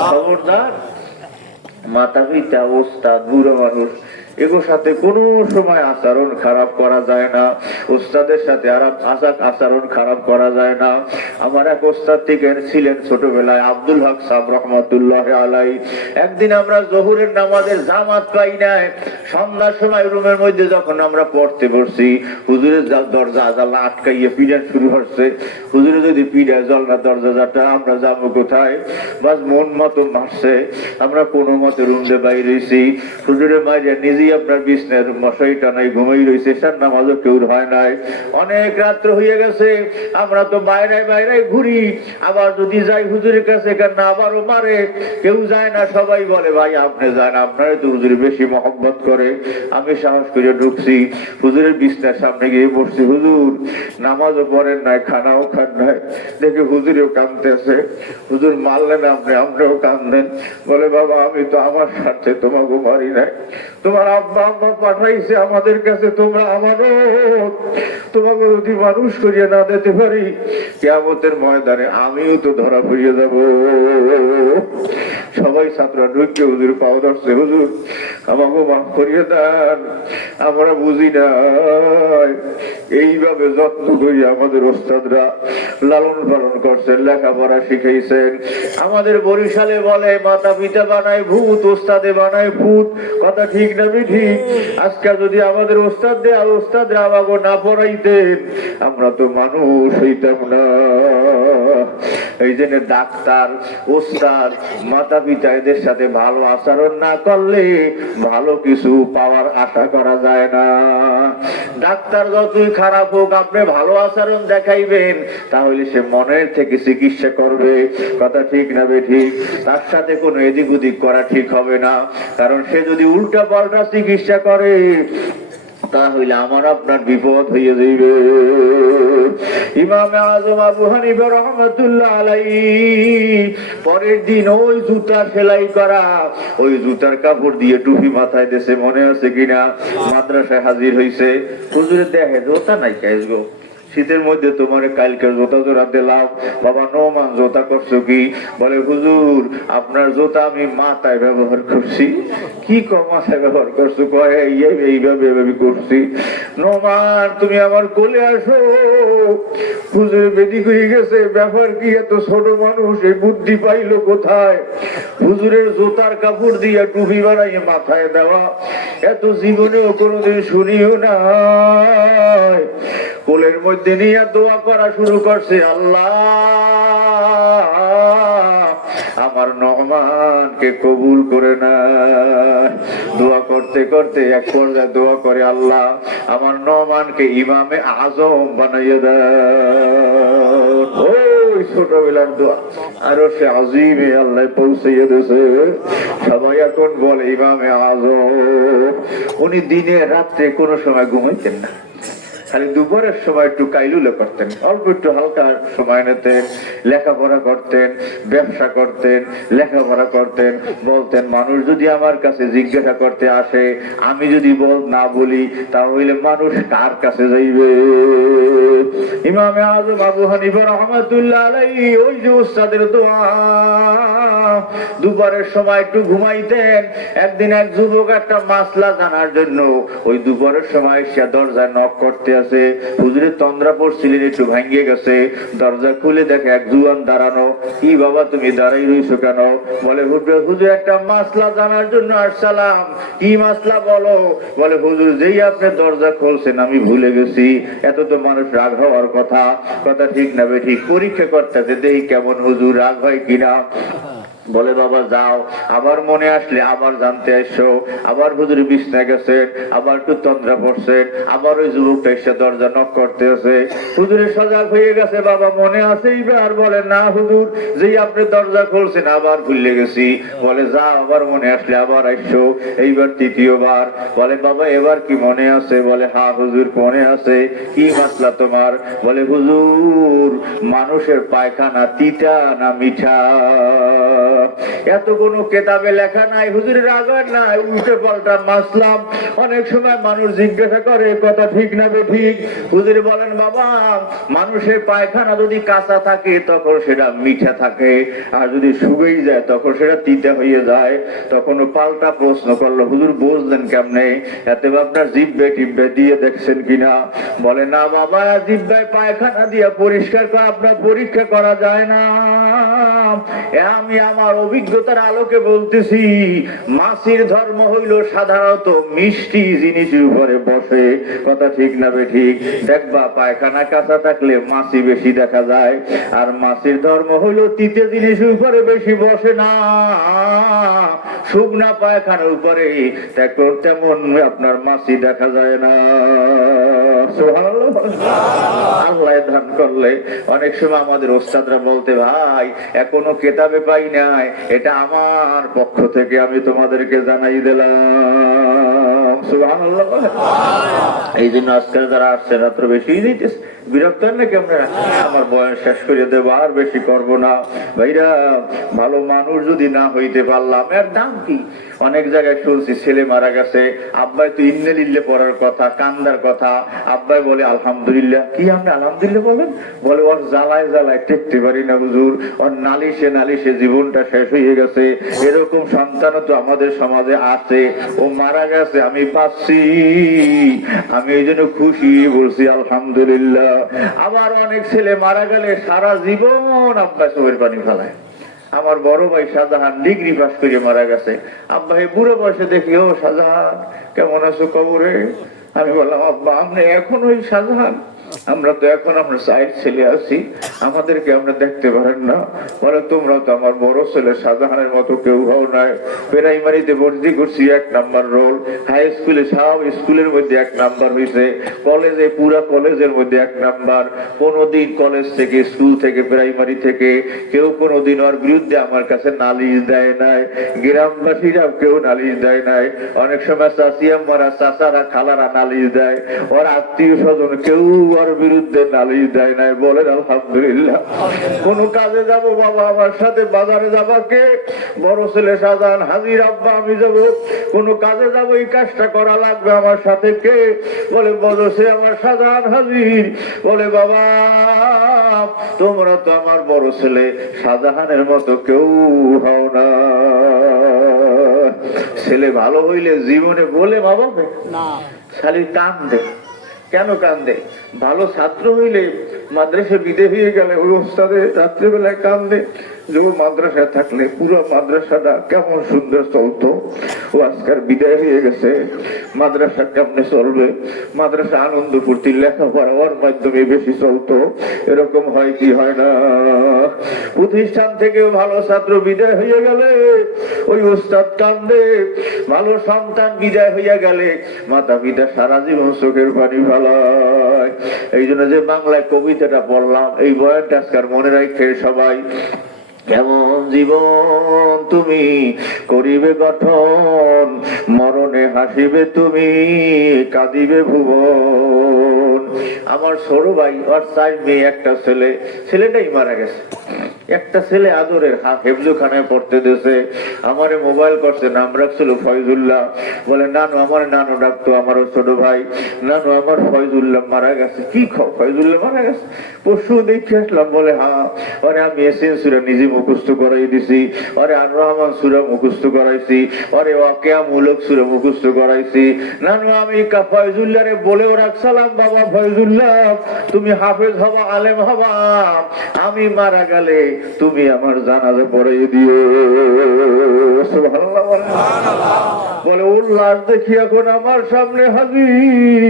খবরদার, মাতা পিতা ওস্তাদ বুড়ো মানুষ এগুলোর সাথে কোনো সময় আচরণ খারাপ করা যায় না। ওস্তাদের সাথে আচরণ খারাপ করা যায় না। আমার এক ওস্তাদ থেকে ছিলেন ছোটবেলায় আব্দুল হক সাহেব রহমাতুল্লাহ আলাইহি। একদিন আমরা জোহরের নামাজের জামাত পাই নাই, সন্ধ্যার সময় রুমের মধ্যে যখন আমরা পড়তে বসছি, হুজুরের দরজা জানলা আটকাইয়ে পিড়া শুরু হচ্ছে। হুজুরে যদি পিড়ায় জলনা দরজাটা, আমরা যাবো কোথায়? বাস মন মতো মারছে, আমরা কোনো মতে রুমে বাইরেছি। হুজুরের মাইয়া নিজে আপনার বিছনার মশারি টানাই ঘুমাই রয়েছে, সার নামাজও কেউ হয় নাই। অনেক রাত্র হয়ে গেছে, আমরা তো বাইরে বাইরে ঘুরি, আবার যদি যাই হুজুরের কাছে না আবারও মারে, কেউ যায় না। সবাই বলে ভাই আপনি যান, আপনারা তো হুজুর বেশি মহব্বত করে। আমি সাহস করে ঢুকছি, হুজুরের বিছনার সামনে গিয়ে বসছি। হুজুর নামাজও পড়েন নাই, খানাও খান নাই, দেখে হুজুরেও কাঁদতেছে। হুজুর মারলেন আপনি, আপনিও কাঁদেন। বলে বাবা আমি তো আমার স্বার্থে তোমাকে মারি নাই, তোমার আব্বা আম্মা পাঠাইছে আমাদের কাছে, তোমরা আমারও, তোমাকে যদি মানুষ করিয়ে না দিতে পারি, কিয়ামতের ময়দানে আমিও তো ধরা পড়িয়ে যাব। সবাই ছাত্ররা ঢুকে হুজুর পাও ধরছে, হুজুর আমাকে মাফ করিয়ে দেন, আমরা বুঝি নাই এইভাবে যত্ন করি আমাদের ওস্তাদরা লালন পালন করছেন, লেখাপড়া শিখাইছেন। আমাদের বরিশালে বলে মাতা পিতা বানায় ভূত, ওস্তাদে বানায় ভূত। কথা ঠিক না ঠিক? আজকে যদি আমাদের ওস্তাদরা আমাকে না পড়াইতেন, আমরা তো মানুষ হইতাম না। এই জন্য ডাক্তার, ওস্তাদ, মাতা পিতা এদের সাথে ভালো আচরণ না করলে ভালো কিছু পাওয়ার আশা করা যায় না। ডাক্তার যতই খারাপ হোক, আপনি ভালো আচরণ দেখাইবেন, তাহলে সে মনের থেকে চিকিৎসা করবে। কথা ঠিক না ঠিক? তার সাথে কোনো এদিক ওদিক করা ঠিক হবে না, কারণ সে যদি উল্টা পাল্টা চিকিৎসা করে তাহলে আমার আপনার বিপদ হয়ে যাইবে। ইমামে আজম আবু হানিফা রাহমাতুল্লাহ আলাইহি পরের দিন ওই জুতা সেলাই করা, ওই জুতার কাপড় দিয়ে টুপি মাথায় দিয়েছে, মনে আছে কিনা? মাদ্রাসায় হাজির হইছে, হুজুরে দেখে জুতা নাই কাজ গো, শীতের মধ্যে তোমার কালকে জুতা জোড়া দিলাম, বাবা নোমান জুতা করছো কি? বলে হুজুর আপনার জুতা আমি মাথায় ব্যবহার করছি। কি কম মাথায় ব্যবহার করছো? কয় এইভাবে এভাবে করছি। নোমান তুমি আমার কোলে আসো, হুজুর বেদি হয়ে গেছে, ব্যাপার কি? এত ছোট মানুষ এই বুদ্ধি পাইলো কোথায়? হুজুরের জুতার কাপড় দিয়ে টুপি বানাইয়ে মাথায় দেওয়া এত জীবনেও কোনোদিন শুনিও না। কোলের মধ্যে নিয়ে দোয়া করা শুরু করছে, আল্লাহ আমার নহমানকে কবুল করে না। দোয়া করতে করতে এক পর্যায়ে দোয়া করে, আল্লাহ আমার নহমানকে ইমামে আজম বানাইয়ে দেন। ওই ছোটবেলার দোয়া আরো সে আজিমে আল্লাহ পৌঁছাইয়ে দিয়েছে। সবাই এখন বলে ইমামে আজম। উনি দিনে রাত্রে কোনো সময় ঘুমাইতেন না, খালি দুপুরের সময় একটু কাইলুলা করতেন, অল্প একটু হালকা সময় নিতেন, লেখাপড়া করতেন, ব্যবসা করতেন, লেখাপড়া করতেন। বলতেন মানুষ যদি আমার কাছে জিজ্ঞাসা করতে আসে, আমি যদি না বলি, তাহলে মানুষ কার কাছে যাইবে? ইমামে আজম আবু হানিফা রাহমাতুল্লাহ আলাইহি ওই যে উস্তাদের দোয়া, দুপুরের সময় একটু ঘুমাইতেন। একদিন এক যুবক একটা মাসলা জানার জন্য ওই দুপুরের সময় সে দরজায় নক করতে আছে। হুজুরের তন্দ্রা পড়ছিলেন, একটু ভাঙ্গিয়ে গেছে, দরজা খুলে দেখে এক জুয়ান দাঁড়ানো। কি বাবা তুমি দাঁড়াই রইছো কেন? বলে হুজুর একটা মাসলা জানার জন্য আসসালাম। কি মাসলা বলো? বলে হুজুর যেই আপনি দরজা খুলছেন আমি ভুলে গেছি। এত তো মানুষ রাগ হওয়ার কথা। কথা ঠিক না ঠিক? পরীক্ষা করতেছে, দেখি কেমন হুজুর রাগ হয় কিনা। বলে বাবা যাও, আবার মনে আসলে আবার জানতে আসছো। আবার হুজুর বিছনায় গেছেন, আবার একটু তন্দ্রা পড়ছেন, আবার ওই যুবকটা এসে দরজা নক করতে আছে। হুজুরের সজাগ হয়ে গেছে, বাবা মনে আছে এইবার? বলে না হুজুর যেই আপনি দরজা খুলছেন আবার ভুলে গেছি। বলে যাও, আবার মনে আসলে আবার আসছো। এইবার তৃতীয়বার। বলে বাবা এবার কি মনে আছে? বলে হ্যাঁ হুজুর মনে আছে। কি মাসলা তোমার? বলে হুজুর মানুষের পায়খানা তিতা না মিঠা? এত কোনো কেতাবে লেখা নাই, হুজুরের আগার নাই, উল্টে পাল্টা মাসলাম। অনেক সময় মানুষ জিজ্ঞাসা করে, কথা ঠিক না ঠিক? হুজুর বলেন বাবা মানুষের পায়খানা যদি কাঁচা থাকে তখন সেটা মিঠা থাকে, আর যদি শুকিয়ে যায় তখন সেটা তিতা হয়ে যায়। তখন পাল্টা প্রশ্ন করলো, হুজুর বুঝলেন কেমনে? এতে আপনার জিব্বে টিব্বে দিয়ে দেখছেন কিনা? বলে না বাবা জিব্বায় পায়খানা দিয়ে পরিষ্কার করা আপনার পরীক্ষা করা যায় না। আমি আমার অভিজ্ঞতার আলোকে বলতেছি, মাছির ধর্ম হইল সাধারণত মিষ্টি জিনিসের উপরে বসে। কথা ঠিক না ঠিক? দেখবা পায়খানা কাঁচা থাকলে মাছি বেশি দেখা যায়, আর মাছির ধর্ম হইল তিতে জিনিসের উপরে বেশি বসে না, শুকনা পায়খানার উপরে তেমন আপনার মাছি দেখা যায় না। আল্লাহ দান করলে অনেক সময় আমাদের ওস্তাদরা বলতে, ভাই এখনো কেতাবে পাই নাই, এটা আমার পক্ষ থেকে আমি তোমাদেরকে জানাই দিলাম। সুবহানাল্লাহ। এই জন্য আজকাল যারা আসছে রাত্র বেশি দিতেছে, বিরক্ত নাকি আপনারা? আমার বয়স শেষ করে দেবো, আর বেশি করবো না। ভাইরা ভালো মানুষ যদি না হইতে পারলাম এর দাম কি? অনেক জায়গায় শুনছি ছেলে মারা গেছে, আব্বাই তো ইন্নালিল্লে পড়ার কথা, কান্দার কথা, আব্বাই বলে আলহামদুলিল্লাহ। কি আপনি আলহামদুলিল্লাহ বলেন? বলে ওর জ্বালায় জ্বালায় টেকতে পারি না হুজুর, ওর নালিশে নালিশে জীবনটা শেষ হয়ে গেছে। এরকম সন্তানও তো আমাদের সমাজে আছে। ও মারা গেছে আমি পাচ্ছি, আমি এই জন্য খুশি বলছি আলহামদুলিল্লাহ। আবার অনেক ছেলে মারা গেলে সারা জীবন আব্বা চোখের পানি ফেলায়। আমার বড় ভাই শাহজাহান ডিগ্রি পাস করে মারা গেছে। আব্বা এই বুড়ো বয়সে দেখি, ও শাহজাহান কেমন আছো কবরে? আমি বললাম, আব্বা আপনি এখন ওই শাহজাহান? আমরা তো এখন আমরা সাইড ছেলে আছি, আমাদেরকে আমরা দেখতে পারেন না। বলে তোমরা তো আমার বড় ছেলে শাহজাহানের মতো কেউ হও নাই। প্রাইমারিতে ভর্তি করছি 1 নাম্বার রোল, হাই স্কুলে সব স্কুলের মধ্যে 1 নাম্বার হয়েছে, কলেজে পুরা কলেজের মধ্যে 1 নাম্বার। কোনোদিন কলেজ থেকে, স্কুল থেকে, প্রাইমারি থেকে কেউ কোনোদিন ওর বিরুদ্ধে আমার কাছে নালিশ দেয় নাই। গ্রামবাসীরা কেউ নালিশ দেয় নাই। অনেক সময় চাচিয়াম্মারা, চাচারা, খালারা নালিশ দেয়, ওর আত্মীয় স্বজন কেউ ওর বিরুদ্ধে নালিশ দেয় নাই। বলেন আলহামদুলিল্লাহ। কোন কাজে যাব বাবা আমার সাথে, বাজারে যাবা কে? বড় ছেলে শাহজাহান হাজির, আব্বা আমি যাব। কোন কাজে যাব, এই কাজটা করা লাগবে, আমার সাথে কে? বলে বড় সে আমার শাহজাহান হাজির। বলে বাবা তোমরা তো আমার বড় ছেলে শাহজাহানের মতো কেউ হও না। ছেলে ভালো হইলে জীবনে বলে মা বাবা না, খালি কান্দে। কেন কান্দে? ভালো ছাত্র হইলে মাদ্রাসা বিদে হয়ে গেলে ওই ওস্তাদে রাত্রিবেলায় কান্দে যে মাদ্রাসায় থাকলে পুরো মাদ্রাসাটা কেমন সুন্দর চলতো, ও আজকাল বিদায় হয়ে গেছে, মাদ্রাসা কেমনে চলবে? মাদ্রাসা আনন্দ ফুর্তি লেখাপড়া ওর মাধ্যমে বেশি চলতো। এরকম হয় কি হয় না? প্রতিষ্ঠান থেকে ভালো ছাত্র বিদায় হয়ে গেলে ওই ওস্তাদ কান্দে। ভালো সন্তান বিদায় হইয়া গেলে মাতা পিতা সারা জীবন চোখের পানি ফেলায়। এই জন্য যে বাংলায় কবিতাটা বললাম, এই বয়ানটা আজকাল মনে রাখে সবাই। কেমন জীবন তুমি করিবে গঠন, মরণে হাসিবে তুমি, কাঁদিবে ভুবন। আমার ছোট ভাই ওর 4 মেয়ে, একটা ছেলে, ছেলেটাই মারা গেছে। একটা ছেলে আদরের হেফজুখানায় পড়তে দিয়েছে, আমারে মোবাইল করছে, নাম রাখছিল ফয়জুল্লাহ। বলে নানু, আমার নানু ডাকতো, আমারও ছোট ভাই, নানু আমার ফয়জুল্লাহ মারা গেছে। কি ফয়জুল্লাহ মারা গেছে? পরশু দেখে আসলাম। বলে হ্যাঁ। আরে আমি এসিন সূরা নিজে মুখস্থ করাই দিছি, আরে আর রহমান সূরা মুখস্থ করাইছি, আরে ওয়াকিয়ামূলক সূরা মুখস্থ করাইছি। নানু আমি ফয়জুল্লাহরে বলেও রাখছিলাম, বাবা ফয়জুল্লাহ তুমি হাফেজ হবা, আলেম হবা, আমি মারা গেলে তুমি আমার জানাজা পড়াই দিও। সুবহানাল্লাহ। বলে উল্লাস দেখি এখন আমার সামনে হাজির।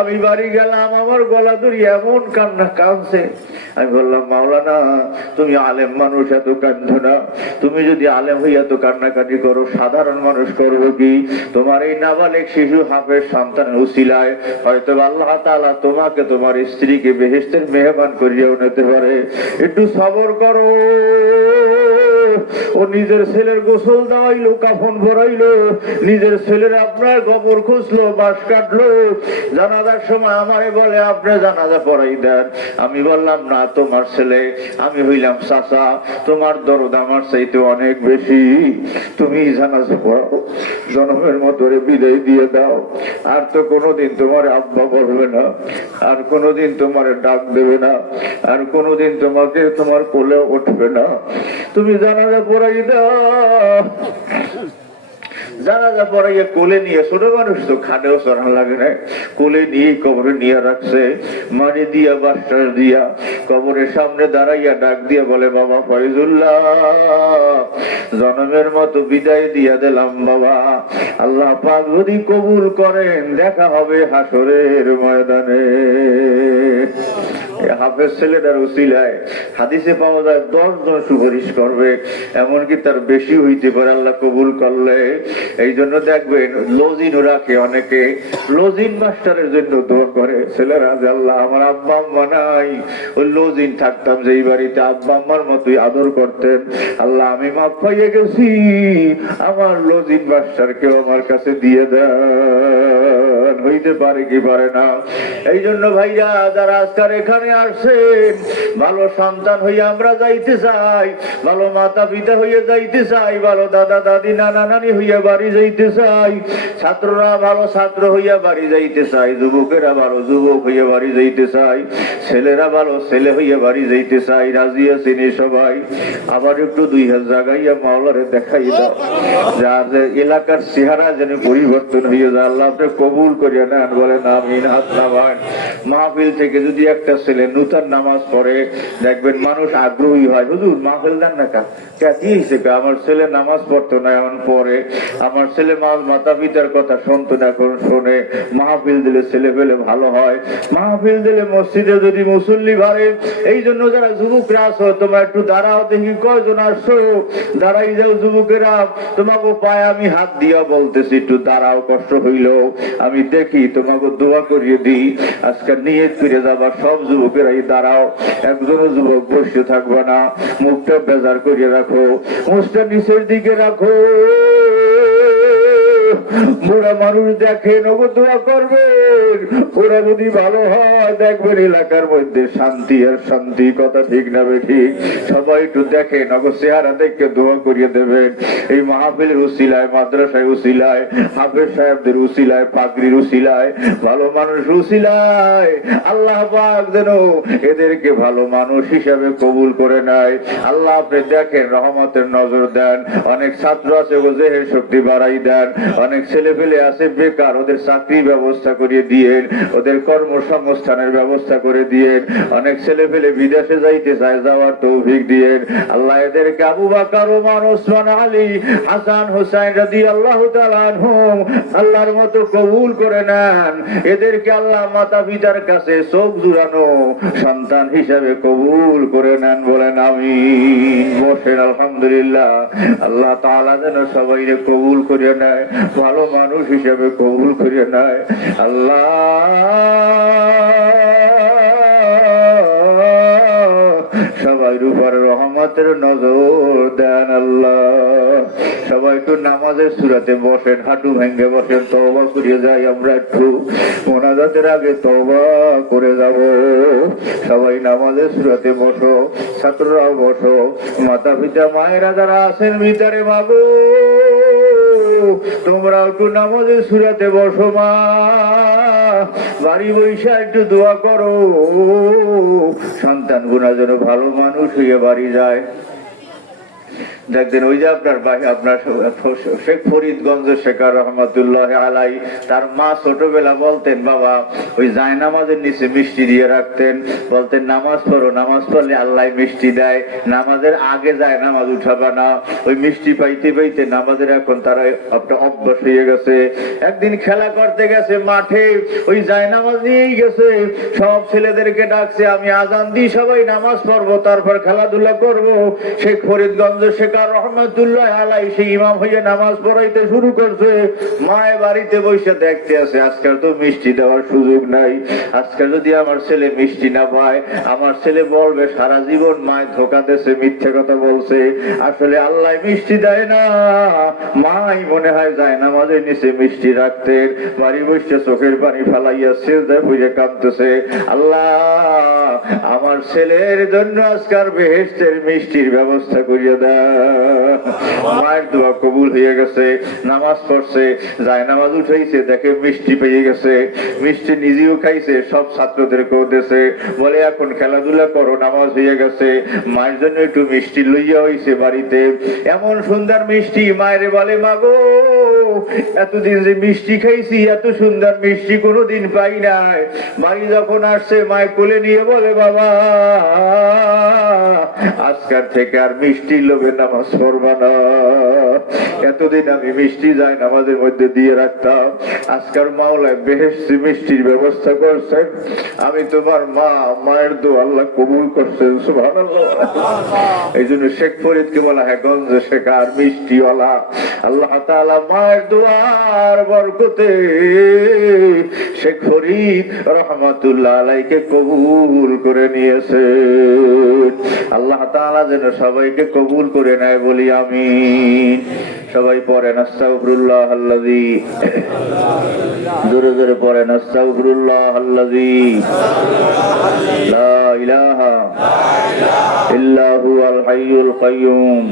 আমি বাড়ি গেলাম, আমার গলা ধরি এমন কান্না কাঁদছে। আমি বললাম, মাওলানা তুমি আলেম মানুষ, এত কাঁদো না। তুমি যদি আলেম হইয়া তো কান্নাকাটি করো, সাধারণ মানুষ করবো কি? তোমার এই নাবালেক শিশু হাফেজ সন্তানের উসিলায় হয়তো আল্লাহ তাআলা তোমাকে, তোমার স্ত্রীকে বেহেশতের মেহমান করিয়াও নিতে পারে। একটু সবর করো। ও নিজের ছেলের গোসল দেওয়াইলো, কাফন ভরাইলো, নিজের ছেলের আপনার কবর খুঁজলো, বাঁশ কাটলো। জানাজার সময় আমারে বলে আপনি জানাজা পড়াই দেন। আমি বললাম না, তোমার ছেলে, আমি হইলাম চাচা, তোমার দরদ আমার চাইতে অনেক বেশি, তুমি জানাজা পড়াও, জনমের মতো বিদায় দিয়ে দাও। আর তো কোনোদিন তোমার আব্বা বলবে না, আর কোনোদিন তোমার ডাক দেবে না, আর কোনোদিন তোমাকে তোমার কোলে উঠবে না, তুমি জানাজা পড়াই দাও। জানাজা পড়াইয়া কোলে নিয়ে, ছোট মানুষ তো খাটেও চড়ান লাগে না, কোলে নিয়ে কবরে নিয়ে রাখছে, মানি দিয়া বাস্টার দিয়া কবরের সামনে দাঁড়াইয়া ডাক দিয়া বলে, বাবা ফয়জুল্লাহ জনমের মতো বিদায় দিয়া দিলাম বাবা, আল্লাহ পাক যদি কবুল করেন দেখা হবে হাসরের ময়দানে। হাফেজ ছেলেটার উসিলায় হাদিসে পাওয়া যায় 10 জন সুপারিশ করবে, এমনকি তার বেশি হইতে পারে আল্লাহ কবুল করলে। এই জন্য দেখবেন লজিন রাখে অনেকে, লজিন মাস্টারের জন্য দোয়া করে ছেলেরা, যে আল্লাহ আমার আব্বা আম্মা নাই, ওই লজিন থাকতাম যেই বাড়িতে আব্বা আম্মার মতোই আদর করতেন, আল্লাহ আমি মাফ পাইয়ে গেছি, আমার লজিন মাস্টার কেউ আমার কাছে দিয়ে দেন। হইতে পারে কি পারে না? এই জন্য ভাইরা যারা আজকাল এখানে আসছেন, ভালো সন্তান হয়ে আমরা যাইতে চাই, ভালো মাতা পিতা হয়ে যাইতে চাই, ভালো দাদা দাদি নানা নানি হইয়া বাড়ি যাইতে চাই, ছাত্ররা ভালো ছাত্র হইয়া বাড়ি যাইতে চাই, যুবকেরা ভালো যুবক হইয়া বাড়ি যাইতে চাই, ছেলেরা ভালো ছেলে হইয়া বাড়ি যাইতে চাই। রাজি আছেন সবাই? আবার একটু 2 হাত জাগাইয়া মাওলারে দেখাই দাও, যার এলাকার চেহারা যেন পরিবর্তন হইয়া যায়। আল্লাহ আপনি কবুল করিয়া নেন, বলেন আমিন। হাত নামান। মাহফিল থেকে যদি একটা ছেলে নূতন নামাজ পড়ে, দেখবেন মানুষ আগ্রহী হয়, হুজুর মাহফিল দেন না কা কি হয়েছে, আমার ছেলে নামাজ পড়তো না এখন পড়ে, আমার ছেলে মাতা পিতার কথা শুনতো না এখন শোনে। মাহফিল দিলে ছেলে পেলে ভালো হয়, মাহফিল দিলে মসজিদে যদি মুসল্লি বাড়ে। এই জন্য যারা যুবকরা আসো, তোমরা একটু দাঁড়াও, দেখি কয়জন আসছো, দাঁড়াই যাও যুবকেরা, তোমাকে পায়ে আমি হাত দিয়া বলতেছি একটু দাঁড়াও, কষ্ট হইল আমি দেখি, তোমাকে দোয়া করিয়ে দিই। আজকে নিয়ত করে যাবা সব যুবকেরাই দাঁড়াও, একজনও যুবক বসে থাকবে না, মুখটা বেজার করিয়ে রাখো, মুখটা নিচের দিকে রাখো। বুড়া মানুষ দেখেন, ওগো দোয়া করবেন, ওরা যদি ভালো হয় দেখবেন এলাকার মধ্যে শান্তি আর শান্তি। কথা ঠিক না ঠিক? সবাই একটু দেখেন, ওগো চেহারা দেখে দোয়া করিয়ে দেবেন। এই মাহফিলের উসিলায়, মাদ্রাসায় উসিলায়, হাফেজ সাহেবদের উসিলায়, পাগড়ির উসিলায়, ভালো মানুষ উসিলায় আল্লাহ পাক যেন এদেরকে ভালো মানুষ হিসাবে কবুল করে নেয়। আল্লাহ আপনি দেখেন, রহমতের নজর দেন। অনেক ছাত্র আছে, ও জেহের শক্তি বাড়াই দেন। অনেক ছেলে পেলে আছে বেকার, ওদের চাকরি ব্যবস্থা করিয়ে দিয়েন, ওদের কর্মসংস্থানের ব্যবস্থা করে দিয়েন। অনেক ছেলে পেলে বিদেশে যাইতে চায়, যাওয়ার তৌফিক দিয়েন। আল্লাহ এদেরকে আবু বকর, ওমর, ওসমান, আলী, হাসান, হুসাইন রাদিয়াল্লাহু তাআলা আনহুম আল্লাহর মতো কবুল করে নেন। এদেরকে আল্লাহ মাতা পিতার কাছে চোখ জুড়ানো সন্তান হিসাবে কবুল করে নেন, বলেন আমিন। বসেন, আলহামদুলিল্লাহ। আল্লাহ তাআলা যেন সবাইকে কবুল করে নেয়, ভালো মানুষ হিসেবে কবুল করে নেয়। আল্লাহ সবাই উপর রহমতের নজর দেন। আল্লাহ সবাই একটু নামাজের সূরাতে বসেন, হাঁটু ভেঙে বসেন, তওবা করিয়ে যাই। আমরা একটু মোনাজাতের আগে তওবা করে যাব। সবাই নামাজের সূরাতে বসো, ছাত্ররাও বসো, মাতা পিতা মায়েরা যারা আছেন ভিতরে, মাগো তোমরা একটু নামাজের সূরাতে বসো। মা বাড়ি বৈশা একটু দোয়া করো, সন্তান গুনা যেন ভালো মানুষ হয়ে বাড়ি যায়। দেখবেন ওই যে আপনার শেখ ফরিদগঞ্জ শেখার রহমতুল্লাহ আলাই, তার মা ছোটবেলা বলতেন, বাবা ওই জায়নামাজের নিচে মিষ্টি দিয়ে রাখতেন, বলতেন নামাজ পড়ো, নামাজ পড়লে আল্লাহ মিষ্টি দেয়, নামাজের আগে যায় নামাজ উঠাবা না। ওই মিষ্টি পাইতে পাইতে নামাজের এখন তারা একটা অভ্যাস হয়ে গেছে। একদিন খেলা করতে গেছে মাঠে, ওই জায়নামাজ নিয়েই গেছে, সব ছেলেদেরকে ডাকছে, আমি আজান দিই, সবাই নামাজ পড়বো, তারপর খেলাধুলা করবো। শেখ ফরিদগঞ্জ শেখ রহমতুল্লাহ আলাই সেই ইমাম হইয়া নামাজ পড়াইতে শুরু করছে। মায়ের বাড়িতে বসে দেখতে আছে, আজকাল তো মিষ্টি দেওয়ার সুযোগ নাই, আজকাল যদি আমার ছেলে মিষ্টি না পায়, আমার ছেলে বলবে সারা জীবন মায় ধোকা দিয়েছে, মিথ্যে কথা বলছে, আসলে আল্লাহ মিষ্টি দেয় না। মাই মনে হয় যায় নামাজের নিচে মিষ্টি রাখতেন, বাড়ি বসে চোখের পানি ফেলাইয়া সিজদায় পড়ে কাঁদতেছে, আল্লাহ আমার ছেলের জন্য আজকাল বেহেশতের মিষ্টির ব্যবস্থা করিয়ে দেয়। মায়ের দোয়া কবুল হয়ে গেছে, নামাজ পড়ছে, যায় নামাজ উঠাইছে, দেখে মিষ্টি পেয়ে গেছে, মিষ্টি নিজেও খাইছে, সব ছাত্রদেরকেও দিয়েছে, বলে এখন খেলাধুলা করো, নামাজ হয়ে গেছে। মায়ের জন্য একটু মিষ্টি লইয়া হইছে বাড়িতে, এমন সুন্দর মিষ্টি, মায়ের বলে মাগো এতদিন যে মিষ্টি খাইছি, এত সুন্দর মিষ্টি কোনোদিন পাই নাই। বাড়ি যখন আসছে, মায়ের কোলে নিয়ে বলে, বাবা আজকাল থেকে আর মিষ্টি লোভে নামাজ পড়বা না। এতদিন আমি মিষ্টি যায় নামাজের মধ্যে দিয়ে রাখতাম, আজকাল মাওলায় বেহেশতি মিষ্টির ব্যবস্থা করছেন, আমি তোমার মা, মায়ের দোয়া আল্লাহ কবুল করছেন, সুবহানাল্লাহ। এই জন্য শেখ ফরিদকে বলা হয় গঞ্জ শেখার মিষ্টিওয়ালা। আল্লাহ তাআলা মায়ের দোয়ার বরকতে শেখ ফরিদ রহমাতুল্লাহ আলাইকে কবুল করে নিয়েছে। আল্লাহ তাআলা যেন সবাইকে কবুল করে নেয়, বলি আমিন। সবাই পড়েন আস্তাগফিরুল্লাহ আল্লাযী, জোরে জোরে পড়েন আস্তাগফিরুল্লাহ আল্লাযী লা ইলাহা ইল্লা হুয়াল হাইয়ুল কাইয়্যুম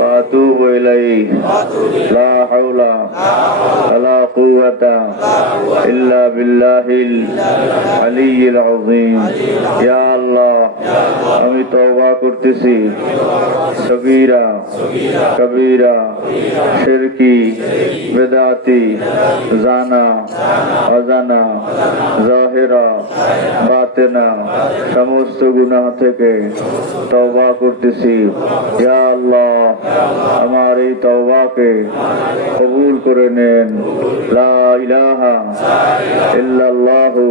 ওয়া আতুবু ইলাইহি লা হাওলা ওয়ালা কুওয়াতা ইল্লা বিল্লাহিল আলিয়্যিল আযীম। ইয়া আল্লাহ, আমি তওবা করতেছি সগীরা কবীরা শিরকি বিদআতি জানা অজানা জাহিরা বাতিনা সমস্ত গুনাহ থেকে তওবা করতেছি। ইয়া আল্লাহ, আমার এই তওবাকে কবুল করে নেন। লা ইলাহা ইল্লাল্লাহু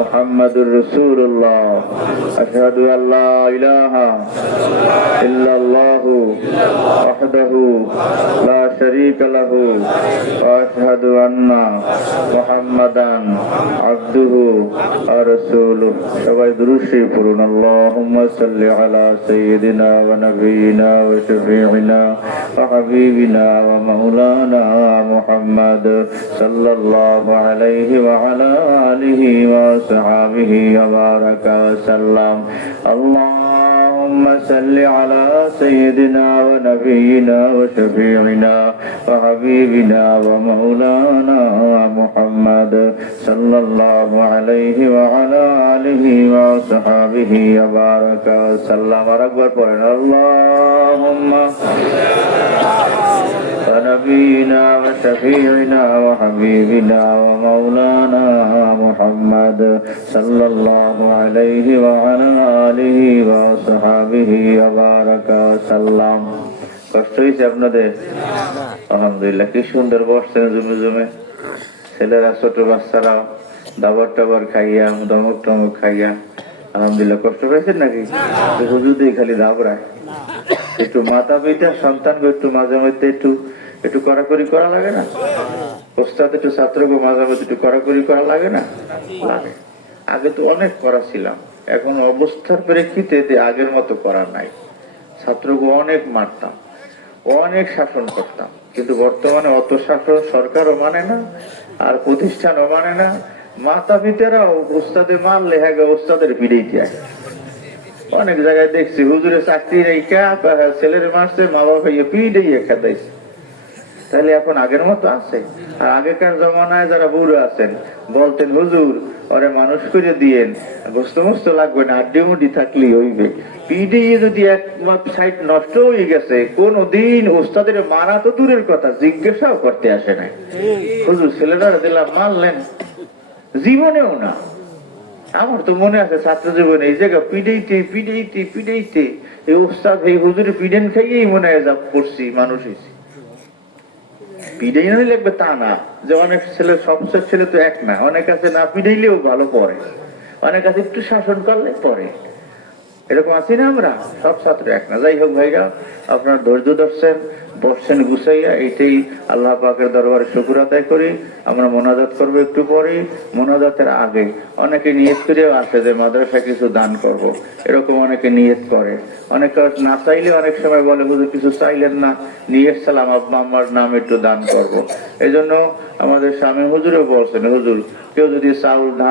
মুহাম্মাদুর রাসূলুল্লাহ। আশহাদু আল্লা ইলাহা ইল্লাল্লাহু ওয়াহদাহু লা শারীকা লাহু ওয়া আশহাদু আন্না মুহাম্মাদান আবদুহু ওয়া রাসূলুহু। সবাই দুরূদ শরীফ পড়ুন। আল্লাহুম্মা সাল্লি আলা সাইয়্যিদিনা ওয়া নাবিয়িনা ওয়া শাফিঈনা ওয়া হাবিবিনা ওয়া মাওলানা মুহাম্মাদ সাল্লাল্লাহু আলাইহি ওয়া আলা আলিহি ওয়া সাহবিহি ওয়া বারাকা ওয়া সাল্লাম। اللهم صل على سيدنا ونبينا وشفيعنا وحبيبنا ومولانا محمد صلى الله عليه وعلى آله وصحبه وبارك وسلم। أكبر قرآن اللهم ونبينا وشفيعنا وحبيبنا ومولانا محمد صلى الله عليه وعلى آله وصحبه وبارك وسلم। কষ্ট হয়েছে আপনাদের? আলহামদুলিল্লাহ, কি সুন্দর বসছেন জমে জমে। ছেলেরা ছোট বাচ্চারা দাবার টাবার খাইয়া ধমক টমক খাইয়া আলহামদুলিল্লাহ। কষ্ট পেয়েছেন নাকি? হুজুর দিয়ে খালি দাবরায়। একটু মাতা পিতা সন্তানকে একটু মাঝে মধ্যে একটু কড়াকড়ি করা লাগে না? ওস্তাদ একটু ছাত্রকে মাঝে মধ্যে একটু কড়াকড়ি করা লাগে না? লাগে। আগে তো অনেক করা ছিলাম, এখন অবস্থার প্রেক্ষিতে আগের মতো করা নাই। ছাত্রকে অনেক মারতাম, অনেক শাসন করতাম, কিন্তু বর্তমানে অত শাসন সরকারও মানে না, আর প্রতিষ্ঠানও মানে না। মাতা পিতারাও ওস্তাদে মারলে হ্যাঁ ওস্তাদের ভিড়েই যায়। অনেক জায়গায় দেখছি হুজুরের চাকরি রেখা ছেলের মারছে, মা বাবা পিড়েই খেতাইছে। তাহলে এখন আগের মতো আছে? আর আগেকার জমানায় যারা বুড়ো আছেন বলতেন, হুজুর ওরে মানুষ করে দিয়েন, গোস্ত মোস্ত লাগবে না, আড্ডি মুডি থাকলেই হইবে। পিডিয়ে যদি এক সাইড নষ্ট হয়ে গেছে, কোনদিন ওস্তাদের মারা তো দূরের কথা, জিজ্ঞাসাও করতে আসে নাই। হুজুর ছেলেরা দিলাম মারলেন, জীবনেও না। আমার তো মনে আছে ছাত্র জীবনে এই জায়গা পিডেইতে এই ওস্তাদ এই হুজুরের পিডেন খাইয়েই মনে হয় যা পড়ছি, মানুষ হয়েছি। পিডাই লাগবে তা না, যে অনেক ছেলে সবচেয়ে ছেলে তো এক না, অনেক আছে না পিডাইলেও ভালো পড়ে, অনেক আছে একটু শাসন করলে পড়ে। এরকম আছি না আমরা? সব ছাত্র এক না। যাই হোক ভাইরা, আপনার ধৈর্য ধরছেন, বসছেন গুছাইয়া, এইটাই আল্লাহ পাকের দরবারে শুকর আদায় করি। আমরা মোনাজাত করবো একটু পরে। মোনাজাতের আগে অনেকে নিয়ত করেও আসে যে মাদ্রাসায় কিছু দান করব, এরকম অনেকে নিয়ত করে। অনেকে না চাইলে অনেক সময় বলে হুজুর কিছু চাইলেন না, নিয়ত সালাম আব্বা আম্মার নাম একটু দান করব। এই জন্য আমাদের স্বামী হুজুরও বলছেন, হুজুর কেউ যদি চাউল